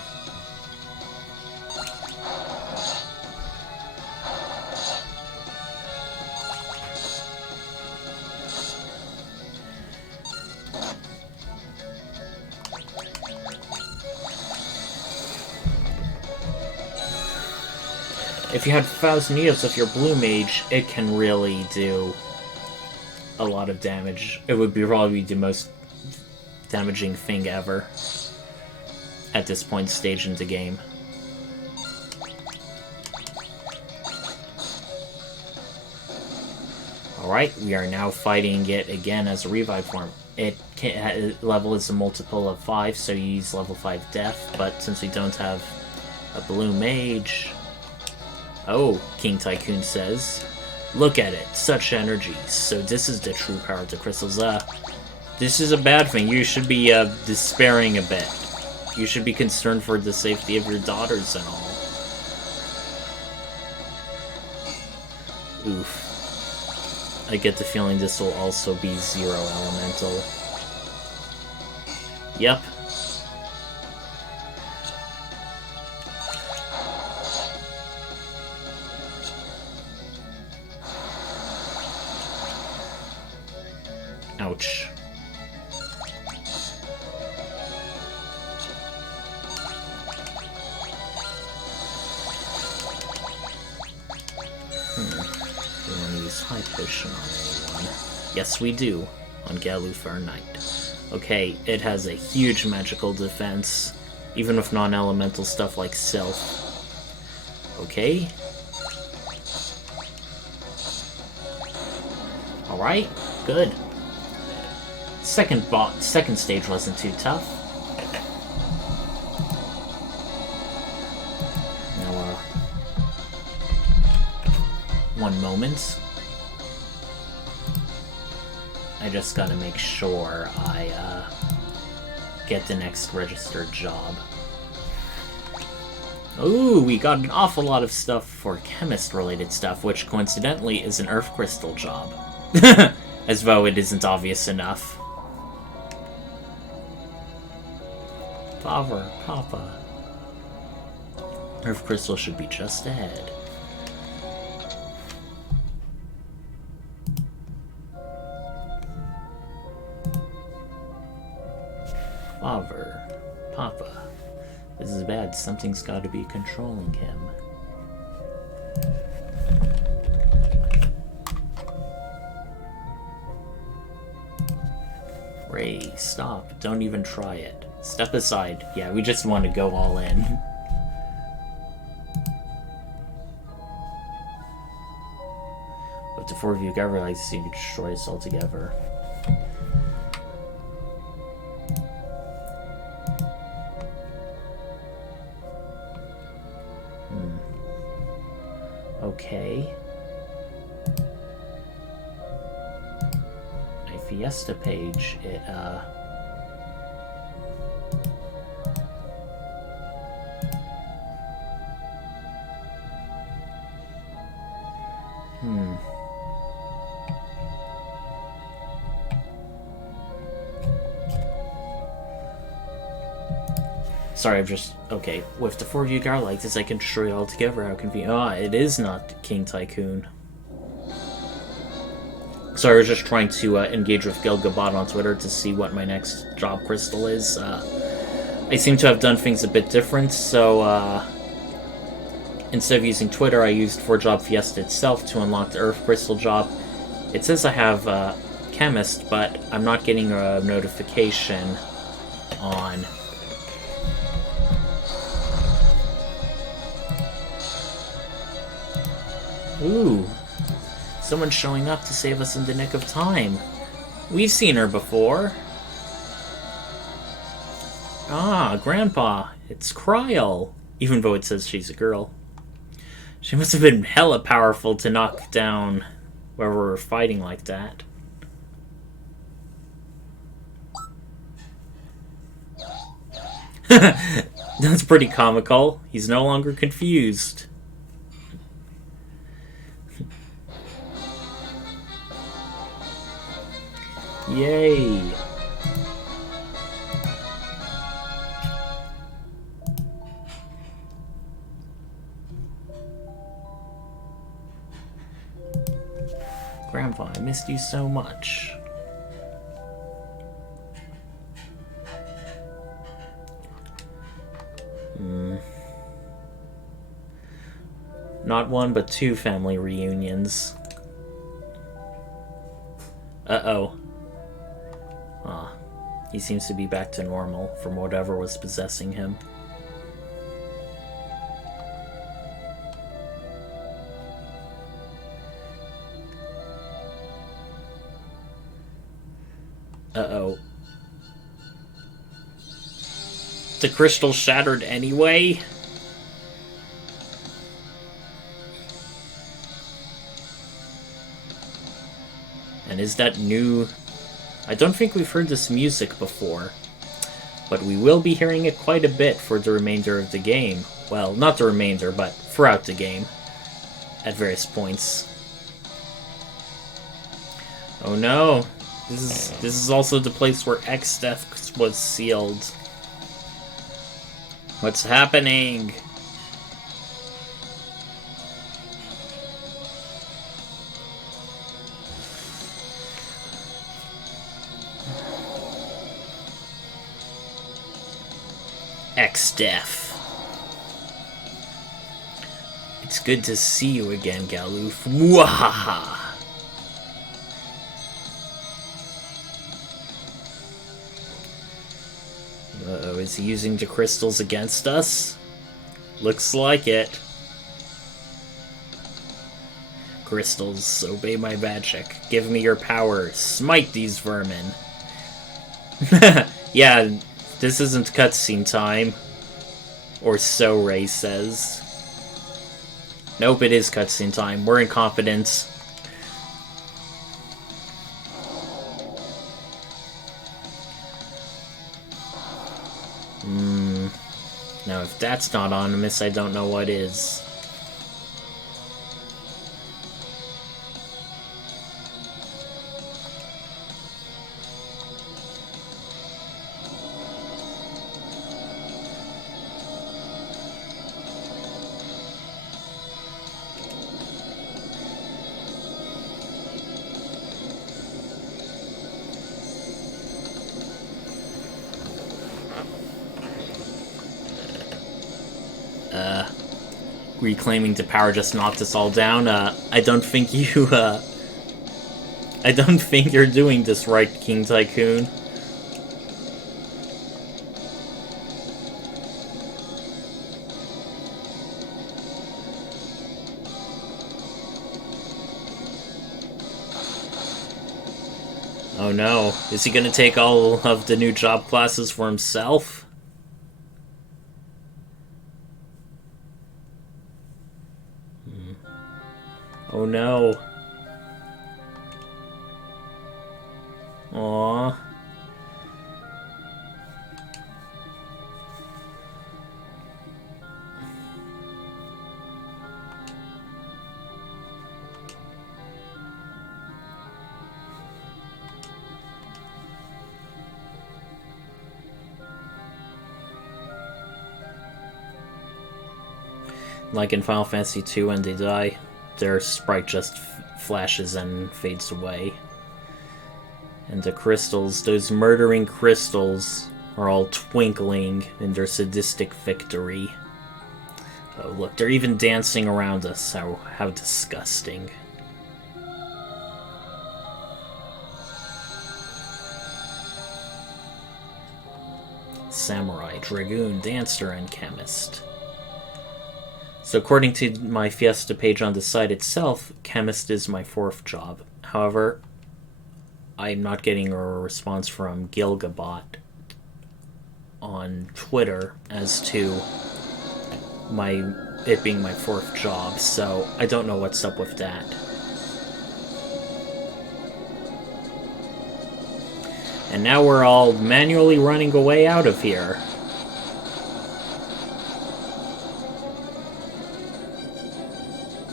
If you had 1,000 needles with your blue mage, it can really do a lot of damage. It would be probably the most damaging thing ever at this point stage in the game. Alright, we are now fighting it again as a revive form. Level is a multiple of 5, so you use level 5 death, but since we don't have a blue mage... Oh, King Tycoon says, look at it, such energy. So this is the true power of the crystals. This is a bad thing. You should be despairing a bit. You should be concerned for the safety of your daughters and all. Oof. I get the feeling this will also be 0 elemental. Yep. Ouch. We want to use high potion on anyone. Yes, we do. On Galuf, our knight. Okay, it has a huge magical defense, even with non-elemental stuff like Sylph. Okay. Alright, good. Second stage wasn't too tough. Now, one moment. I just gotta make sure I get the next registered job. Ooh, we got an awful lot of stuff for chemist-related stuff, which coincidentally is an earth crystal job. As though it isn't obvious enough. Father, Papa. Earth crystal should be just ahead. Father, Papa. This is bad. Something's got to be controlling him. Ray, stop. Don't even try it. Step aside. Yeah, we just want to go all in. 4 of you got realized so you could destroy us altogether. Okay. My Fiesta page, it, Sorry, I've just... Okay, with the 4 of you guard like this, I can destroy it all together. How convenient. Ah, it is not King Tycoon. Sorry, I was just trying to engage with Gilgabot on Twitter to see what my next job crystal is. I seem to have done things a bit different, so instead of using Twitter, I used 4-job Fiesta itself to unlock the Earth Crystal job. It says I have Chemist, but I'm not getting a notification on... Ooh, someone's showing up to save us in the nick of time. We've seen her before. Ah, Grandpa, it's Kryl. Even though it says she's a girl. She must have been hella powerful to knock down whoever we're fighting like that. That's pretty comical. He's no longer confused. Yay! Grandpa, I missed you so much. Not one, but 2 family reunions. Uh-oh. Ah, he seems to be back to normal from whatever was possessing him. Uh-oh. The crystal shattered anyway? And is that new... I don't think we've heard this music before, but we will be hearing it quite a bit for the remainder of the game. Well, not the remainder, but throughout the game, at various points. Oh no, this is also the place where Exdeath was sealed. What's happening? Exdeath. It's good to see you again, Galuf. Mwahaha! Uh-oh, is he using the crystals against us? Looks like it. Crystals, obey my magic. Give me your power. Smite these vermin. Yeah, this isn't cutscene time. Or so Ray says. Nope, it is cutscene time. We're incompetent. Now, if that's not ominous, I don't know what is. Reclaiming the power just knocked us all down. I don't think you, I don't think you're doing this right, King Tycoon. Oh no. Is he gonna take all of the new job classes for himself? Oh no. Aww. Like in Final Fantasy II, when they die, their sprite just flashes and fades away. And the crystals, those murdering crystals, are all twinkling in their sadistic victory. Oh, look, they're even dancing around us. How disgusting. Samurai, dragoon, dancer, and chemist. So according to my Fiesta page on the site itself, chemist is my 4th job. However, I'm not getting a response from Gilgabot on Twitter as to it being my 4th job, so I don't know what's up with that. And now we're all manually running away out of here.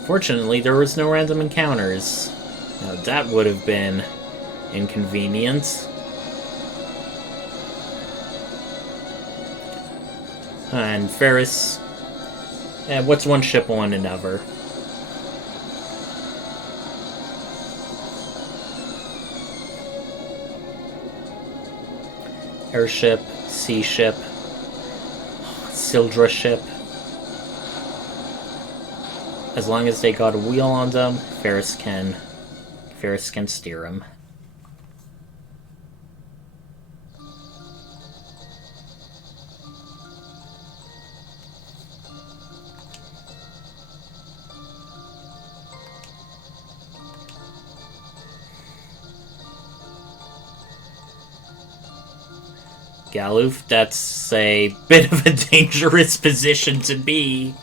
Fortunately, there was no random encounters. Now that would have been inconvenient. And Ferris... what's one ship on another? Airship, sea ship, Sildra ship. As long as they got a wheel on them, Ferris can steer them. Galuf, that's a bit of a dangerous position to be.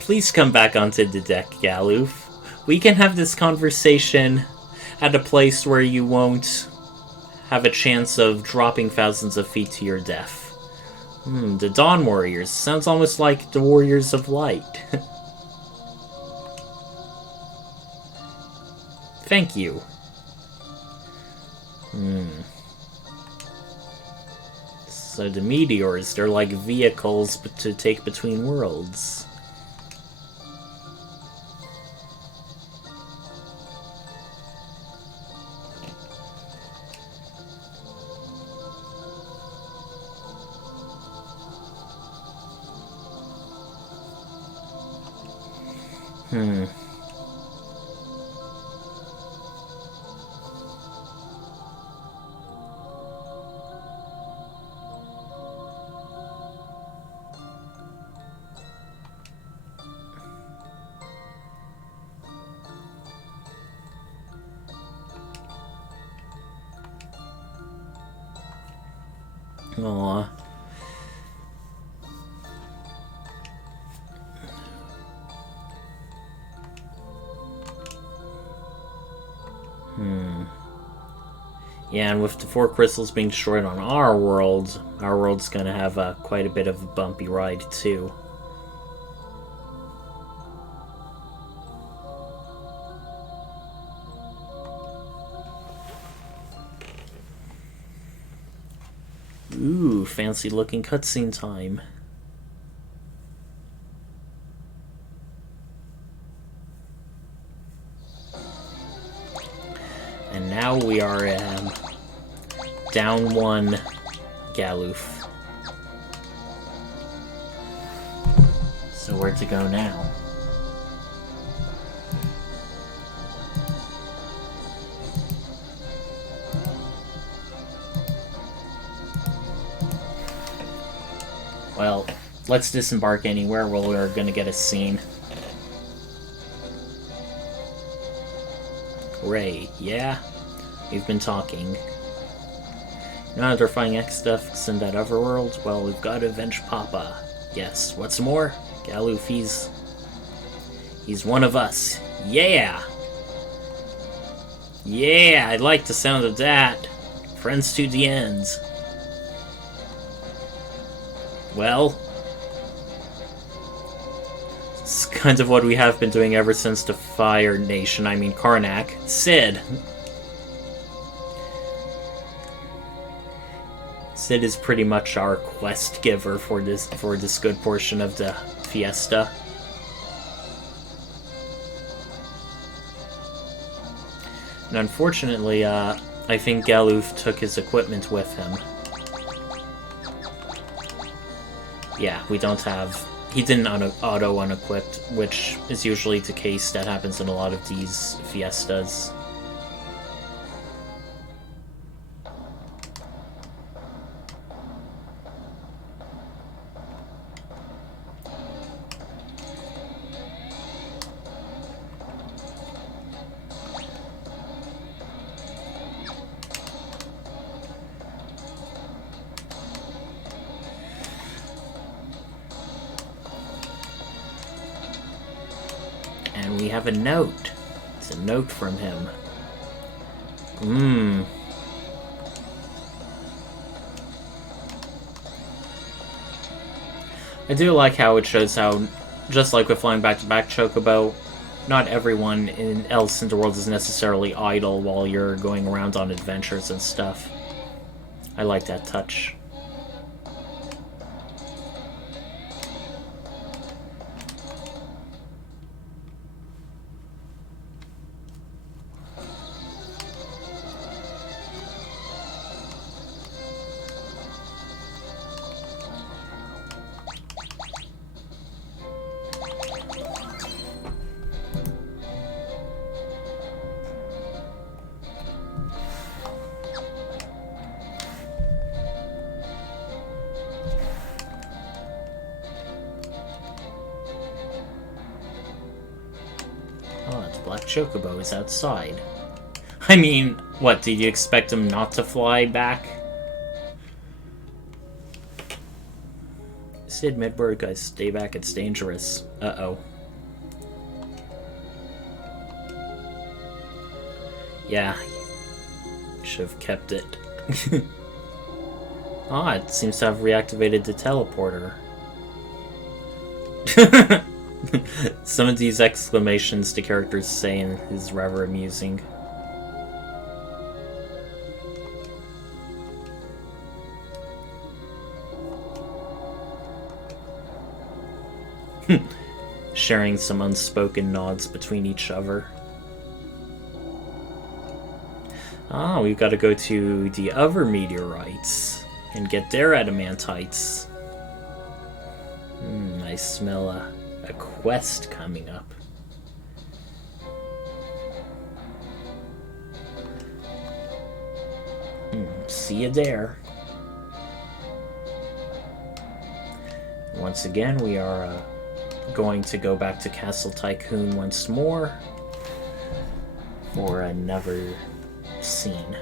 Please come back onto the deck, Galuf. We can have this conversation at a place where you won't have a chance of dropping thousands of feet to your death. The Dawn Warriors. Sounds almost like the Warriors of Light. Thank you. So the meteors, they're like vehicles to take between worlds. Aww. Yeah, and with the 4 crystals being destroyed on our world's gonna have quite a bit of a bumpy ride, too. Ooh, fancy-looking cutscene time. And now we are down 1 Galuf. So where to go now? Well, let's disembark anywhere where we're gonna get a scene. Great, yeah? We've been talking. Now that we're fighting Exdeath in that other world, well, we've got to avenge Papa. Yes, what's more? Galuf, he's one of us. Yeah! Yeah, I like the sound of that. Friends to the ends. Well, it's kind of what we have been doing ever since the Fire Nation, I mean Karnak. Sid! Sid is pretty much our quest giver for this good portion of the Fiesta. And unfortunately, I think Galuf took his equipment with him. Yeah, we don't have... He didn't auto-unequipped, which is usually the case. That happens in a lot of these Fiestas. And we have a note. It's a note from him. I do like how it shows how, just like with flying back-to-back Chocobo, not everyone else in the world is necessarily idle while you're going around on adventures and stuff. I like that touch. Oh, the black chocobo is outside. I mean, what, did you expect him not to fly back? Sid Midward, guys, stay back, it's dangerous. Uh-oh. Yeah. Should have kept it. Ah, it seems to have reactivated the teleporter. Some of these exclamations the characters say is rather amusing. Sharing some unspoken nods between each other. Ah, we've got to go to the other meteorites and get their adamantites. I smell a quest coming up. See you there. Once again, we are going to go back to Castle Tycoon once more for another scene.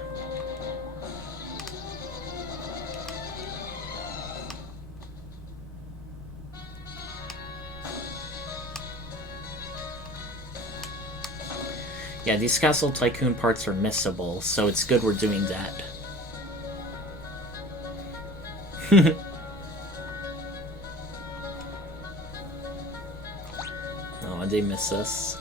Yeah, these Castle Tycoon parts are missable, so it's good we're doing that. Oh, they miss us.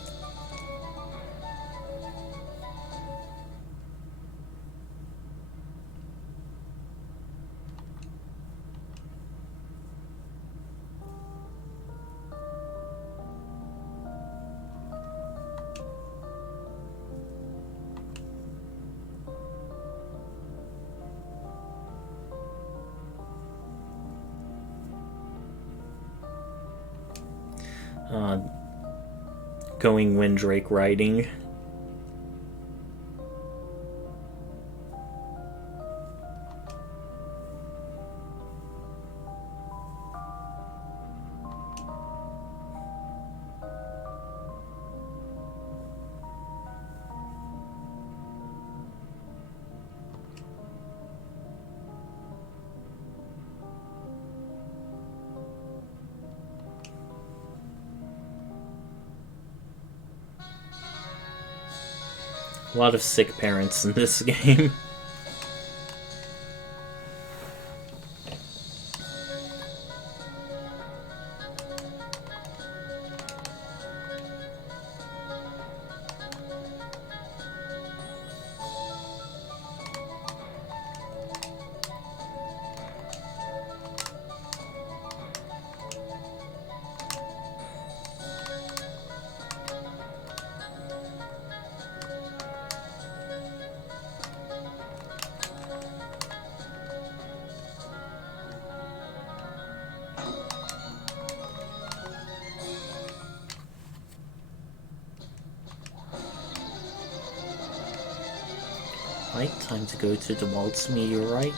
Going Windrake riding. A lot of sick parents in this game. Right, time to go to the Waltz meteorite.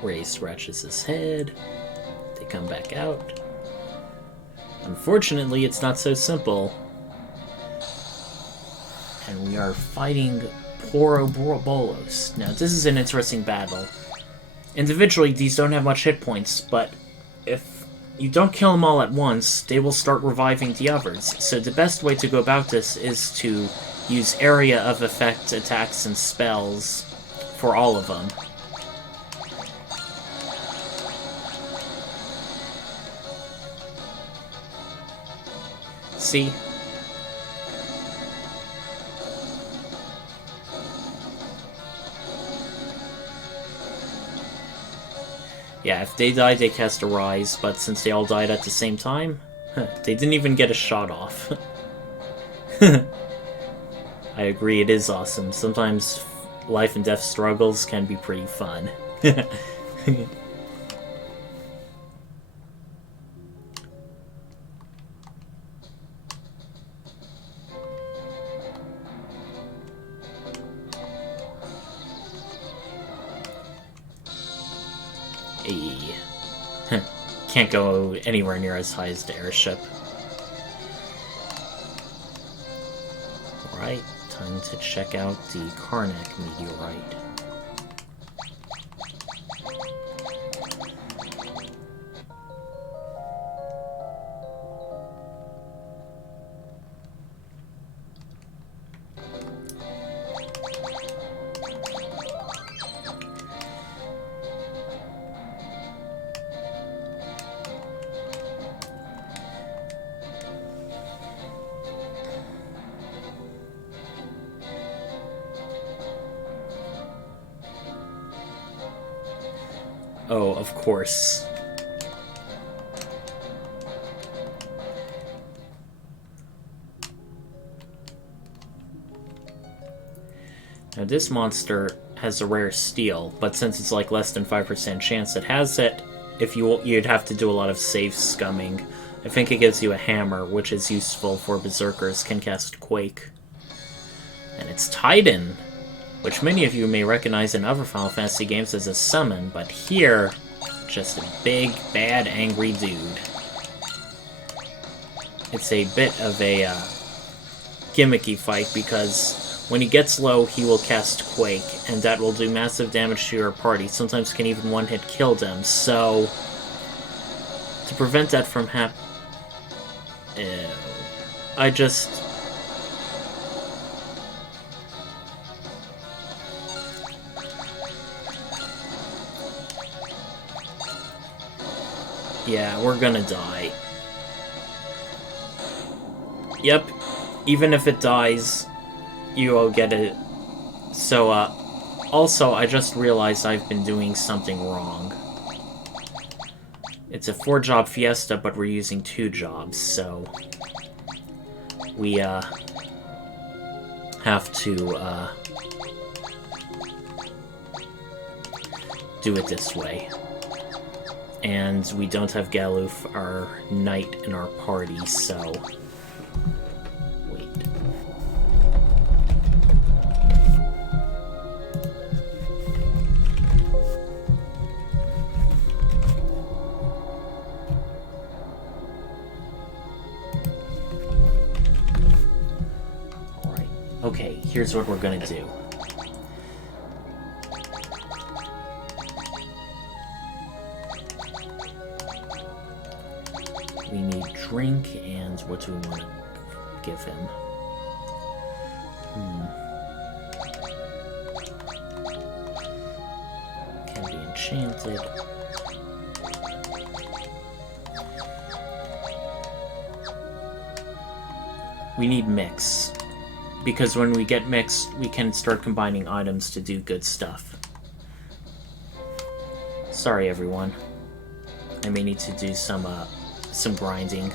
Ray scratches his head. They come back out. Unfortunately, it's not so simple. And we are fighting Porobolos. Now, this is an interesting battle. Individually, these don't have much hit points, but if you don't kill them all at once, they will start reviving the others. So the best way to go about this is to use area of effect attacks and spells for all of them. See? Yeah, if they die, they cast a Rise, but since they all died at the same time, they didn't even get a shot off. I agree, it is awesome. Sometimes life and death struggles can be pretty fun. Can't go anywhere near as high as the airship. Alright, time to check out the Karnak meteorite. Oh, of course. Now this monster has a rare steel, but since it's like less than 5% chance it has it, you'd have to do a lot of safe scumming. I think it gives you a hammer, which is useful for berserkers, can cast Quake. And it's Titan, which many of you may recognize in other Final Fantasy games as a summon, but here, just a big, bad, angry dude. It's a bit of a gimmicky fight, because when he gets low, he will cast Quake, and that will do massive damage to your party. Sometimes can even one-hit kill them, so to prevent that from happening, I just... Yeah, we're gonna die. Yep, even if it dies, you will get it. So, also, I just realized I've been doing something wrong. It's a 4-job Fiesta, but we're using 2 jobs, so... we, have to, do it this way. And we don't have Galuf, our knight, in our party, so... Wait. here's what we're gonna do. We need drink, and what do we want to give him? Can be enchanted. We need mix, because when we get mixed, we can start combining items to do good stuff. Sorry, everyone. I may need to do some grinding.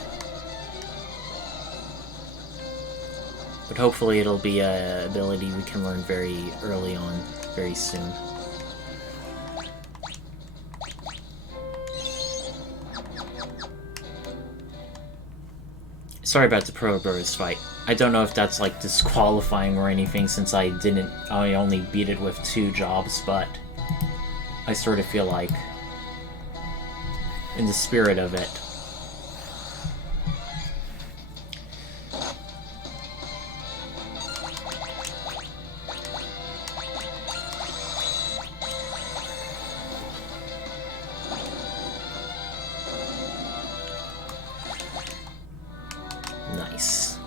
But hopefully it'll be an ability we can learn very early on, very soon. Sorry about the Pro Bros fight. I don't know if that's like disqualifying or anything, since I only beat it with 2 jobs, but I sort of feel like, in the spirit of it, nice.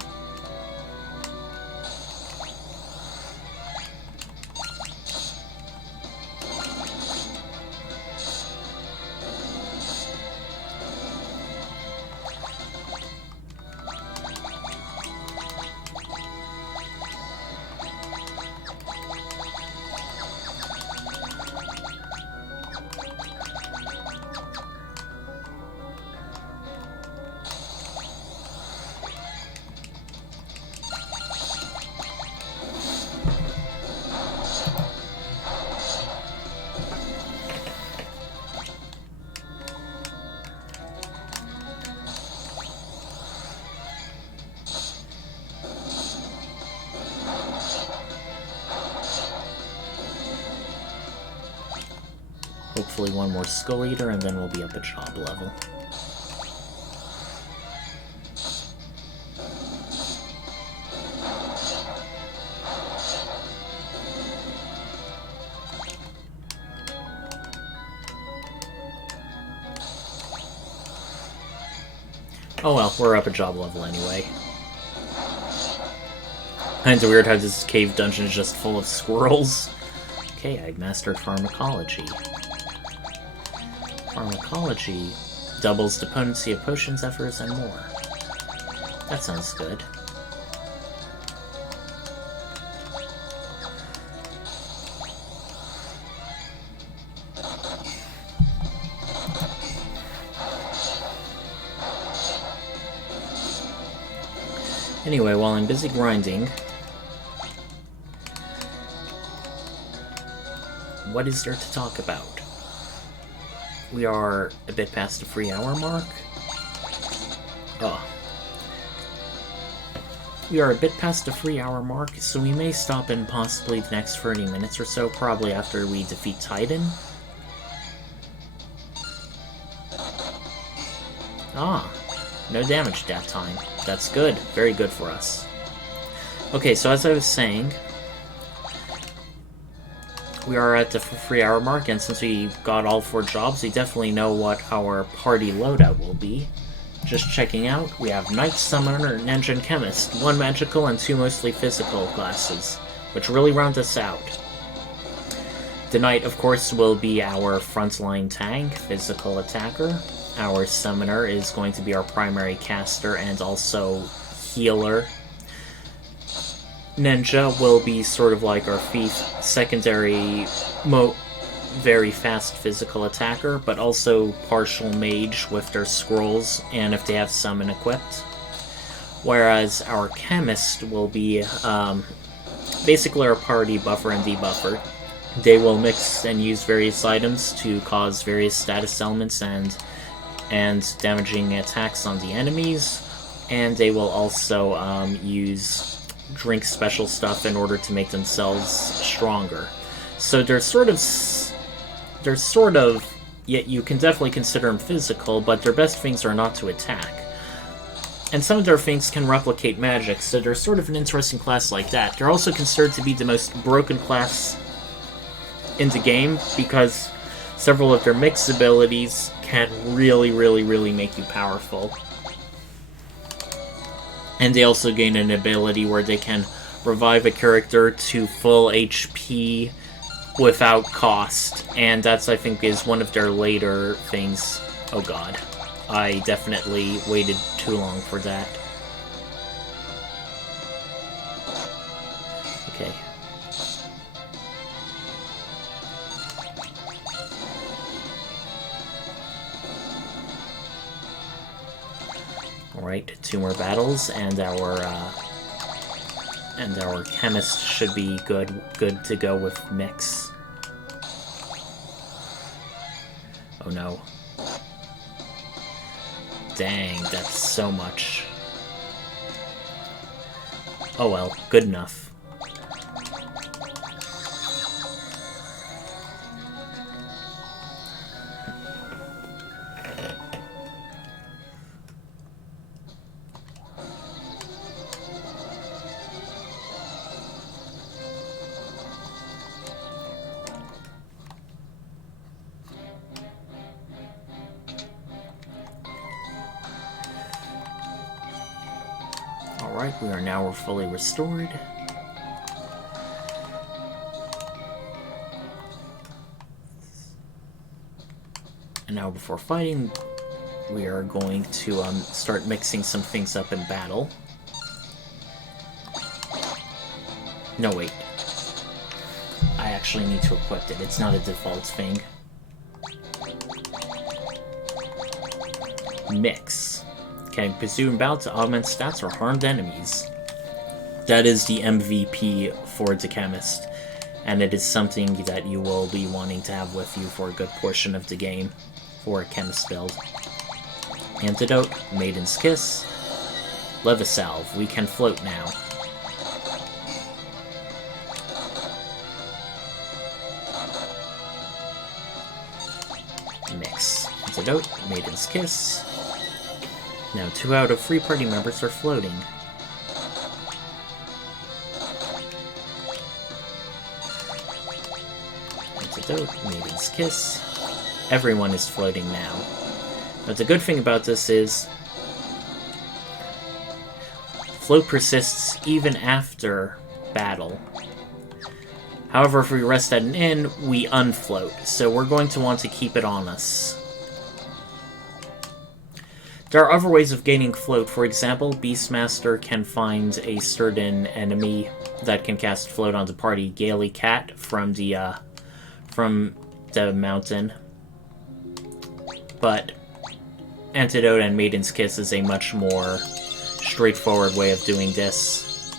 Hopefully one more Skull Eater, and then we'll be up at job level. Oh well, we're up at job level anyway. Kinda weird how this cave dungeon is just full of squirrels. Okay, I mastered pharmacology. Pharmacology doubles the potency of potions, efforts, and more. That sounds good. Anyway, while I'm busy grinding, what is there to talk about? We are a bit past the 3-hour mark. Oh. We are a bit past the 3-hour mark, so we may stop in possibly the next 30 minutes or so, probably after we defeat Titan. Ah, no damage that time. That's good. Very good for us. Okay, so as I was saying, we are at the 3-hour mark, and since we got all 4 jobs, we definitely know what our party loadout will be. Just checking out, we have Knight, Summoner, Ninja, and Chemist, 1 magical and 2 mostly physical classes, which really round us out. The Knight, of course, will be our frontline tank, physical attacker. Our Summoner is going to be our primary caster and also healer. Ninja will be sort of like our secondary, very fast physical attacker, but also partial mage with their scrolls and if they have summon equipped. Whereas our Chemist will be basically our party buffer and debuffer. They will mix and use various items to cause various status elements and damaging attacks on the enemies, and they will also use drink special stuff in order to make themselves stronger. So they're sort of, yet you can definitely consider them physical, but their best things are not to attack. And some of their things can replicate magic, so they're sort of an interesting class like that. They're also considered to be the most broken class in the game, because several of their mix abilities can really make you powerful. And they also gain an ability where they can revive a character to full HP without cost, and that's, I think, is one of their later things. Oh god. I definitely waited too long for that. Okay. Alright, 2 more battles, and our chemist should be good to go with mix. Oh no. Dang, that's so much. Oh well, good enough. Alright, we are now fully restored. And now before fighting, we are going to start mixing some things up in battle. No, wait. I actually need to equip it. It's not a default thing. Mix. Can pursue in battle to augment stats or harmed enemies. That is the MVP for the chemist, and it is something that you will be wanting to have with you for a good portion of the game for a chemist build. Antidote, Maiden's Kiss, Levisalve, we can float now. Mix. Antidote, Maiden's Kiss. Now 2 out of 3 party members are floating. Antidote, Maiden's Kiss. Everyone is floating now. But the good thing about this is float persists even after battle. However, if we rest at an inn, we unfloat, so we're going to want to keep it on us. There are other ways of gaining float. For example, Beastmaster can find a certain enemy that can cast float on the party. Gaily Cat from the mountain. But Antidote and Maiden's Kiss is a much more straightforward way of doing this.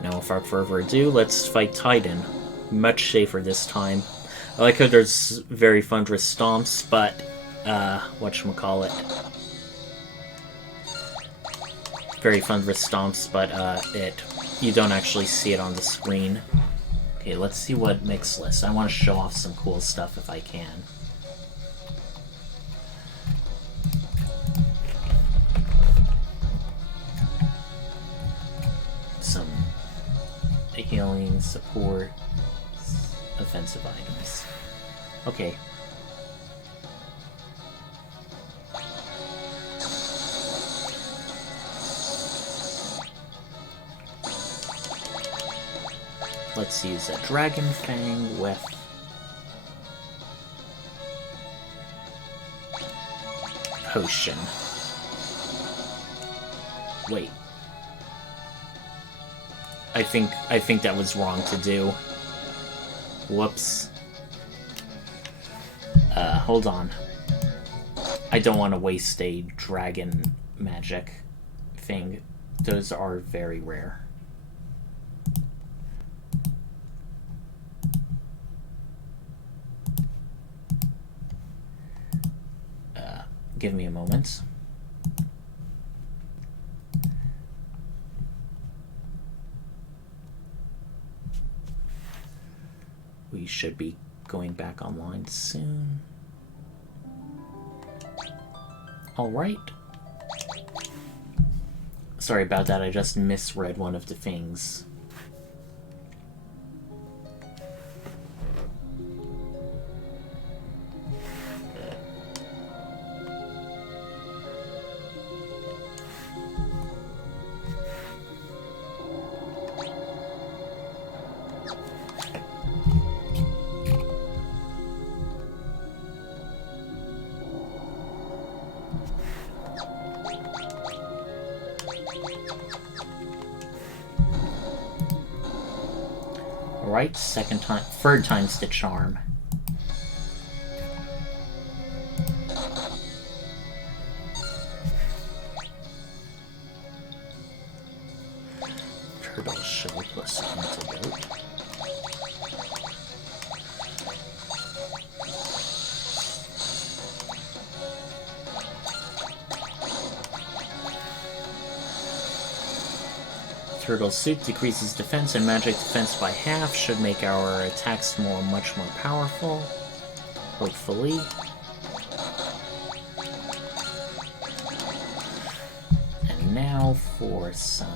Now, without further ado, let's fight Titan. Much safer this time. I like how there's very thunderous stomps, but, whatchamacallit. Very thunderous stomps, but, you don't actually see it on the screen. Okay, let's see what mix list. I want to show off some cool stuff if I can. Some healing, support, offensive items. Okay. Let's use a Dragon Fang with Potion. Wait. I think that was wrong to do. Whoops. Hold on. I don't want to waste a dragon magic thing. Those are very rare. Give me a moment. We should be going back online soon. Alright. Sorry about that, I just misread one of the things. Alright, third time's the charm. Turtle shell plus antidote. Turtle suit decreases defense and magic defense by half, should make our attacks much more powerful. Hopefully. And now for some...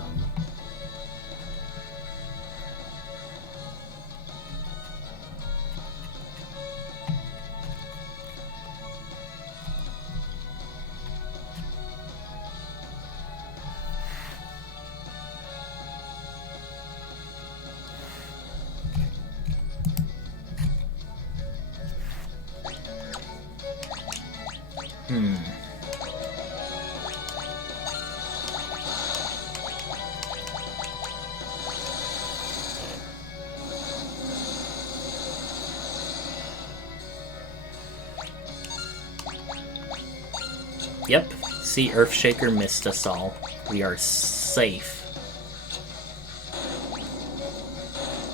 Yep, see, Earthshaker missed us all. We are safe.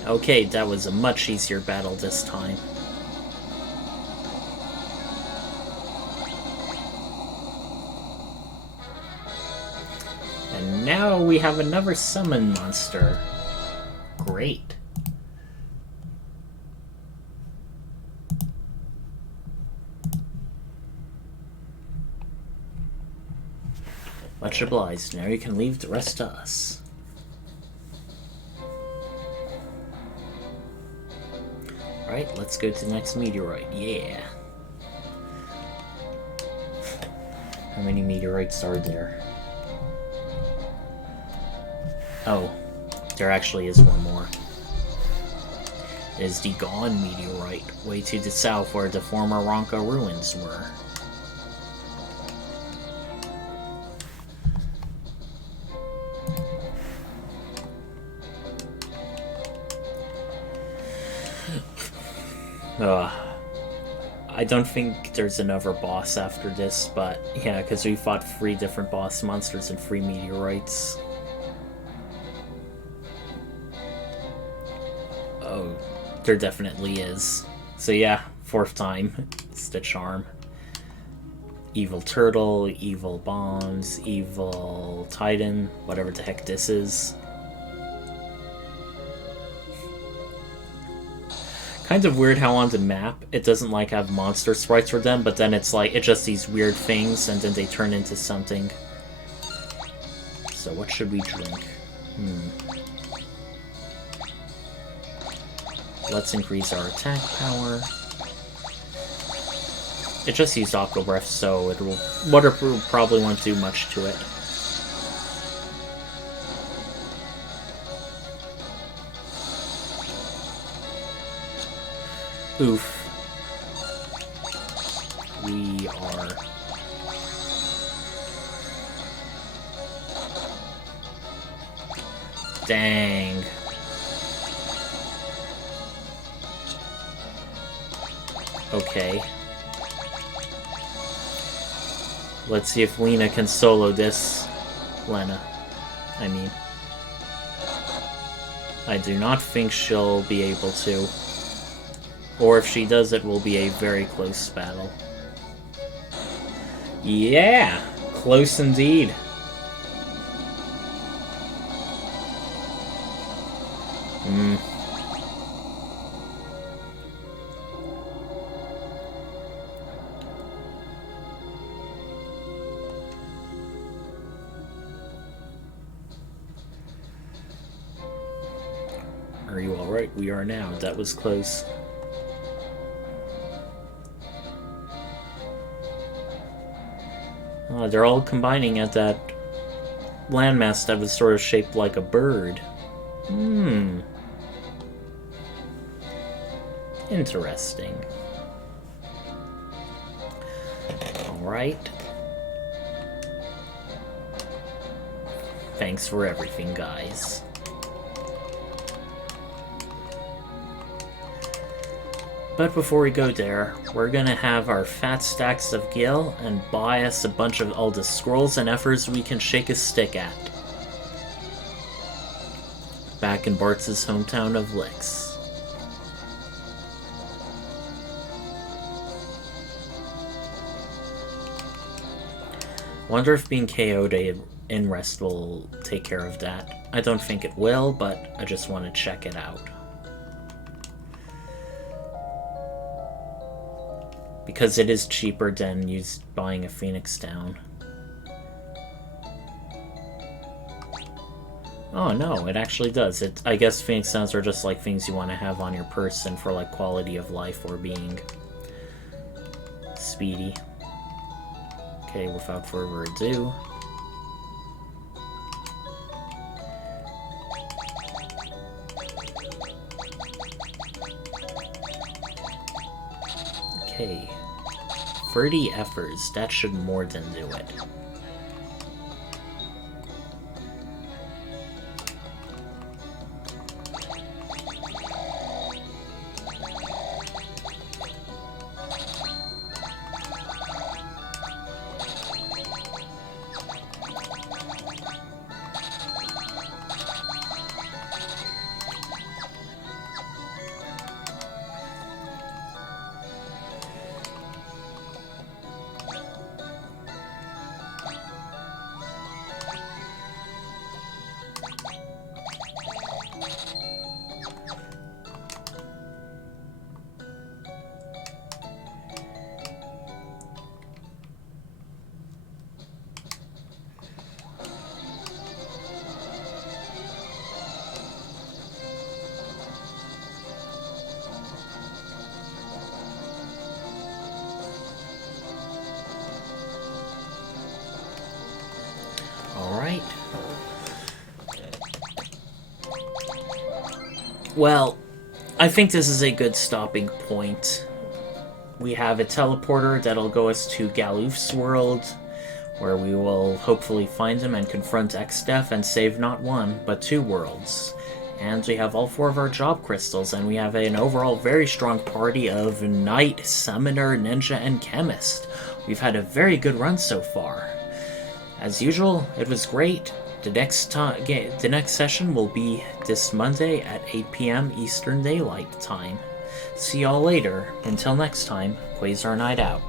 Okay, that was a much easier battle this time. And now we have another summon monster. Great. Much obliged. Now you can leave the rest to us. Alright, let's go to the next meteorite. Yeah. How many meteorites are there? Oh, there actually is one more. It is the Gone meteorite, way to the south where the former Ronka ruins were. I don't think there's another boss after this, but yeah, because we fought 3 different boss monsters and 3 meteorites. Oh, there definitely is. So yeah, 4th time. It's the charm. Evil turtle, evil bombs, evil titan, whatever the heck this is. Kind of weird how on the map it doesn't like have monster sprites for them, but then it's like it's just these weird things and then they turn into something. So what should we drink? Let's increase our attack power. It just used Aqua Breath, so it will waterproof probably won't do much to it. Oof. We are... Dang. Okay. Let's see if Lena can solo this. Lena, I mean. I do not think she'll be able to. Or if she does, it will be a very close battle. Yeah! Close indeed. Are you alright? We are now. That was close. Oh, they're all combining at that landmass that was sort of shaped like a bird. Interesting. Alright. Thanks for everything, guys. But before we go there, we're gonna have our fat stacks of gil and buy us a bunch of all the scrolls and efforts we can shake a stick at. Back in Bart's hometown of Lix. Wonder if being KO'd in rest will take care of that. I don't think it will, but I just want to check it out. Because it is cheaper than buying a Phoenix down. Oh no, it actually does. I guess Phoenix Downs are just like things you want to have on your person for like quality of life or being speedy. Okay, without further ado. Okay. 30 efforts, that should more than do it. Alright. Well, I think this is a good stopping point. We have a teleporter that'll go us to Galuf's world, where we will hopefully find him and confront Exdeath and save not one, but 2 worlds. And we have all 4 of our job crystals, and we have an overall very strong party of Knight, Summoner, Ninja, and Chemist. We've had a very good run so far. As usual, it was great. The next session will be this Monday at 8 p.m. Eastern Daylight Time. See y'all later. Until next time, Quasar Night out.